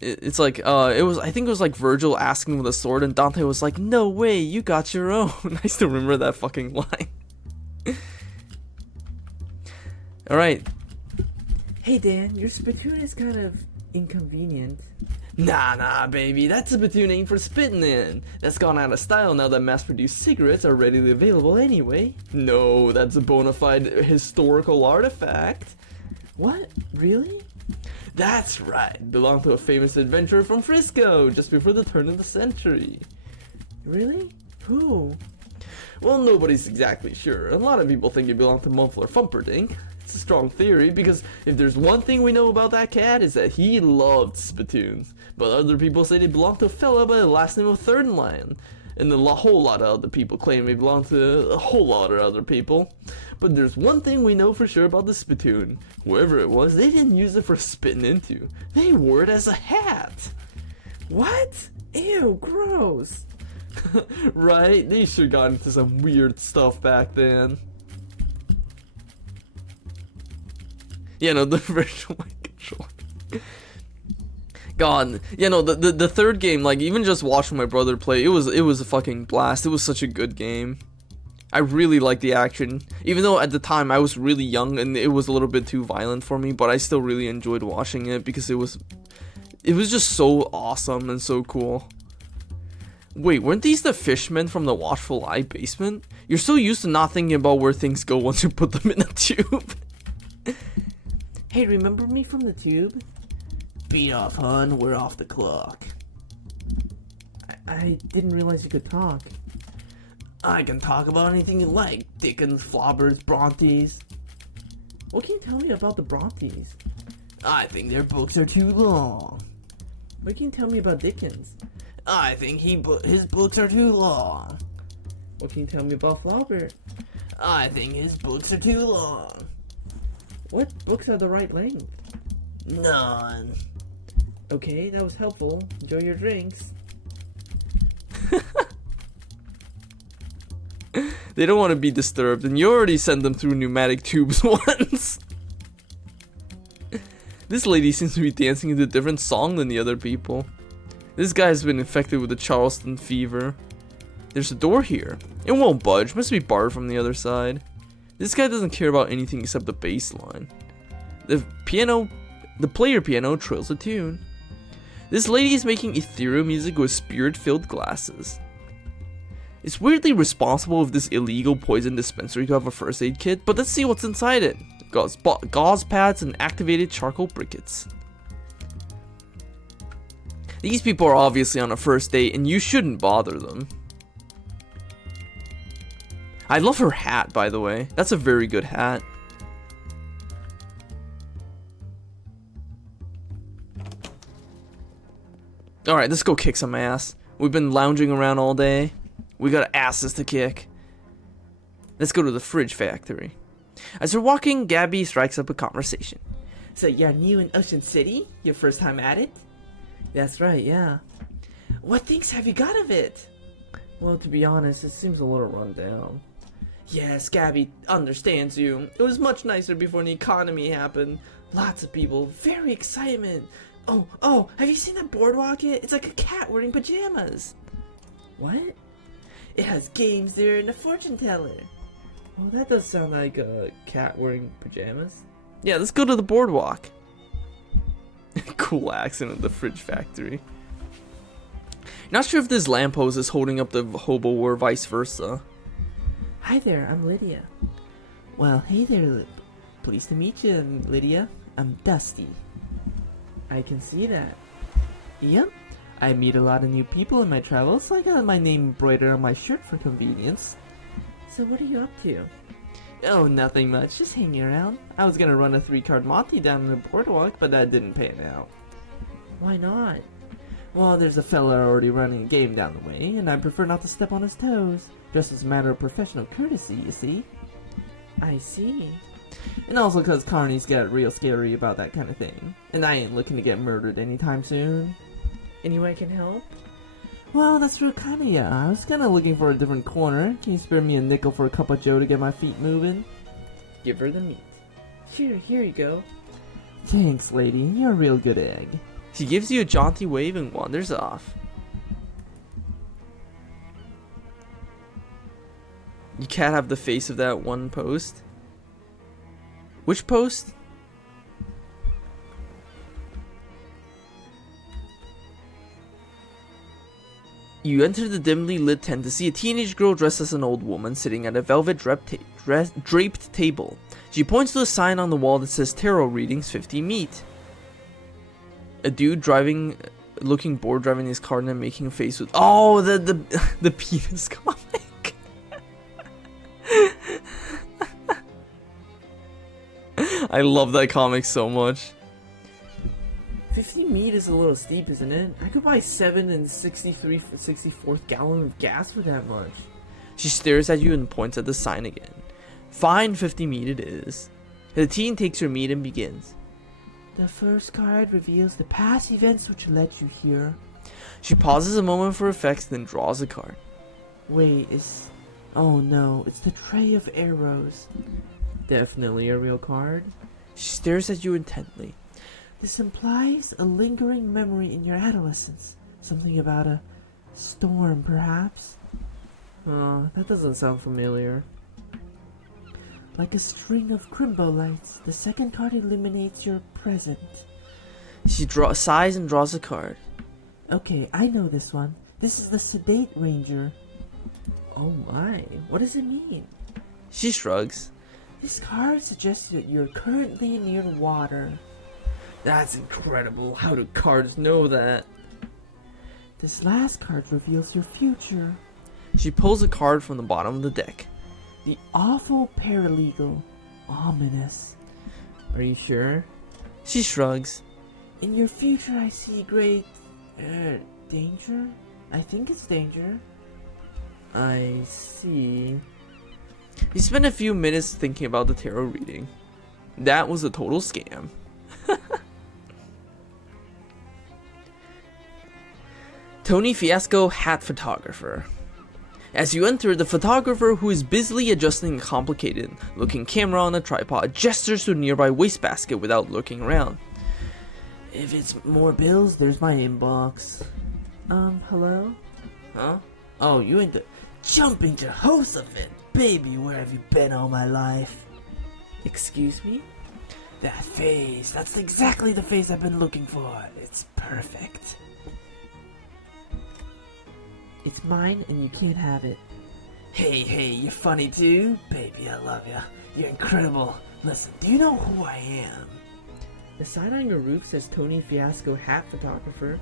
It's like, I think it was like Virgil asking with a sword, and Dante was like, "No way, you got your own." I still remember that fucking line. Alright. Hey Dan, your spittoon is kind of inconvenient. Nah, baby, that's a platoon aimed for spitting in. That's gone out of style now that mass-produced cigarettes are readily available anyway. No, that's a bona fide historical artifact. What? Really? That's right, belonged to a famous adventurer from Frisco, just before the turn of the century. Really? Who? Well, nobody's exactly sure. A lot of people think it belonged to Muffler Fumperdink. It's a strong theory, because if there's one thing we know about that cat, is that he loved spittoons. But other people say they belong to a fella by the last name of Third and Lion. And a whole lot of other people claim they belong to a whole lot of other people. But there's one thing we know for sure about the spittoon. Whoever it was, they didn't use it for spitting into. They wore it as a hat. What? Ew, gross. Right? They sure got into some weird stuff back then. Yeah, no, the virtual mic controller. God, yeah, no, the third game, like, even just watching my brother play, it was a fucking blast. It was such a good game. I really liked the action, even though at the time I was really young and it was a little bit too violent for me, but I still really enjoyed watching it because it was just so awesome and so cool. Wait, weren't these the fishmen from the Watchful Eye basement? You're so used to not thinking about where things go once you put them in a tube. Hey, remember me from the tube? Beat off, hun. We're off the clock. I didn't realize you could talk. I can talk about anything you like. Dickens, Flobbers, Brontes. What can you tell me about the Brontes? I think their books are too long. What can you tell me about Dickens? I think his books are too long. What can you tell me about Flaubert? I think his books are too long. What books are the right length? None. Okay, that was helpful. Enjoy your drinks. They don't want to be disturbed, and you already sent them through pneumatic tubes once. This lady seems to be dancing into a different song than the other people. This guy's been infected with the Charleston fever. There's a door here. It won't budge. Must be barred from the other side. This guy doesn't care about anything except the bass line. The player piano trills a tune. This lady is making ethereal music with spirit-filled glasses. It's weirdly responsible of this illegal poison dispensary to have a first aid kit, but let's see what's inside it. Gauze pads and activated charcoal briquettes. These people are obviously on a first date and you shouldn't bother them. I love her hat, by the way. That's a very good hat. Alright, let's go kick some ass. We've been lounging around all day. We got asses to kick. Let's go to the fridge factory. As they're walking, Gabby strikes up a conversation. So you're new in Ocean City? Your first time at it? That's right, yeah. What things have you got of it? Well, to be honest, it seems a little run down. Yes, Gabby understands you. It was much nicer before the economy happened. Lots of people, very excitement. Oh, have you seen that boardwalk yet? It's like a cat wearing pajamas. What? It has games there and a fortune teller. Oh, that does sound like a cat wearing pajamas. Yeah, let's go to the boardwalk. Cool accent of the fridge factory. Not sure if this lamppost is holding up the hobo or vice versa. Hi there, I'm Lydia. Well, hey there, pleased to meet you, Lydia. I'm Dusty. I can see that. Yep. I meet a lot of new people in my travels, so I got my name embroidered on my shirt for convenience. So what are you up to? Oh, nothing much, just hanging around. I was gonna run a 3-card Monty down the boardwalk, but that didn't pan out. Why not? Well, there's a fella already running a game down the way, and I prefer not to step on his toes. Just as a matter of professional courtesy, you see? I see. And also because carnies get real scary about that kind of thing. And I ain't looking to get murdered anytime soon. Any way I can help? Well, that's real kind of ya. I was kinda looking for a different corner. Can you spare me a nickel for a cup of joe to get my feet moving? Give her the meat. Here you go. Thanks, lady. You're a real good egg. She gives you a jaunty wave and wanders off. You can't have the face of that one post. Which post? You enter the dimly lit tent to see a teenage girl dressed as an old woman sitting at a velvet draped table. She points to a sign on the wall that says tarot readings 50 meet. A dude looking bored driving his car and then making a face with the penis comic. I love that comic so much. 50 meat is a little steep, isn't it? I could buy 7 and 64th gallon of gas for that much. She stares at you and points at the sign again. Fine, 50 meat it is. The teen takes her meat and begins. The first card reveals the past events which led you here. She pauses a moment for effects, then draws a card. Wait, oh no, it's the tray of arrows. Definitely a real card. She stares at you intently. This implies a lingering memory in your adolescence. Something about a storm, perhaps? That doesn't sound familiar. Like a string of crimbo lights, the second card illuminates your present. She sighs and draws a card. Okay, I know this one. This is the sedate ranger. Oh my, what does it mean? She shrugs. This card suggests that you're currently near water. That's incredible. How do cards know that? This last card reveals your future. She pulls a card from the bottom of the deck. The awful paralegal. Ominous. Are you sure? She shrugs. In your future I see great... danger? I think it's danger. I see. You spend a few minutes thinking about the tarot reading. That was a total scam. Tony Fiasco, hat photographer. As you enter, the photographer, who is busily adjusting a complicated looking camera on a tripod, gestures to a nearby wastebasket without looking around. If it's more bills, there's my inbox. Hello? Huh? Oh, you ain't the jumping Jehoshaphat. Baby, where have you been all my life? Excuse me? That face, that's exactly the face I've been looking for. It's perfect. It's mine and you can't have it. Hey, you're funny too? Baby, I love ya. You're incredible. Listen, do you know who I am? The sign on your roof says Tony Fiasco Hat Photographer.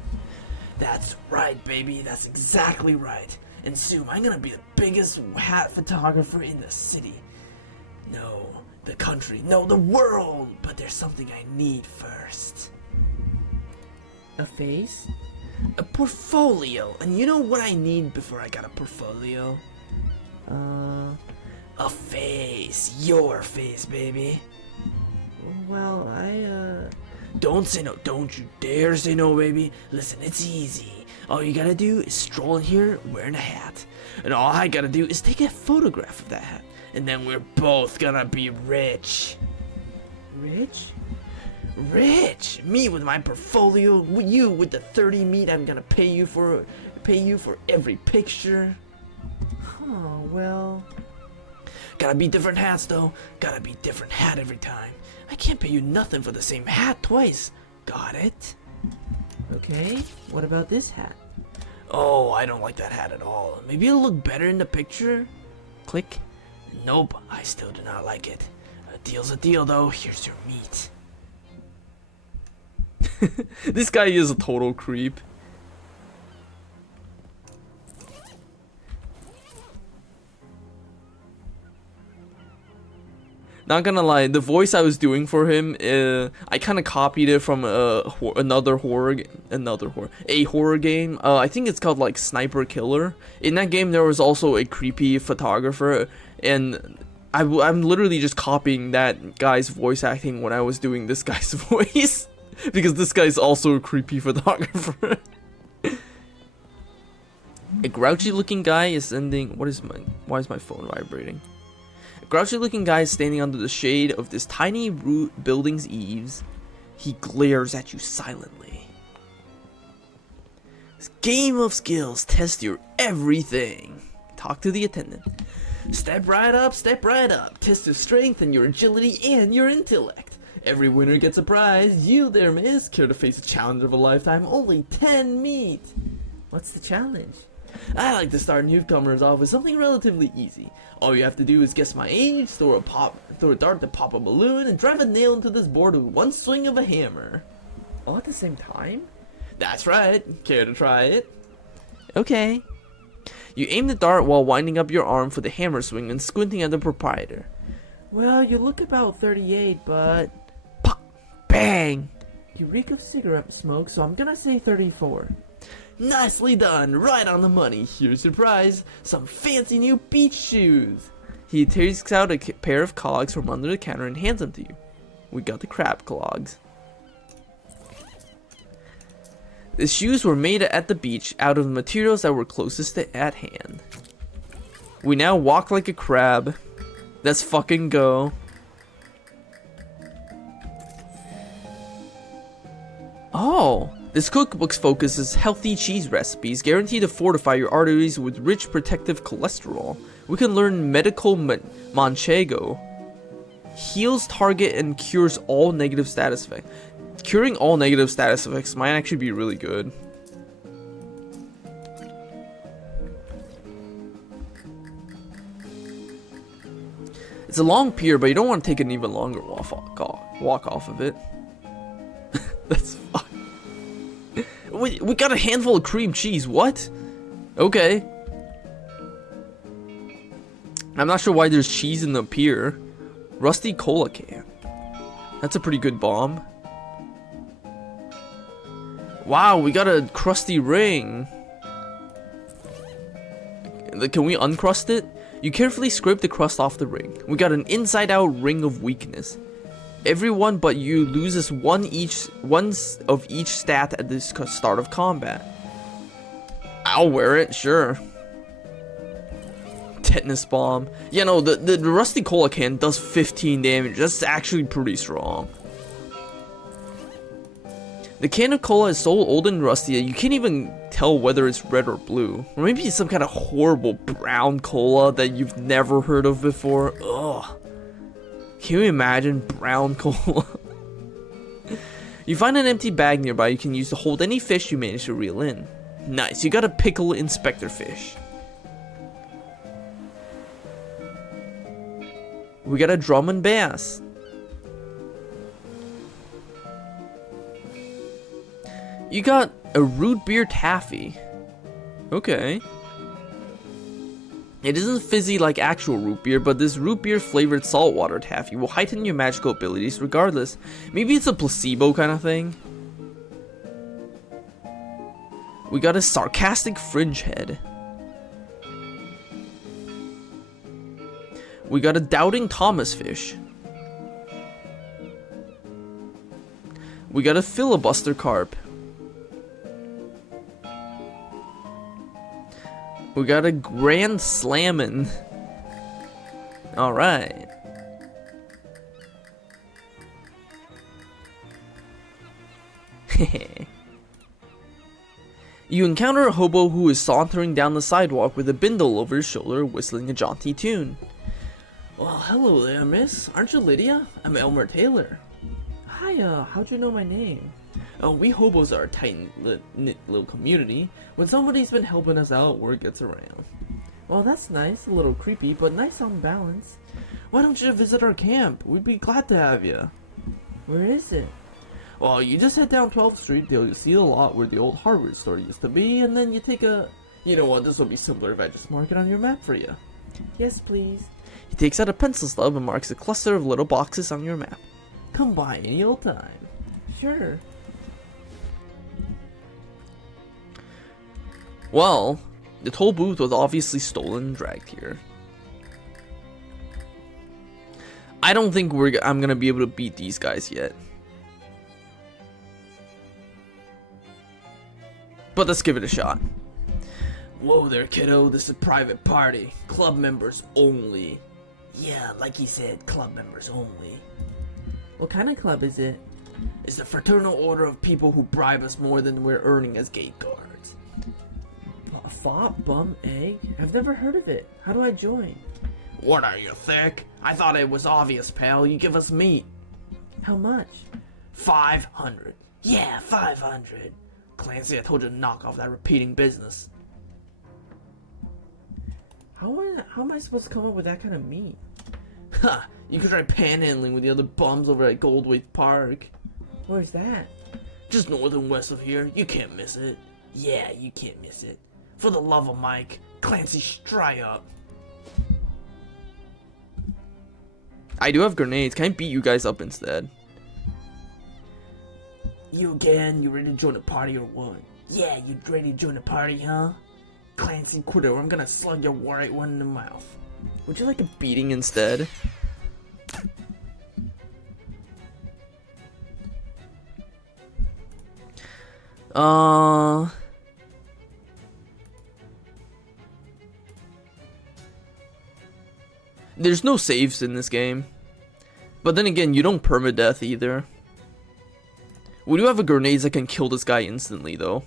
That's right, baby. That's exactly right. And soon I'm gonna be the biggest hat photographer in the city. No, the country. No, the world. But there's something I need first. A face? A portfolio. And you know what I need before I got a portfolio? A face. Your face, baby. Well, Don't say no. Don't you dare say no, baby. Listen, it's easy. All you gotta do is stroll in here wearing a hat. And all I gotta do is take a photograph of that hat. And then we're both gonna be rich. Rich? Rich! Me with my portfolio, you with the 30 meat I'm gonna pay you for every picture. Huh, well... Gotta be different hats though. Gotta be different hat every time. I can't pay you nothing for the same hat twice. Got it? Okay, what about this hat? Oh, I don't like that hat at all. Maybe it'll look better in the picture? Click. Nope, I still do not like it. A deal's a deal though. Here's your meat. This guy is a total creep. Not gonna lie, the voice I was doing for him, I kind of copied it from a horror game. I think it's called like Sniper Killer. In that game, there was also a creepy photographer, and I'm literally just copying that guy's voice acting when I was doing this guy's voice, because this guy's also a creepy photographer. A grouchy-looking guy is sending. Why is my phone vibrating? Grouchy-looking guy is standing under the shade of this tiny building's eaves. He glares at you silently. This game of skills tests your everything. Talk to the attendant. Step right up, test your strength and your agility and your intellect. Every winner gets a prize. You there, miss, care to face a challenge of a lifetime? Only 10 meat. What's the challenge? I like to start newcomers off with something relatively easy. All you have to do is guess my age, throw a dart to pop a balloon, and drive a nail into this board with one swing of a hammer. All at the same time? That's right. Care to try it? Okay. You aim the dart while winding up your arm for the hammer swing and squinting at the proprietor. Well, you look about 38, but... Pop! Bang! You reek of cigarette smoke, so I'm gonna say 34. Nicely done, right on the money. Here's your prize, some fancy new beach shoes. He takes out a pair of clogs from under the counter and hands them to you. We got the crab clogs. The shoes were made at the beach out of the materials that were closest at hand. We now walk like a crab. Let's fucking go. Oh! This cookbook's focus is healthy cheese recipes guaranteed to fortify your arteries with rich protective cholesterol. We can learn medical manchego. Heals target and cures all negative status effects. Curing all negative status effects might actually be really good. It's a long pier, but you don't want to take an even longer walk off of it. That's fine. We got a handful of cream cheese. What? Okay. I'm not sure why there's cheese in the pier. Rusty cola can. That's a pretty good bomb. Wow, we got a crusty ring. Can we uncrust it? You carefully scrape the crust off the ring. We got an inside-out ring of weakness. Everyone but you loses one of each stat at the start of combat. I'll wear it, sure. Tetanus bomb. Yeah, no, the rusty cola can does 15 damage. That's actually pretty strong. The can of cola is so old and rusty that you can't even tell whether it's red or blue. Or maybe it's some kind of horrible brown cola that you've never heard of before. Ugh. Can you imagine brown cola? You find an empty bag nearby you can use to hold any fish you manage to reel in. Nice, you got a pickle inspector fish. We got a drum and bass. You got a root beer taffy. Okay. It isn't fizzy like actual root beer, but this root beer flavored saltwater taffy will heighten your magical abilities regardless. Maybe it's a placebo kind of thing. We got a sarcastic fringe head. We got a doubting Thomas fish. We got a filibuster carp. We got a grand slammin'. Alright. You encounter a hobo who is sauntering down the sidewalk with a bindle over his shoulder, whistling a jaunty tune. Well, hello there, miss. Aren't you Lydia? I'm Elmer Taylor. Hi, how'd you know my name? We hobos are a tight-knit little community. When somebody's been helping us out, word gets around. Well, that's nice. A little creepy, but nice on balance. Why don't you visit our camp? We'd be glad to have you. Where is it? Well, you just head down 12th Street, you'll see the lot where the old hardware store used to be, and then you take a... You know what, this would be simpler if I just mark it on your map for you. Yes, please. He takes out a pencil stub and marks a cluster of little boxes on your map. Come by any old time. Sure. Well, the toll booth was obviously stolen and dragged here. I don't think I'm gonna be able to beat these guys yet. But let's give it a shot. Whoa there, kiddo. This is a private party. Club members only. Yeah, like he said, club members only. What kind of club is it? It's the fraternal order of people who bribe us more than we're earning as gate guards. Fop, bum, egg? I've never heard of it. How do I join? What are you, thick? I thought it was obvious, pal. You give us meat. How much? 500. Yeah, 500. Clancy, I told you to knock off that repeating business. How am I supposed to come up with that kind of meat? Ha! You could try panhandling with the other bums over at Goldwaith Park. Where's that? Just north and west of here. You can't miss it. Yeah, you can't miss it. For the love of Mike, Clancy, try up. I do have grenades. Can I beat you guys up instead? You again? You ready to join the party or what? Yeah, you ready to join the party, huh? Clancy, quit it or I'm gonna slug your right one in the mouth. Would you like a beating instead? There's no saves in this game. But then again, you don't permadeath either. We do have a grenades that can kill this guy instantly though.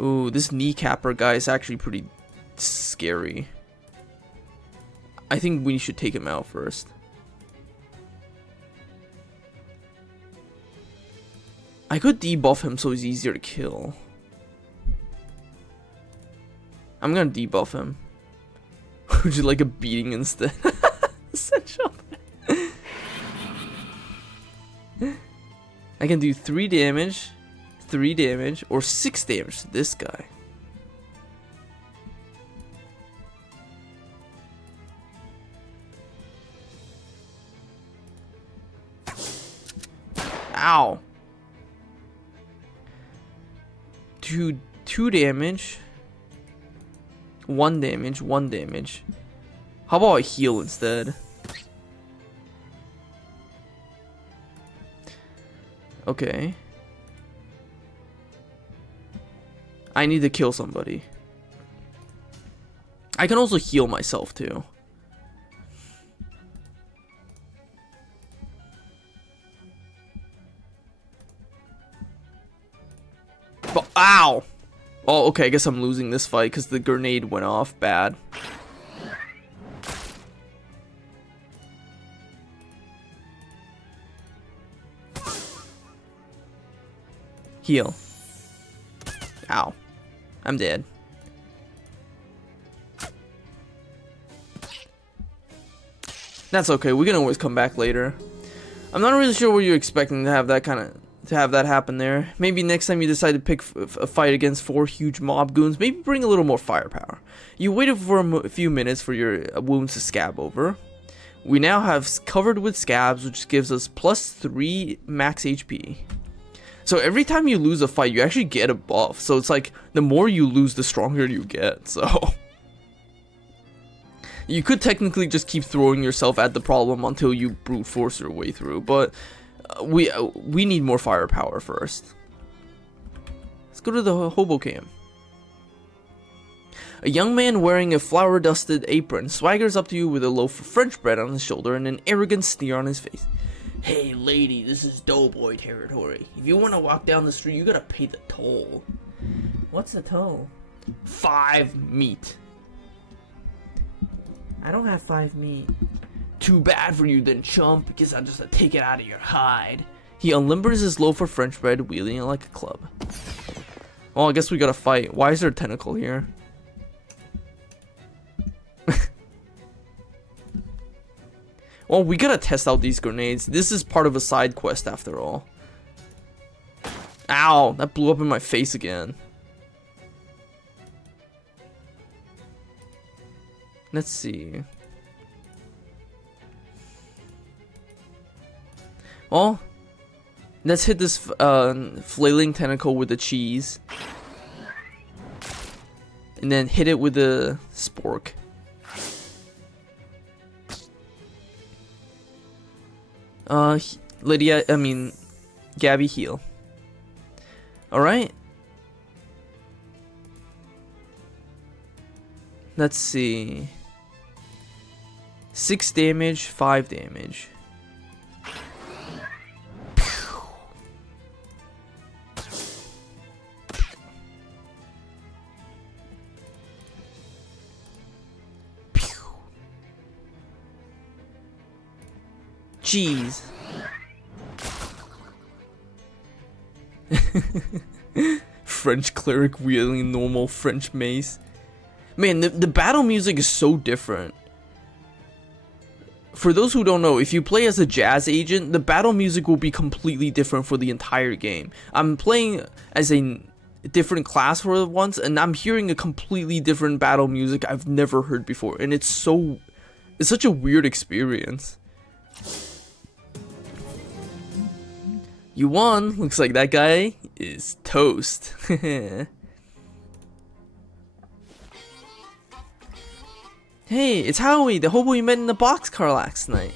Ooh, this kneecapper guy is actually pretty scary. I think we should take him out first. I could debuff him so he's easier to kill. I'm gonna debuff him. Would you like a beating instead? Essential. I can do 3 damage, 3 damage, or 6 damage to this guy. Ow. 2 damage. 1 damage, 1 damage. How about I heal instead? Okay. I need to kill somebody. I can also heal myself too. But, ow! Oh, okay, I guess I'm losing this fight because the grenade went off bad. Heal. Ow. I'm dead. That's okay. We can always come back later. I'm not really sure what you're expecting to have that happen there. Maybe next time you decide to pick a fight against 4 huge mob goons, maybe bring a little more firepower. You waited for a few minutes for your wounds to scab over. We now have covered with scabs, which gives us +3 max HP. So every time you lose a fight, you actually get a buff. So it's like, the more you lose, the stronger you get, so... You could technically just keep throwing yourself at the problem until you brute force your way through, but we need more firepower first. Let's go to the hobo camp. A young man wearing a flour-dusted apron swaggers up to you with a loaf of French bread on his shoulder and an arrogant sneer on his face. Hey lady, this is doughboy territory. If you want to walk down the street, you gotta pay the toll. What's the toll? 5 meat. I don't have 5 meat. Too bad for you then, chump, because I'll just take it out of your hide. He unlimbers his loaf of French bread, wielding it like a club. Well, I guess we gotta fight. Why is there a tentacle here? Well, we gotta test out these grenades. This is part of a side quest after all. Ow! That blew up in my face again. Let's see. Well, let's hit this flailing tentacle with the cheese. And then hit it with the spork. Gabby, heal. Alright. Let's see. 6 damage, 5 damage. Jeez. French cleric wielding normal French mace. Man, the battle music is so different. For those who don't know, if you play as a jazz agent, the battle music will be completely different for the entire game. I'm playing as a different class for once, and I'm hearing a completely different battle music I've never heard before, and it's such a weird experience. You won. Looks like that guy is toast. Hey, it's Howie, the hobo you met in the boxcar last night.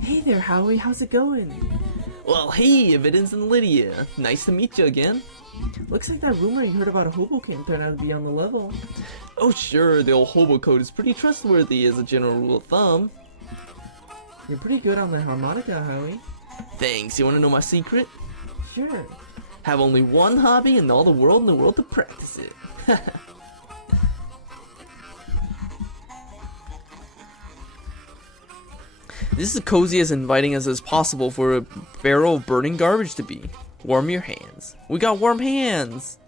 Hey there, Howie. How's it going? Well, hey, Evidence and Lydia. Nice to meet you again. Looks like that rumor you heard about a hobo camp turned out to be on the level. Oh, sure, the old hobo code is pretty trustworthy as a general rule of thumb. You're pretty good on the harmonica, Howie. Thanks. You want to know my secret? Sure. Have only one hobby in all the world to practice it. This is cozy as inviting as possible for a barrel of burning garbage to be. Warm your hands. We got warm hands.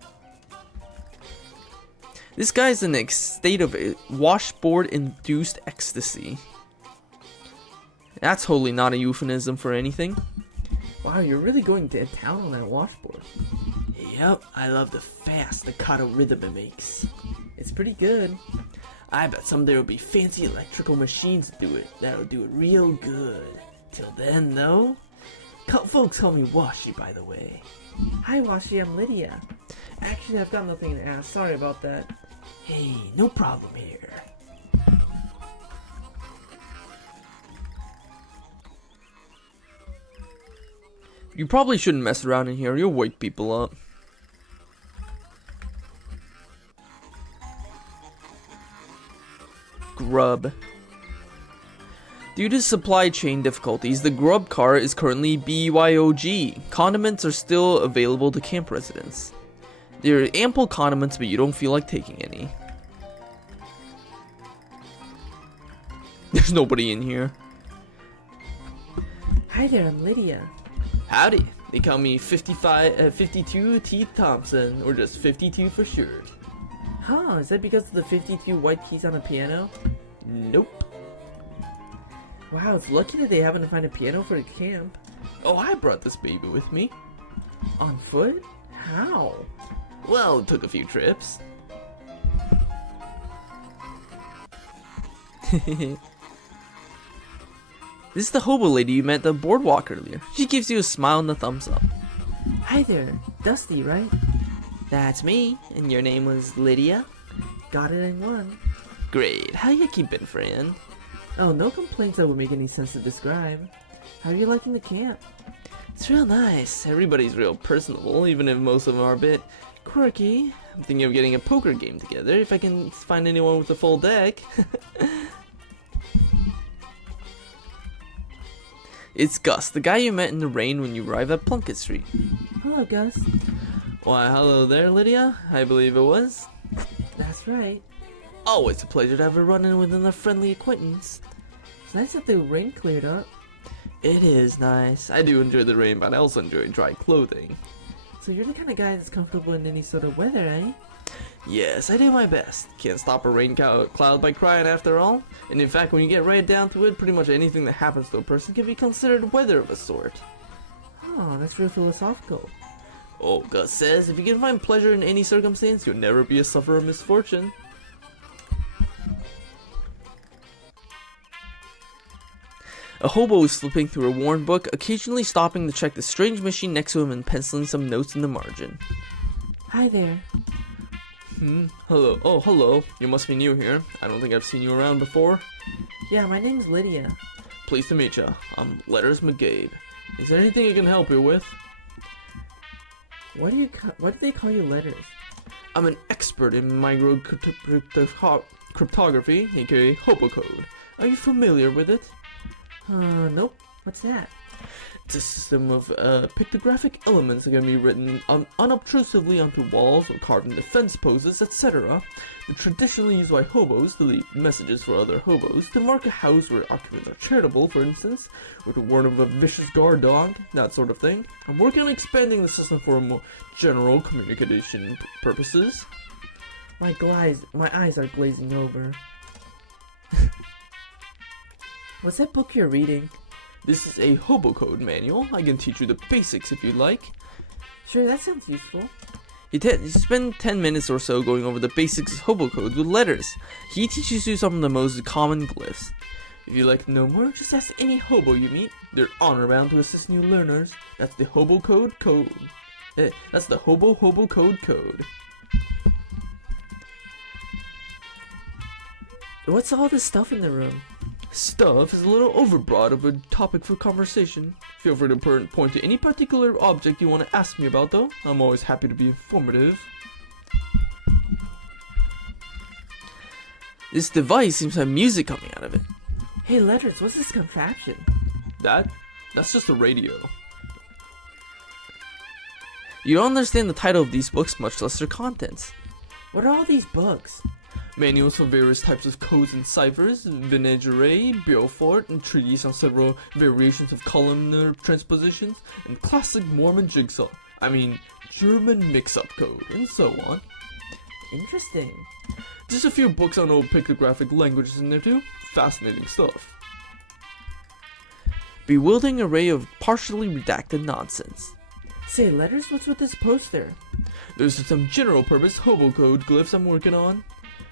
This guy's in a state of washboard-induced ecstasy. That's totally not a euphemism for anything. Wow, you're really going to town on that washboard. Yep, I love the fast staccato rhythm it makes. It's pretty good. I bet someday there'll be fancy electrical machines to do it. That'll do it real good. Till then, though, folks call me Washi, by the way. Hi, Washi, I'm Lydia. Actually, I've got nothing to ask. Sorry about that. Hey, no problem here. You probably shouldn't mess around in here. You'll wake people up. Grub. Due to supply chain difficulties, the grub car is currently BYOG. Condiments are still available to camp residents. There are ample condiments, but you don't feel like taking any. There's nobody in here. Hi there, I'm Lydia. Howdy. They call me 52 Teeth Thompson, or just 52 for short. Huh, is that because of the 52 white keys on the piano? Nope. Wow, it's lucky that they happen to find a piano for the camp. Oh, I brought this baby with me. On foot? How? Well, it took a few trips. This is the hobo lady you met at the boardwalk earlier. She gives you a smile and a thumbs up. Hi there, Dusty, right? That's me. And your name was Lydia? Got it in one. Great. How you keeping, friend? Oh, no complaints that would make any sense to describe. How are you liking the camp? It's real nice. Everybody's real personable, even if most of them are a bit quirky. I'm thinking of getting a poker game together if I can find anyone with a full deck. It's Gus, the guy you met in the rain when you arrived at Plunkett Street. Hello, Gus. Why, hello there, Lydia. I believe it was. That's right. Always a pleasure to have a run-in with a friendly acquaintance. It's nice that the rain cleared up. It is nice. I do enjoy the rain, but I also enjoy dry clothing. So you're the kind of guy that's comfortable in any sort of weather, eh? Yes, I do my best. Can't stop a rain cloud by crying after all. And in fact, when you get right down to it, pretty much anything that happens to a person can be considered weather of a sort. Oh, that's real philosophical. Oh, Gus says, if you can find pleasure in any circumstance, you'll never be a sufferer of misfortune. A hobo is flipping through a worn book, occasionally stopping to check the strange machine next to him and penciling some notes in the margin. Hi there. Hello. Oh, hello. You must be new here. I don't think I've seen you around before. Yeah, my name's Lydia. Pleased to meet ya. I'm Letters McGabe. Is there anything I can help you with? What do they call you Letters? I'm an expert in cryptography, aka hobo code. Are you familiar with it? Nope. What's that? It's a system of pictographic elements that can be written unobtrusively onto walls or carved into fence poses, etc. They're traditionally used by hobos to leave messages for other hobos, to mark a house where occupants are charitable, for instance, or to warn of a vicious guard dog, that sort of thing. I'm working on expanding the system for more general communication purposes. My eyes are glazing over. What's that book you're reading? This is a hobo code manual. I can teach you the basics if you'd like. Sure, that sounds useful. You spend 10 minutes or so going over the basics of hobo codes with Letters. He teaches you some of the most common glyphs. If you'd like to know more, just ask any hobo you meet. They're honor-bound to assist new learners. That's the hobo code. That's the hobo code. What's all this stuff in the room? Stuff is a little overbroad of a topic for conversation. Feel free to point to any particular object you want to ask me about, though. I'm always happy to be informative. This device seems to have music coming out of it. Hey, Letters, what's this contraption? That's just a radio. You don't understand the title of these books, much less their contents. What are all these books? Manuals for various types of codes and ciphers, vinaigrette, Beaufort, and treaties on several variations of columnar transpositions, and classic Mormon German mix-up code, and so on. Interesting. Just a few books on old pictographic languages in there too. Fascinating stuff. Bewildering array of partially redacted nonsense. Say, Letters, what's with this poster? There's some general purpose hobo code glyphs I'm working on.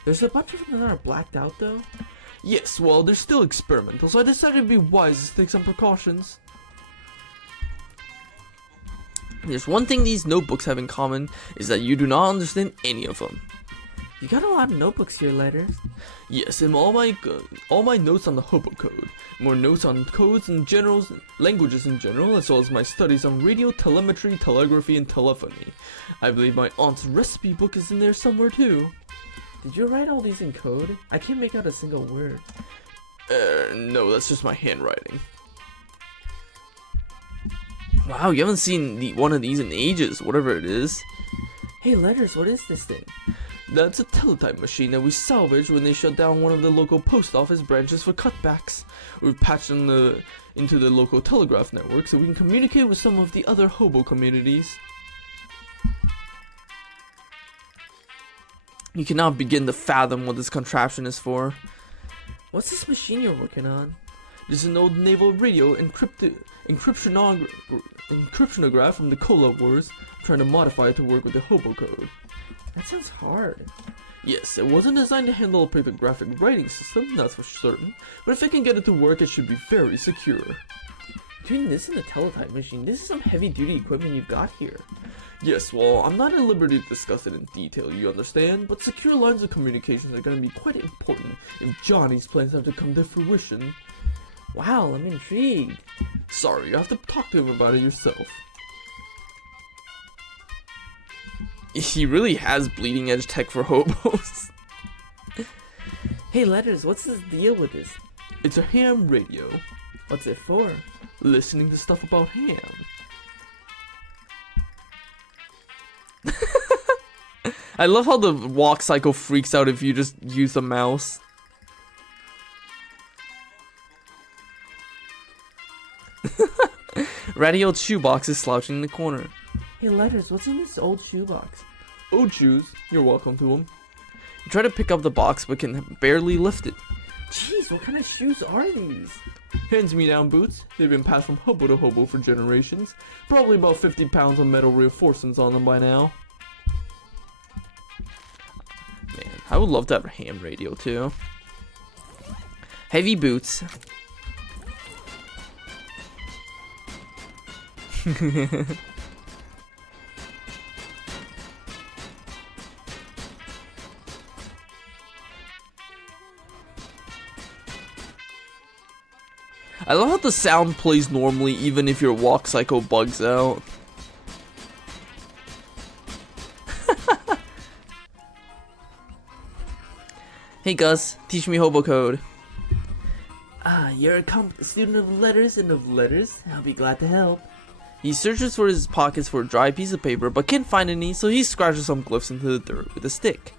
There's a bunch of them that are blacked out, though. Yes, well, they're still experimental, so I decided it'd be wise to take some precautions. There's one thing these notebooks have in common, is that you do not understand any of them. You got a lot of notebooks here, Letters. Yes, and all my notes on the hobo code, more notes on codes in general, languages in general, as well as my studies on radio, telemetry, telegraphy, and telephony. I believe my aunt's recipe book is in there somewhere too. Did you write all these in code? I can't make out a single word. No, that's just my handwriting. Wow, you haven't seen one of these in ages, whatever it is. Hey, Letters, what is this thing? That's a teletype machine that we salvaged when they shut down one of the local post office branches for cutbacks. We've patched in the into the local telegraph network so we can communicate with some of the other hobo communities. You cannot begin to fathom what this contraption is for. What's this machine you're working on? This is an old naval radio encryptionograph from the Cola Wars. I'm trying to modify it to work with the hobo code. That sounds hard. Yes, it wasn't designed to handle a cryptographic writing system, that's for certain, but if it can get it to work, it should be very secure. Between this and the teletype machine, this is some heavy-duty equipment you've got here. Yes, well, I'm not at liberty to discuss it in detail, you understand, but secure lines of communications are going to be quite important if Johnny's plans have to come to fruition. Wow, I'm intrigued. Sorry, you have to talk to him about it yourself. He really has bleeding edge tech for hobos. Hey, Letters, what's this deal with this? It's a ham radio. What's it for? Listening to stuff about ham. I love how the walk cycle freaks out if you just use a mouse. Ratty old shoebox is slouching in the corner. Hey, Letters, what's in this old shoebox? Old shoes, you're welcome to them. You try to pick up the box but can barely lift it. Jeez, what kind of shoes are these? Hands-me-down boots. They've been passed from hobo to hobo for generations. Probably about 50 pounds of metal reinforcements on them by now. Man, I would love to have a ham radio too. Heavy boots. I love how the sound plays normally even if your walk cycle bugs out. Hey Gus, teach me hobo code. Ah, you're a student of letters and of letters. I'll be glad to help. He searches for his pockets for a dry piece of paper but can't find any, so he scratches some glyphs into the dirt with a stick.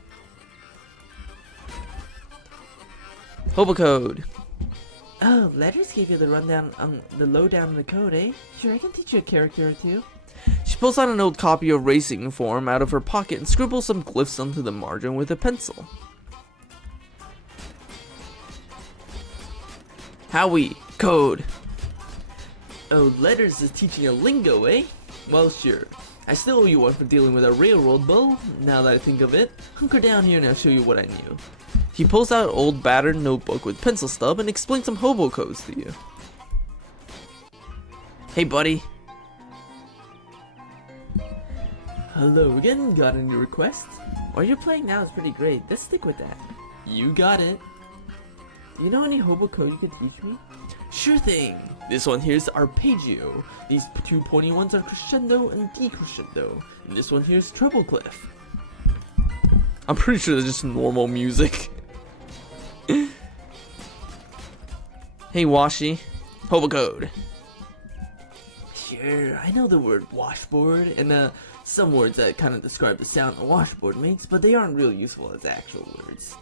Hobo code. Oh, Letters gave you the rundown on the lowdown on the code, eh? Sure, I can teach you a character or two. She pulls out an old copy of Racing Form out of her pocket and scribbles some glyphs onto the margin with a pencil. Howie, code. Oh, Letters is teaching a lingo, eh? Well, sure. I still owe you one for dealing with a railroad bull, now that I think of it. Hunker down here and I'll show you what I knew. He pulls out an old battered notebook with pencil stub and explains some hobo codes to you. Hey buddy. Hello again, got any requests? What you're playing now is pretty great. Let's stick with that. You got it. Do you know any hobo code you could teach me? Sure thing. This one here's arpeggio. These two pointy ones are crescendo and decrescendo. And this one here's treble clef. I'm pretty sure that's just normal music. Hey Washi, hobo code. Sure, I know the word washboard and some words that kind of describe the sound a washboard makes, but they aren't really useful as actual words.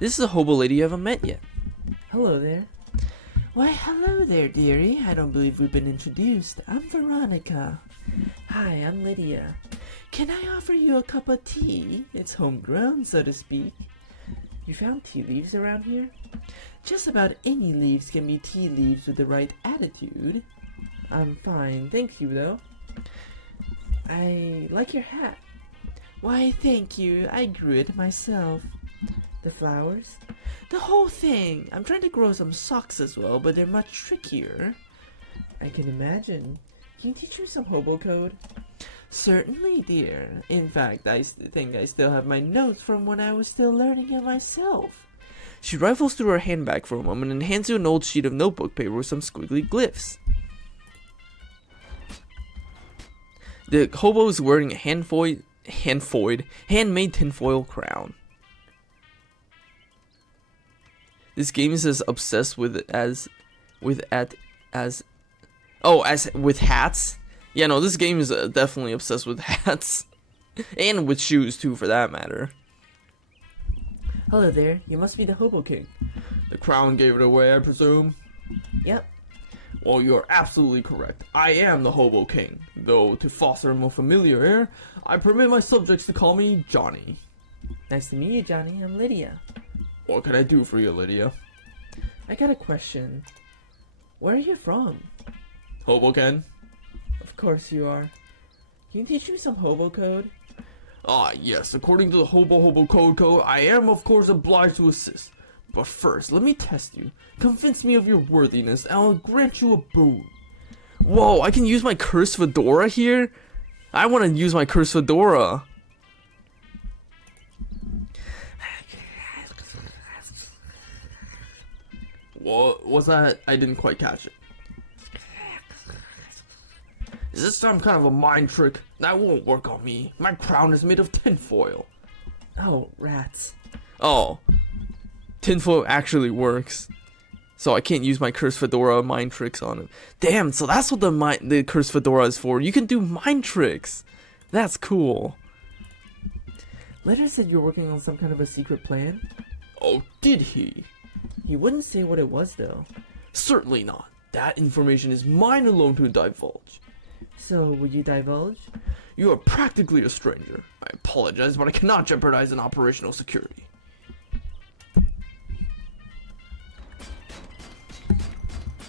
This is a hobo lady you haven't met yet. Hello there. Why, hello there, dearie. I don't believe we've been introduced. I'm Veronica. Hi, I'm Lydia. Can I offer you a cup of tea? It's homegrown, so to speak. You found tea leaves around here? Just about any leaves can be tea leaves with the right attitude. I'm fine, thank you though. I like your hat. Why, thank you. I grew it myself. The flowers? The whole thing. I'm trying to grow some socks as well, but they're much trickier. I can imagine. Can you teach me some hobo code? Certainly, dear. In fact, I think I still have my notes from when I was still learning it myself. She rifles through her handbag for a moment and hands you an old sheet of notebook paper with some squiggly glyphs. The hobo is wearing a handmade tinfoil crown. This game is as obsessed with with hats. Yeah, no, this game is definitely obsessed with hats. And with shoes too, for that matter. Hello there, you must be the Hobo King. The crown gave it away, I presume? Yep. Well, you're absolutely correct. I am the Hobo King. Though, to foster a more familiar air, I permit my subjects to call me Johnny. Nice to meet you, Johnny. I'm Lydia. What can I do for you, Lydia? I got a question. Where are you from? Hoboken? Of course you are. Can you teach me some hobo code? Ah, yes, according to the Hobo Code, I am of course obliged to assist. But first, let me test you. Convince me of your worthiness, and I'll grant you a boon. Whoa, I can use my cursed fedora here? I want to use my cursed fedora. What was that? I didn't quite catch it. Is this some kind of a mind trick? That won't work on me. My crown is made of tinfoil. Oh, rats. Oh. Tinfoil actually works. So I can't use my cursed fedora mind tricks on him. Damn, so that's what the cursed fedora is for. You can do mind tricks. That's cool. Letter said you're working on some kind of a secret plan. Oh, did he? He wouldn't say what it was, though. Certainly not. That information is mine alone to divulge. So, would you divulge? You are practically a stranger. I apologize, but I cannot jeopardize an operational security.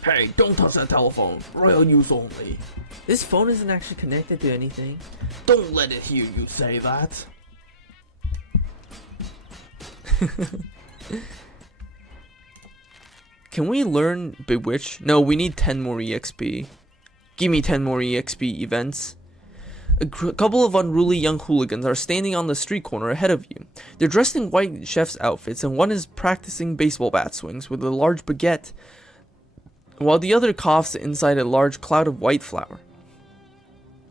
Hey, don't touch that telephone. Royal use only. This phone isn't actually connected to anything. Don't let it hear you say that. Can we learn Bewitch? No, we need 10 more EXP. Give me 10 more EXP events. A couple of unruly young hooligans are standing on the street corner ahead of you. They're dressed in white chef's outfits, and one is practicing baseball bat swings with a large baguette, while the other coughs inside a large cloud of white flour.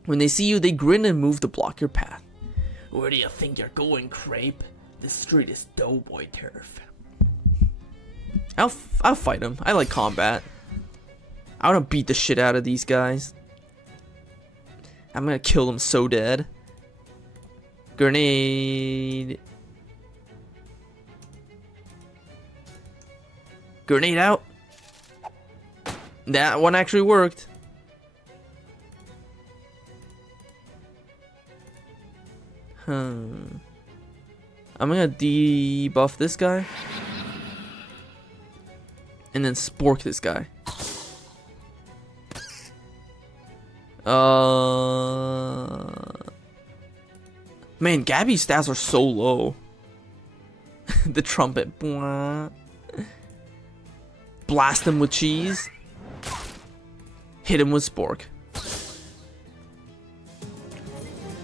When they see you, they grin and move to block your path. Where do you think you're going, Crepe? This street is doughboy turf. I'll fight him. I like combat. I want to beat the shit out of these guys. I'm gonna kill them so dead. Grenade. Grenade out. That one actually worked. I'm gonna debuff this guy. And then spork this guy. Man, Gabby's stats are so low. The trumpet. Blast him with cheese. Hit him with spork.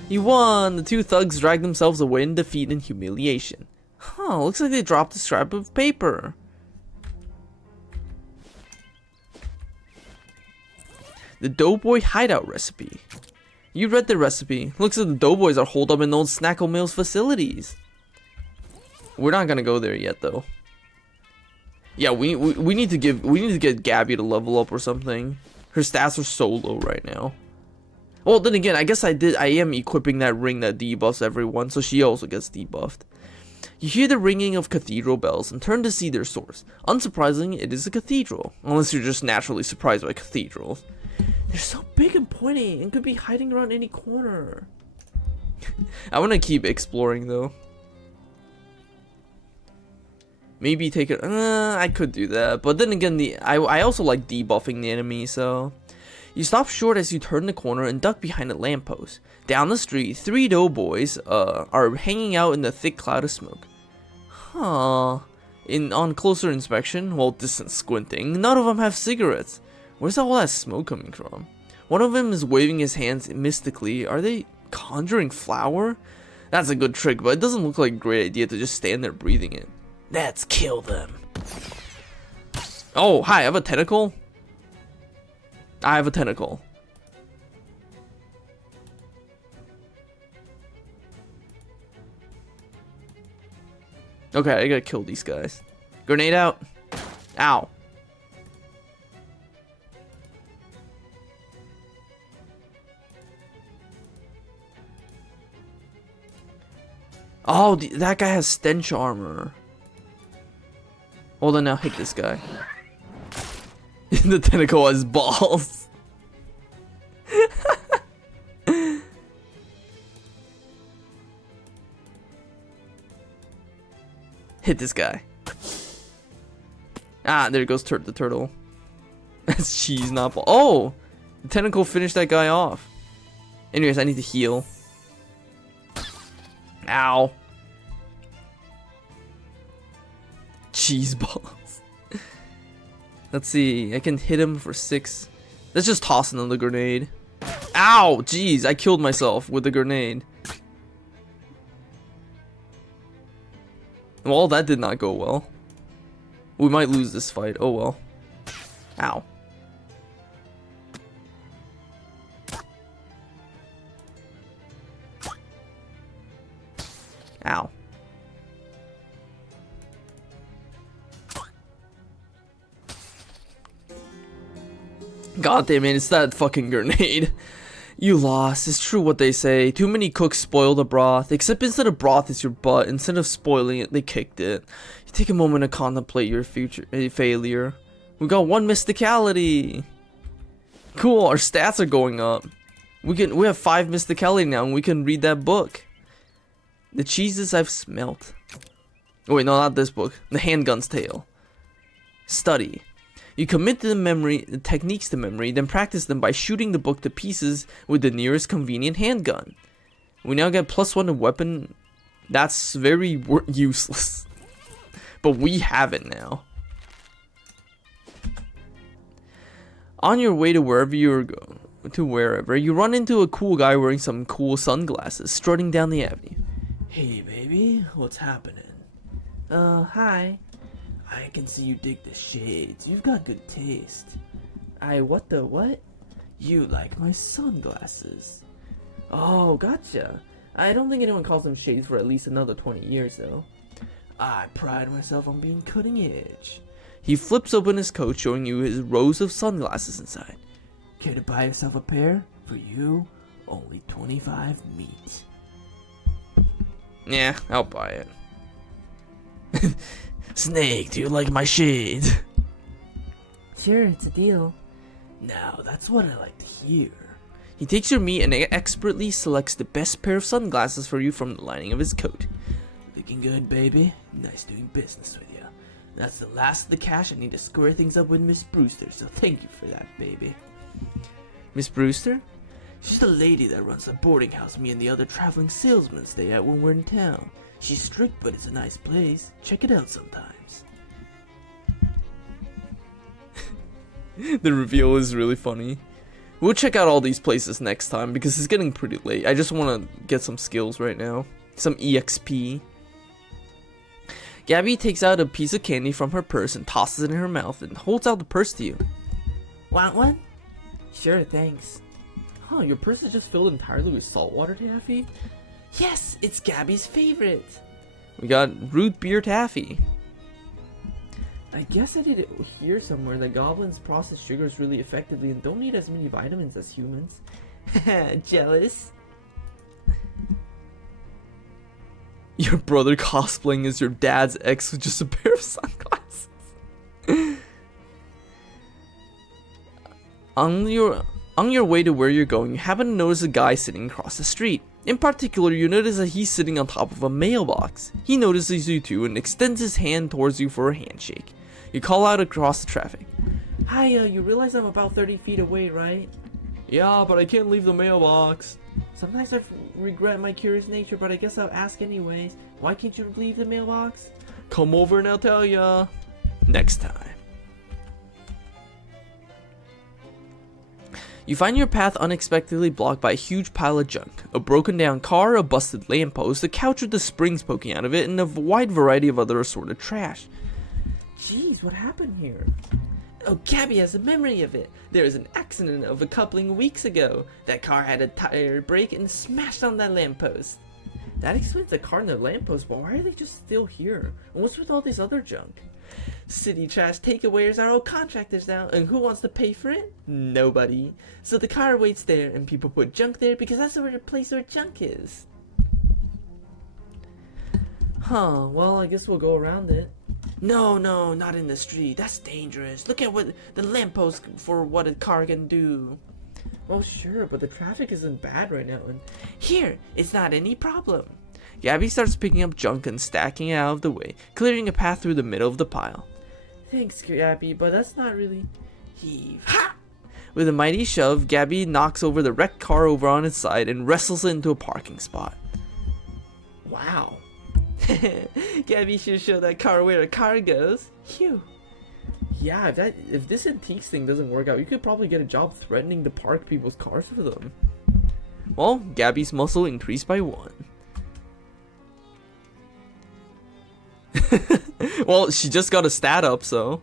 You won! The two thugs dragged themselves away in defeat and humiliation. Huh, looks like they dropped a scrap of paper. The Doughboy Hideout recipe. You read the recipe. Looks like the Doughboys are holed up in old Snackle Mill's facilities. We're not gonna go there yet, though. Yeah, we need to get Gabby to level up or something. Her stats are so low right now. Well, then again, I guess I am equipping that ring that debuffs everyone, so she also gets debuffed. You hear the ringing of cathedral bells and turn to see their source. Unsurprisingly, it is a cathedral, unless you're just naturally surprised by cathedrals. They're so big and pointy and could be hiding around any corner. I want to keep exploring though. Maybe take it. I could do that, but then again, I also like debuffing the enemy. So you stop short as you turn the corner and duck behind a lamppost. Down the street, 3 doughboys are hanging out in the thick cloud of smoke. Huh. On closer inspection, well, distant squinting, none of them have cigarettes. Where's all that smoke coming from? One of them is waving his hands mystically. Are they conjuring flour? That's a good trick, but it doesn't look like a great idea to just stand there breathing it. Let's kill them. Oh, hi, I have a tentacle? I have a tentacle. Okay, I gotta kill these guys. Grenade out. Ow. Oh, that guy has stench armor. Well then now hit this guy. The tentacle has balls. Hit this guy. Ah, there goes the turtle. That's cheese, not ball. Oh! The tentacle finished that guy off. Anyways, I need to heal. Ow. Cheese balls. Let's see. I can hit him for 6. Let's just toss another grenade. Ow! Jeez, I killed myself with the grenade. Well, that did not go well. We might lose this fight. Oh well. Ow. Ow. God damn it, it's that fucking grenade. You lost. It's true what they say. Too many cooks spoil the broth. Except instead of broth, it's your butt. Instead of spoiling it, they kicked it. You take a moment to contemplate your future failure. We got 1 mysticality. Cool, our stats are going up. We have 5 mysticality now, and we can read that book. The cheeses I've smelt. Oh wait, no, not this book. The Handgun's Tale. Study. You commit the techniques to memory, then practice them by shooting the book to pieces with the nearest convenient handgun. We now get +1 to weapon. That's very useless. But we have it now. On your way to wherever you run into a cool guy wearing some cool sunglasses, strutting down the avenue. Hey baby, what's happening? Hi. I can see you dig the shades. You've got good taste. What? You like my sunglasses. Oh, gotcha. I don't think anyone calls them shades for at least another 20 years, though. I pride myself on being cutting edge. He flips open his coat, showing you his rows of sunglasses inside. Care to buy yourself a pair? For you, only 25 meat. Yeah, I'll buy it. Snake, do you like my shades? Sure, it's a deal. Now, that's what I like to hear. He takes your meat and expertly selects the best pair of sunglasses for you from the lining of his coat. Looking good, baby. Nice doing business with you. That's the last of the cash. I need to square things up with Miss Brewster, so thank you for that, baby. Miss Brewster? She's the lady that runs the boarding house me and the other traveling salesmen stay at when we're in town. She's strict, but it's a nice place. Check it out sometimes. The reveal is really funny. We'll check out all these places next time because it's getting pretty late. I just want to get some skills right now. Some EXP. Gabby takes out a piece of candy from her purse and tosses it in her mouth and holds out the purse to you. Want one? Sure, thanks. Huh, your purse is just filled entirely with saltwater taffy? Yes, it's Gabby's favorite. We got root beer taffy. I guess I did hear somewhere that goblins process sugars really effectively and don't need as many vitamins as humans. Jealous? Your brother cosplaying as your dad's ex with just a pair of sunglasses. On your way to where you're going, you happen to notice a guy sitting across the street. In particular, you notice that he's sitting on top of a mailbox. He notices you too and extends his hand towards you for a handshake. You call out across the traffic. Hi, you realize I'm about 30 feet away, right? Yeah, but I can't leave the mailbox. Sometimes I regret my curious nature, but I guess I'll ask anyways. Why can't you leave the mailbox? Come over and I'll tell ya. Next time. You find your path unexpectedly blocked by a huge pile of junk. A broken down car, a busted lamppost, a couch with the springs poking out of it, and a wide variety of other assorted trash. Jeez, what happened here? Oh, Gabby has a memory of it. There was an accident of a couple of weeks ago. That car had a tire break and smashed on that lamppost. That explains the car and the lamppost, but why are they just still here? And what's with all this other junk? City trash takeaways are all contractors now, and who wants to pay for it? Nobody. So the car waits there, and people put junk there because that's the place where junk is. Huh, well, I guess we'll go around it. No, not in the street. That's dangerous. Look at what the lamppost for what a car can do. Well, sure, but the traffic isn't bad right now, and Here, it's not any problem. Gabby starts picking up junk and stacking it out of the way, clearing a path through the middle of the pile. thanks, Gabby, but that's not really... Heave. Ha! With a mighty shove, Gabby knocks over the wrecked car over on its side and wrestles it into a parking spot. Wow. Gabby should show that car where a car goes. Phew. Yeah, if this antiques thing doesn't work out, you could probably get a job threatening to park people's cars for them. Well, Gabby's muscle increased by 1. Well, she just got a stat up, so.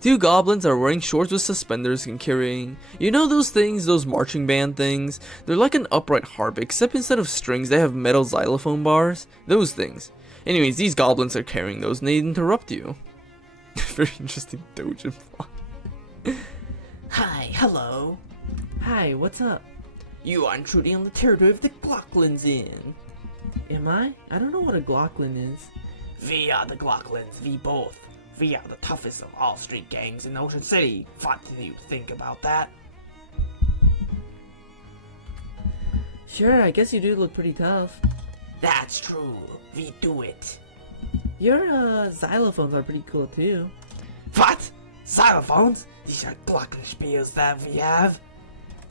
2 goblins are wearing shorts with suspenders and carrying, you know those things, those marching band things? They're like an upright harp, except instead of strings, they have metal xylophone bars. Those things. Anyways, these goblins are carrying those and they interrupt you. Very interesting doujin plot. Hi, hello. Hi, what's up? You are intruding on the territory of the Glocklands Inn. Am I? I don't know what a Glockland is. We are the Glocklands, we both. We are the toughest of all street gangs in Ocean City. What do you think about that? Sure, I guess you do look pretty tough. That's true. We do it. Your xylophones are pretty cool too. What? Xylophones? These are glockenspiels that we have.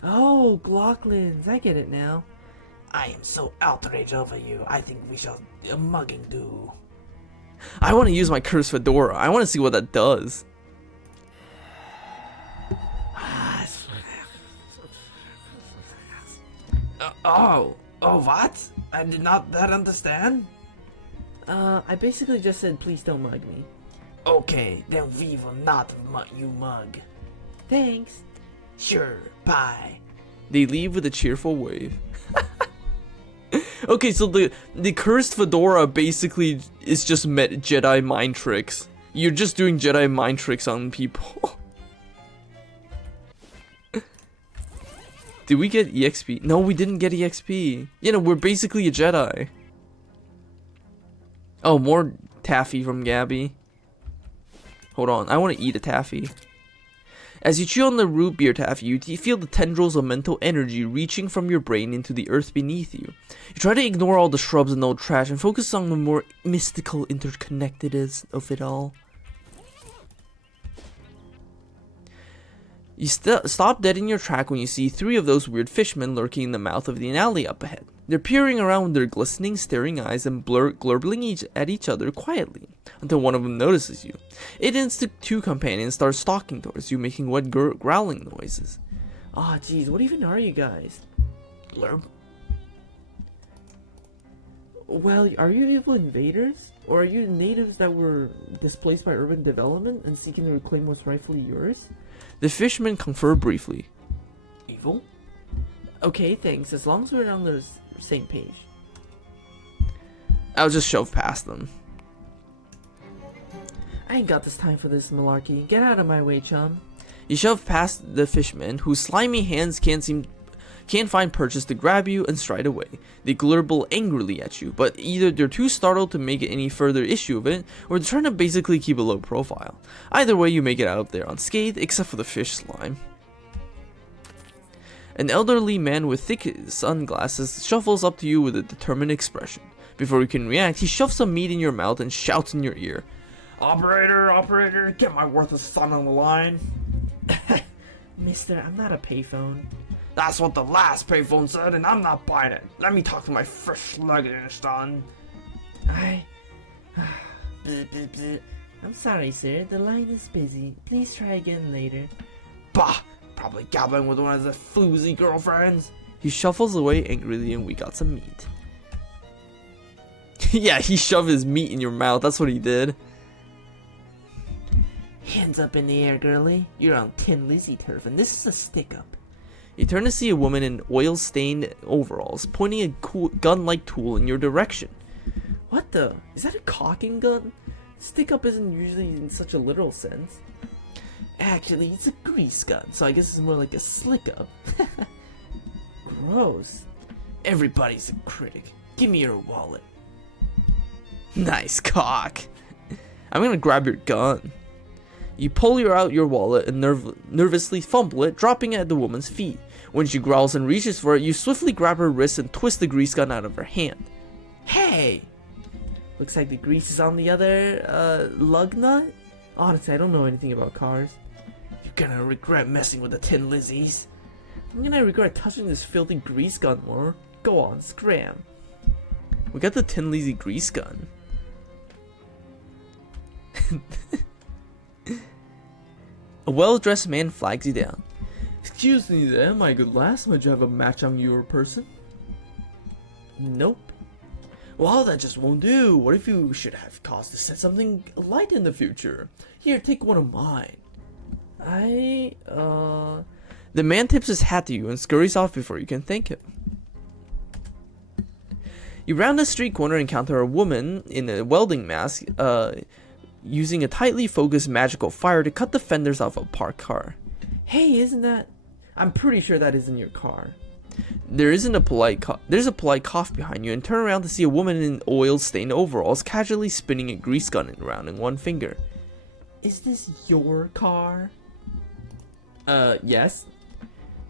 Oh, Glocklands, I get it now. I am so outraged over you. I think we shall a mugging do. I want to use my cursed fedora. I want to see what that does. Oh, what? I did not that understand. I basically just said please don't mug me. Okay, then we will not you mug. Thanks. Sure, bye. They leave with a cheerful wave. Okay, so the cursed fedora basically is just Jedi mind tricks. You're just doing Jedi mind tricks on people. Did we get EXP? No, we didn't get EXP. You know, we're basically a Jedi. Oh, more taffy from Gabby. Hold on, I want to eat a taffy. As you chew on the root beer taffy, you feel the tendrils of mental energy reaching from your brain into the earth beneath you. You try to ignore all the shrubs and old trash and focus on the more mystical interconnectedness of it all. You stop dead in your track when you see 3 of those weird fishmen lurking in the mouth of the alley up ahead. They're peering around with their glistening, staring eyes and glurbling at each other quietly, until one of them notices you. It insta 2 companions start stalking towards you, making wet growling noises. Ah, jeez, what even are you guys? Blurb. Well, are you evil invaders? Or are you natives that were displaced by urban development and seeking to reclaim what's rightfully yours? The fishermen confer briefly. Evil? Okay, thanks, as long as we're on the same page. I'll just shove past them. I ain't got this time for this malarkey. Get out of my way, chum. You shove past the fishmen, whose slimy hands can't find purchase to grab you and stride away. They glurble angrily at you, but either they're too startled to make any further issue of it, or they're trying to basically keep a low profile. Either way, you make it out of there unscathed, except for the fish slime. An elderly man with thick sunglasses shuffles up to you with a determined expression. Before you can react, he shoves some meat in your mouth and shouts in your ear. Operator, get my worthless son on the line. Mister, I'm not a payphone. That's what the last payphone said, and I'm not buying it. Let me talk to my fresh-legged son. I'm sorry, sir. The line is busy. Please try again later. Bah! Probably gobbling with one of the floozy girlfriends. He shuffles away angrily and we got some meat. Yeah, he shoved his meat in your mouth. That's what he did. Hands up in the air, girlie. You're on Tin Lizzy turf, and this is a stick-up. You turn to see a woman in oil-stained overalls pointing a cool gun-like tool in your direction. What the? Is that a cocking gun? Stick-up isn't usually in such a literal sense. Actually, it's a grease gun, so I guess it's more like a slick-up. Gross. Everybody's a critic. Give me your wallet. Nice cock. I'm gonna grab your gun. You pull out your wallet and nervously fumble it, dropping it at the woman's feet. When she growls and reaches for it, you swiftly grab her wrist and twist the grease gun out of her hand. Hey! Looks like the grease is on the other, lug nut? Honestly, I don't know anything about cars. You're gonna regret messing with the Tin Lizzies. I'm gonna regret touching this filthy grease gun more. Go on, scram. We got the Tin Lizzy grease gun. A well-dressed man flags you down. Excuse me there, my good lass. Might you have a match on your person? Nope. Well, that just won't do. What if you should have cause to set something light in the future? Here, take one of mine. The man tips his hat to you and scurries off before you can thank him. You round a street corner and encounter a woman in a welding mask, using a tightly focused magical fire to cut the fenders off a parked car. Hey, isn't that... I'm pretty sure that isn't your car. There's a polite cough behind you, and turn around to see a woman in oil-stained overalls casually spinning a grease gun around in one finger. Is this your car? Yes.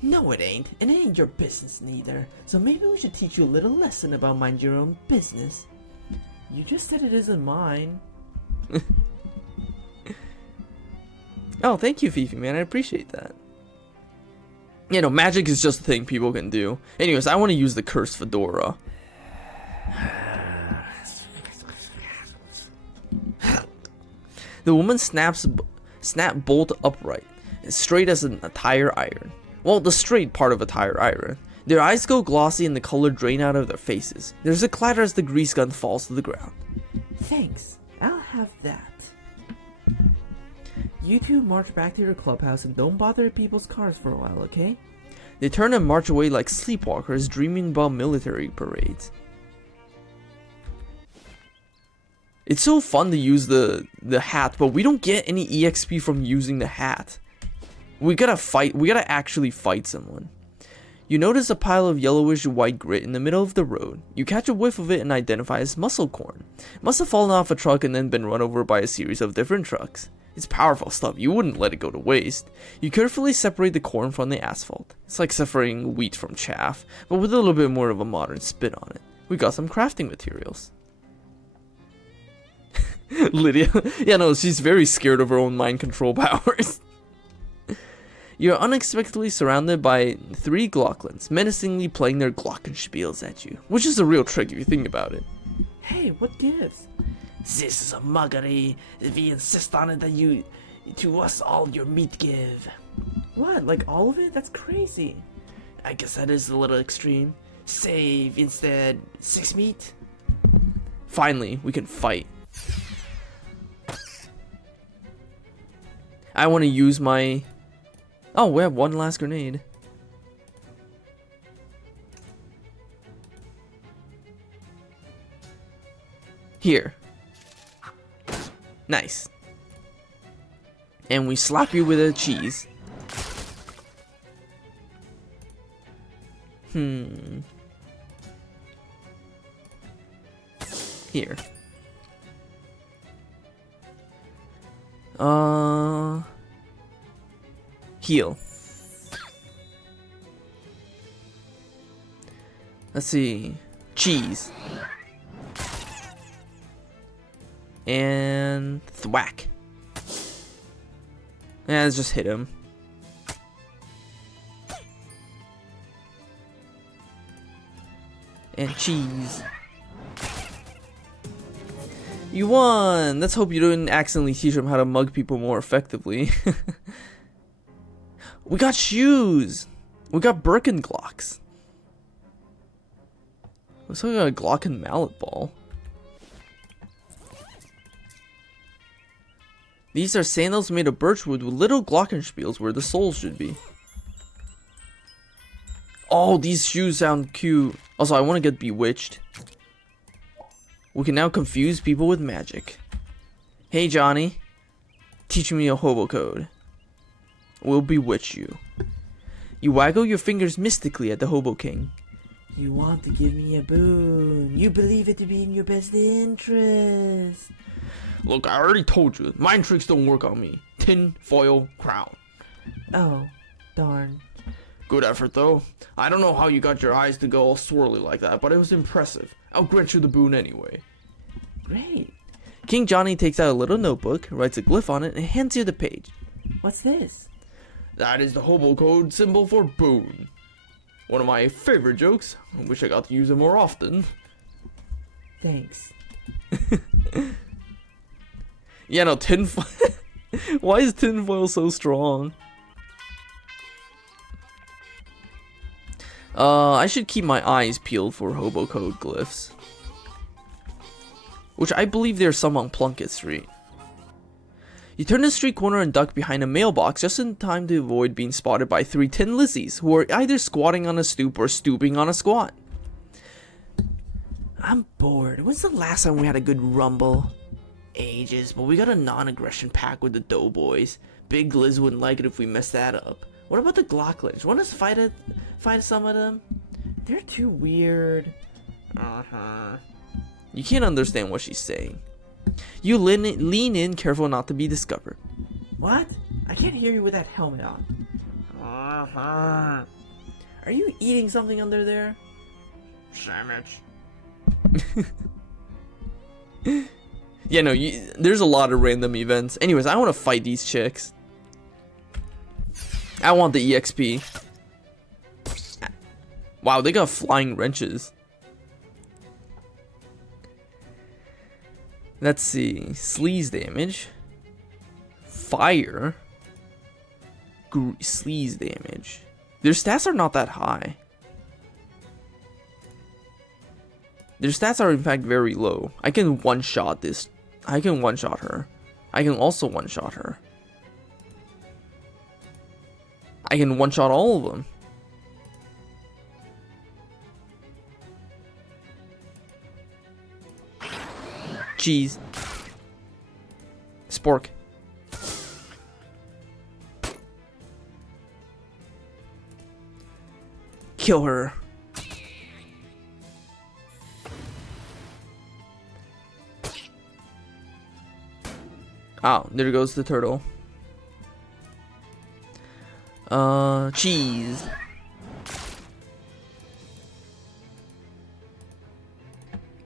No, it ain't, and it ain't your business neither. So maybe we should teach you a little lesson about mind your own business. You just said it isn't mine. Oh, thank you, Fifi, man. I appreciate that. You know, magic is just a thing people can do. Anyways, I want to use the cursed fedora. The woman snap bolt upright, as straight as a tire iron. Well, the straight part of a tire iron. Their eyes go glossy and the color drain out of their faces. There's a clatter as the grease gun falls to the ground. Thanks. I'll have that. You two march back to your clubhouse and don't bother people's cars for a while, okay? They turn and march away like sleepwalkers dreaming about military parades. It's so fun to use the hat, but we don't get any EXP from using the hat. We gotta actually fight someone. You notice a pile of yellowish white grit in the middle of the road. You catch a whiff of it and identify as muscle corn. Must have fallen off a truck and then been run over by a series of different trucks. It's powerful stuff, you wouldn't let it go to waste. You carefully separate the corn from the asphalt. It's like separating wheat from chaff, but with a little bit more of a modern spin on it. We got some crafting materials. Lydia, yeah, no, she's very scared of her own mind control powers. You're unexpectedly surrounded by 3 Glocklins, menacingly playing their glockenspiels at you, which is a real trick if you think about it. Hey, what gives? This is a muggery. We insist on it that you, to us all your meat give. What, like all of it? That's crazy. I guess that is a little extreme. Save instead 6 meat? Finally, we can fight. I want to use my... Oh, we have one last grenade. Here. Nice. And we slap you with a cheese. Here. Heal. Let's see. Cheese. And thwack. Yeah, let's just hit him. And cheese. You won! Let's hope you didn't accidentally teach him how to mug people more effectively. We got shoes! We got Birkenglocks. Looks like a Glock and mallet ball. These are sandals made of birchwood with little glockenspiels where the soles should be. Oh, these shoes sound cute. Also, I want to get bewitched. We can now confuse people with magic. Hey, Johnny. Teach me a hobo code. We'll bewitch you. You waggle your fingers mystically at the Hobo King. You want to give me a boon. You believe it to be in your best interest. Look, I already told you, mind tricks don't work on me. Tin foil crown. Oh, darn. Good effort though. I don't know how you got your eyes to go all swirly like that, but it was impressive. I'll grant you the boon anyway. Great. King Johnny takes out a little notebook, writes a glyph on it, and hands you the page. What's this? That is the hobo code symbol for boon. One of my favorite jokes. I wish I got to use it more often. Thanks. Yeah, no, tinfoil. Why is tinfoil so strong? I should keep my eyes peeled for hobo code glyphs. Which I believe there's some on Plunkett Street. You turn the street corner and duck behind a mailbox just in time to avoid being spotted by 3 Tin Lizzies, who are either squatting on a stoop or stooping on a squat. I'm bored. When's the last time we had a good rumble? Ages, but we got a non-aggression pack with the Doughboys. Big Liz wouldn't like it if we messed that up. What about the Glocklins? Want us to fight some of them? They're too weird. You can't understand what she's saying. You lean in, careful not to be discovered. What? I can't hear you with that helmet on. Are you eating something under there? Sandwich. Yeah, no, there's a lot of random events. Anyways, I want to fight these chicks. I want the EXP. Wow, they got flying wrenches. Let's see. Sleaze damage. Fire. Sleaze damage. Their stats are not that high. Their stats are in fact very low. I can one-shot this. I can one-shot her. I can also one-shot her. I can one-shot all of them. Jeez. Spork. Kill her. Oh, there goes the turtle. Cheese.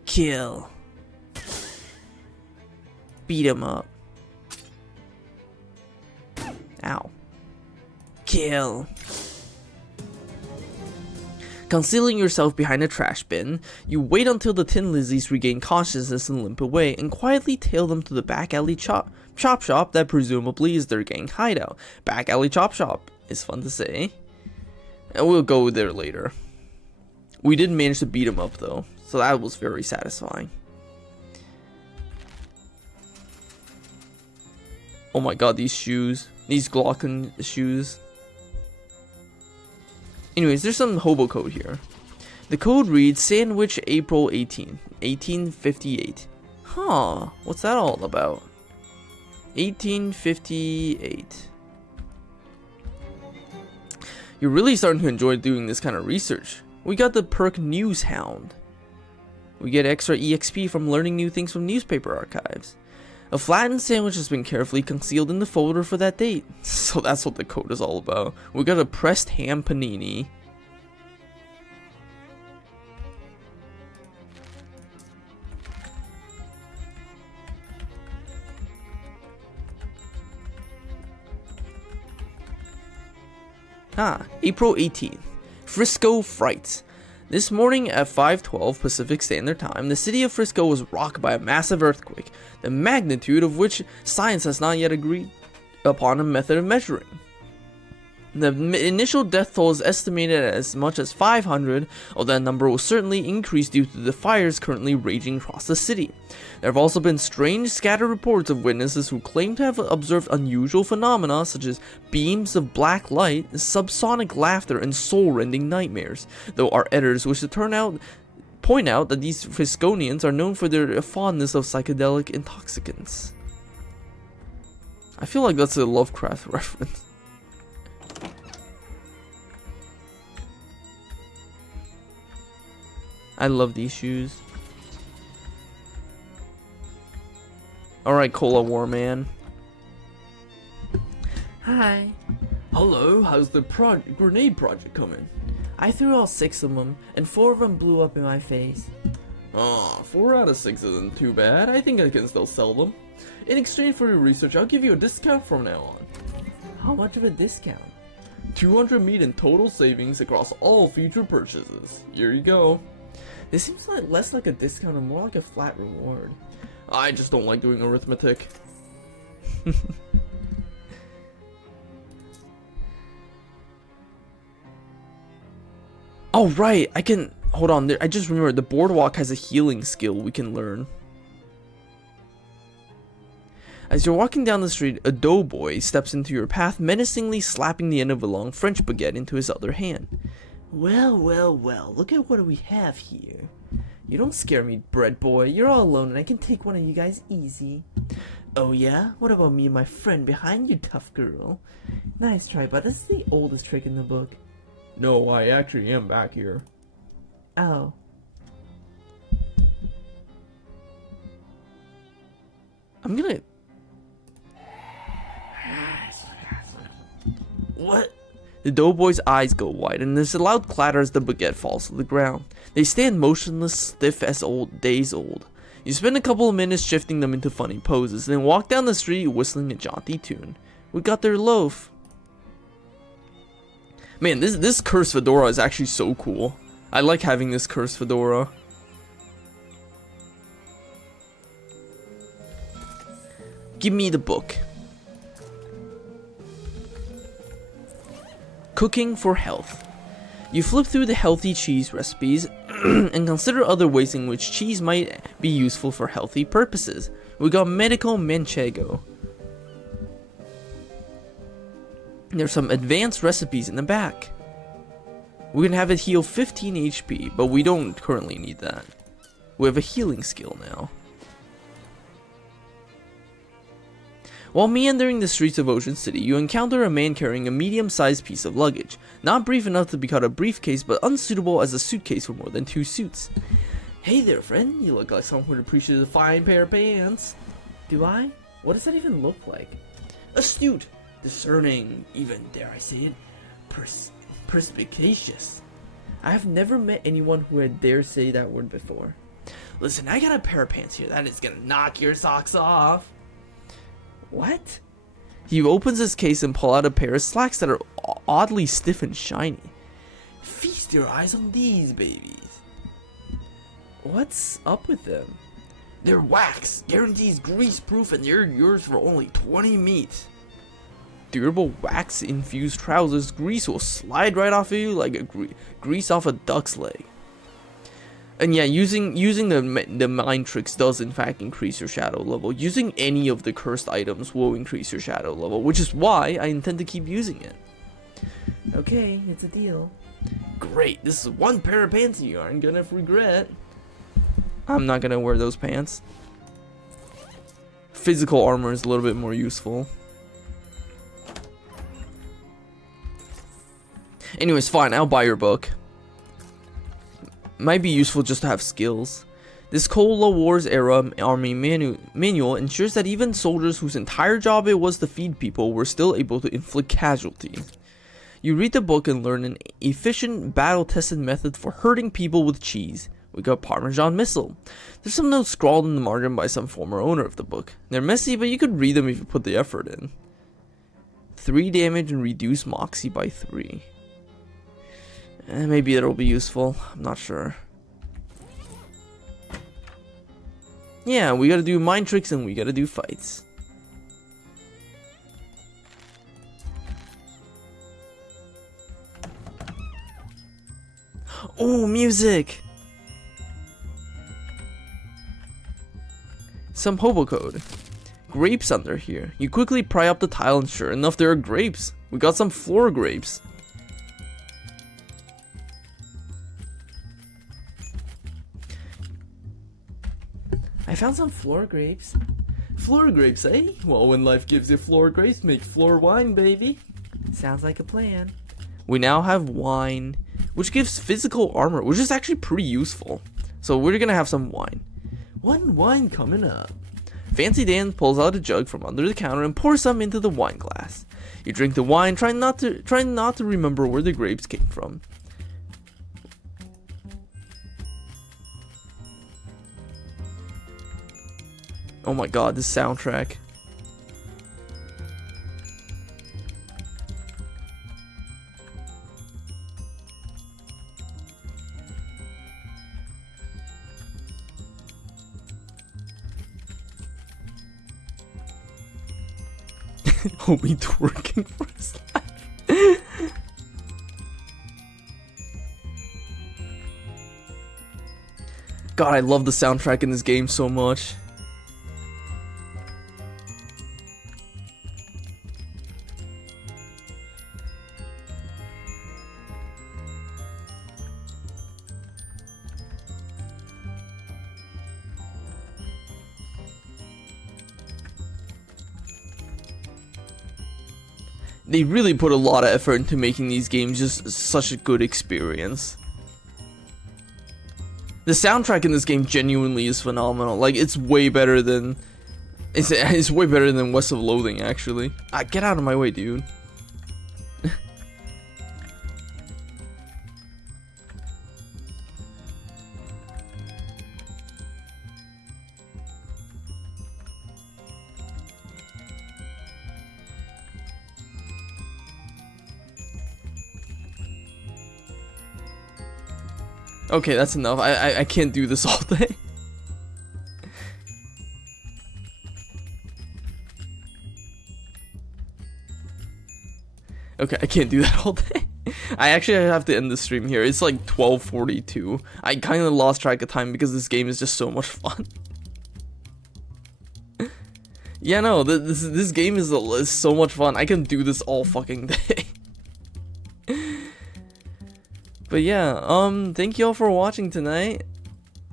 Kill. Beat him up. Ow. Kill. Concealing yourself behind a trash bin, you wait until the Tin Lizzies regain consciousness and limp away, and quietly tail them to the back alley chop shop that presumably is their gang hideout. Back alley chop shop is fun to say. And we'll go there later. We did manage to beat him up though, so that was very satisfying. Oh my god, these shoes. These Glocken shoes. Anyways, there's some hobo code here. The code reads Sandwich April 18, 1858. Huh, what's that all about? 1858. You're really starting to enjoy doing this kind of research. We got the perk News Hound. We get extra EXP from learning new things from newspaper archives. A flattened sandwich has been carefully concealed in the folder for that date. So that's what the code is all about. We got a pressed ham panini. April 18th. Frisco Frights. This morning at 5:12 Pacific Standard Time, the city of Frisco was rocked by a massive earthquake, the magnitude of which science has not yet agreed upon a method of measuring. The initial death toll is estimated at as much as 500, although that number will certainly increase due to the fires currently raging across the city. There have also been strange scattered reports of witnesses who claim to have observed unusual phenomena such as beams of black light, subsonic laughter, and soul-rending nightmares, though our editors wish to point out that these Frisconians are known for their fondness of psychedelic intoxicants. I feel like that's a Lovecraft reference. I love these shoes. Alright, Cola War Man. Hi. Hello, how's the grenade project coming? I threw all 6 of them, and 4 of them blew up in my face. Oh, 4 out of 6 isn't too bad. I think I can still sell them. In exchange for your research, I'll give you a discount from now on. How much of a discount? 200 meat in total savings across all future purchases. Here you go. This seems like less like a discount and more like a flat reward. I just don't like doing arithmetic. Oh, right, I can... Hold on, I just remembered the boardwalk has a healing skill we can learn. As you're walking down the street, a doughboy steps into your path, menacingly slapping the end of a long French baguette into his other hand. Well, well, well, look at what we have here. You don't scare me, bread boy. You're all alone and I can take one of you guys easy. Oh yeah? What about me and my friend behind you, tough girl? Nice try, but this is the oldest trick in the book. No, I actually am back here. Oh. I'm gonna... What? The doughboy's eyes go wide, and there's a loud clatter as the baguette falls to the ground. They stand motionless, stiff as days old. You spend a couple of minutes shifting them into funny poses, then walk down the street whistling a jaunty tune. We got their loaf. Man, this cursed fedora is actually so cool. I like having this cursed fedora. Give me the book. Cooking for health. You flip through the healthy cheese recipes and consider other ways in which cheese might be useful for healthy purposes. We got medical manchego. There's some advanced recipes in the back. We can have it heal 15 HP, but we don't currently need that. We have a healing skill now. While meandering the streets of Ocean City, you encounter a man carrying a medium-sized piece of luggage. Not brief enough to be called a briefcase, but unsuitable as a suitcase for more than 2 suits. Hey there, friend. You look like someone who'd appreciate a fine pair of pants. Do I? What does that even look like? Astute, discerning, even, dare I say it, perspicacious. I have never met anyone who had dare say that word before. Listen, I got a pair of pants here that is gonna knock your socks off. What? He opens his case and pulls out a pair of slacks that are oddly stiff and shiny. Feast your eyes on these babies. What's up with them? They're wax, guarantees grease-proof, and they're yours for only 20 meat. Durable wax-infused trousers, grease will slide right off of you like a grease off a duck's leg. And yeah, using the mind tricks does in fact increase your shadow level. Using any of the cursed items will increase your shadow level, which is why I intend to keep using it. Okay, it's a deal. Great, this is one pair of pants you aren't gonna regret. I'm not gonna wear those pants. Physical armor is a little bit more useful. Anyways, fine, I'll buy your book. Might be useful just to have skills. This Cold War's era army manual ensures that even soldiers whose entire job it was to feed people were still able to inflict casualties. You read the book and learn an efficient, battle-tested method for hurting people with cheese. We got Parmesan Missile. There's some notes scrawled in the margin by some former owner of the book. They're messy, but you could read them if you put the effort in. 3 damage and reduce Moxie by 3. Maybe it'll be useful. I'm not sure. Yeah, we gotta do mind tricks and we gotta do fights. Oh, music! Some hobo code. Grapes under here. You quickly pry up the tile and sure enough there are grapes. We got some floor grapes. I found some floor grapes. Floor grapes, eh? Well, when life gives you floor grapes, make floor wine, baby. Sounds like a plan. We now have wine, which gives physical armor, which is actually pretty useful. So we're gonna have some wine. One wine coming up. Fancy Dan pulls out a jug from under the counter and pours some into the wine glass. You drink the wine, trying not to remember where the grapes came from. Oh my god, this soundtrack. Homie twerking for his life. God, I love the soundtrack in this game so much. They really put a lot of effort into making these games just such a good experience. The soundtrack in this game genuinely is phenomenal. Like, it's way better than... It's way better than West of Loathing, actually. Get out of my way, dude. Okay, that's enough. I can't do this all day. Okay, I can't do that all day. I actually have to end the stream here. It's like 12:42. I kind of lost track of time because this game is just so much fun. Yeah, no, this game is so much fun. I can do this all fucking day. But yeah, thank you all for watching tonight.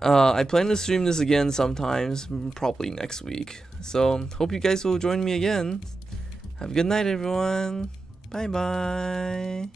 I plan to stream this again sometimes, probably next week. So, hope you guys will join me again. Have a good night, everyone. Bye bye.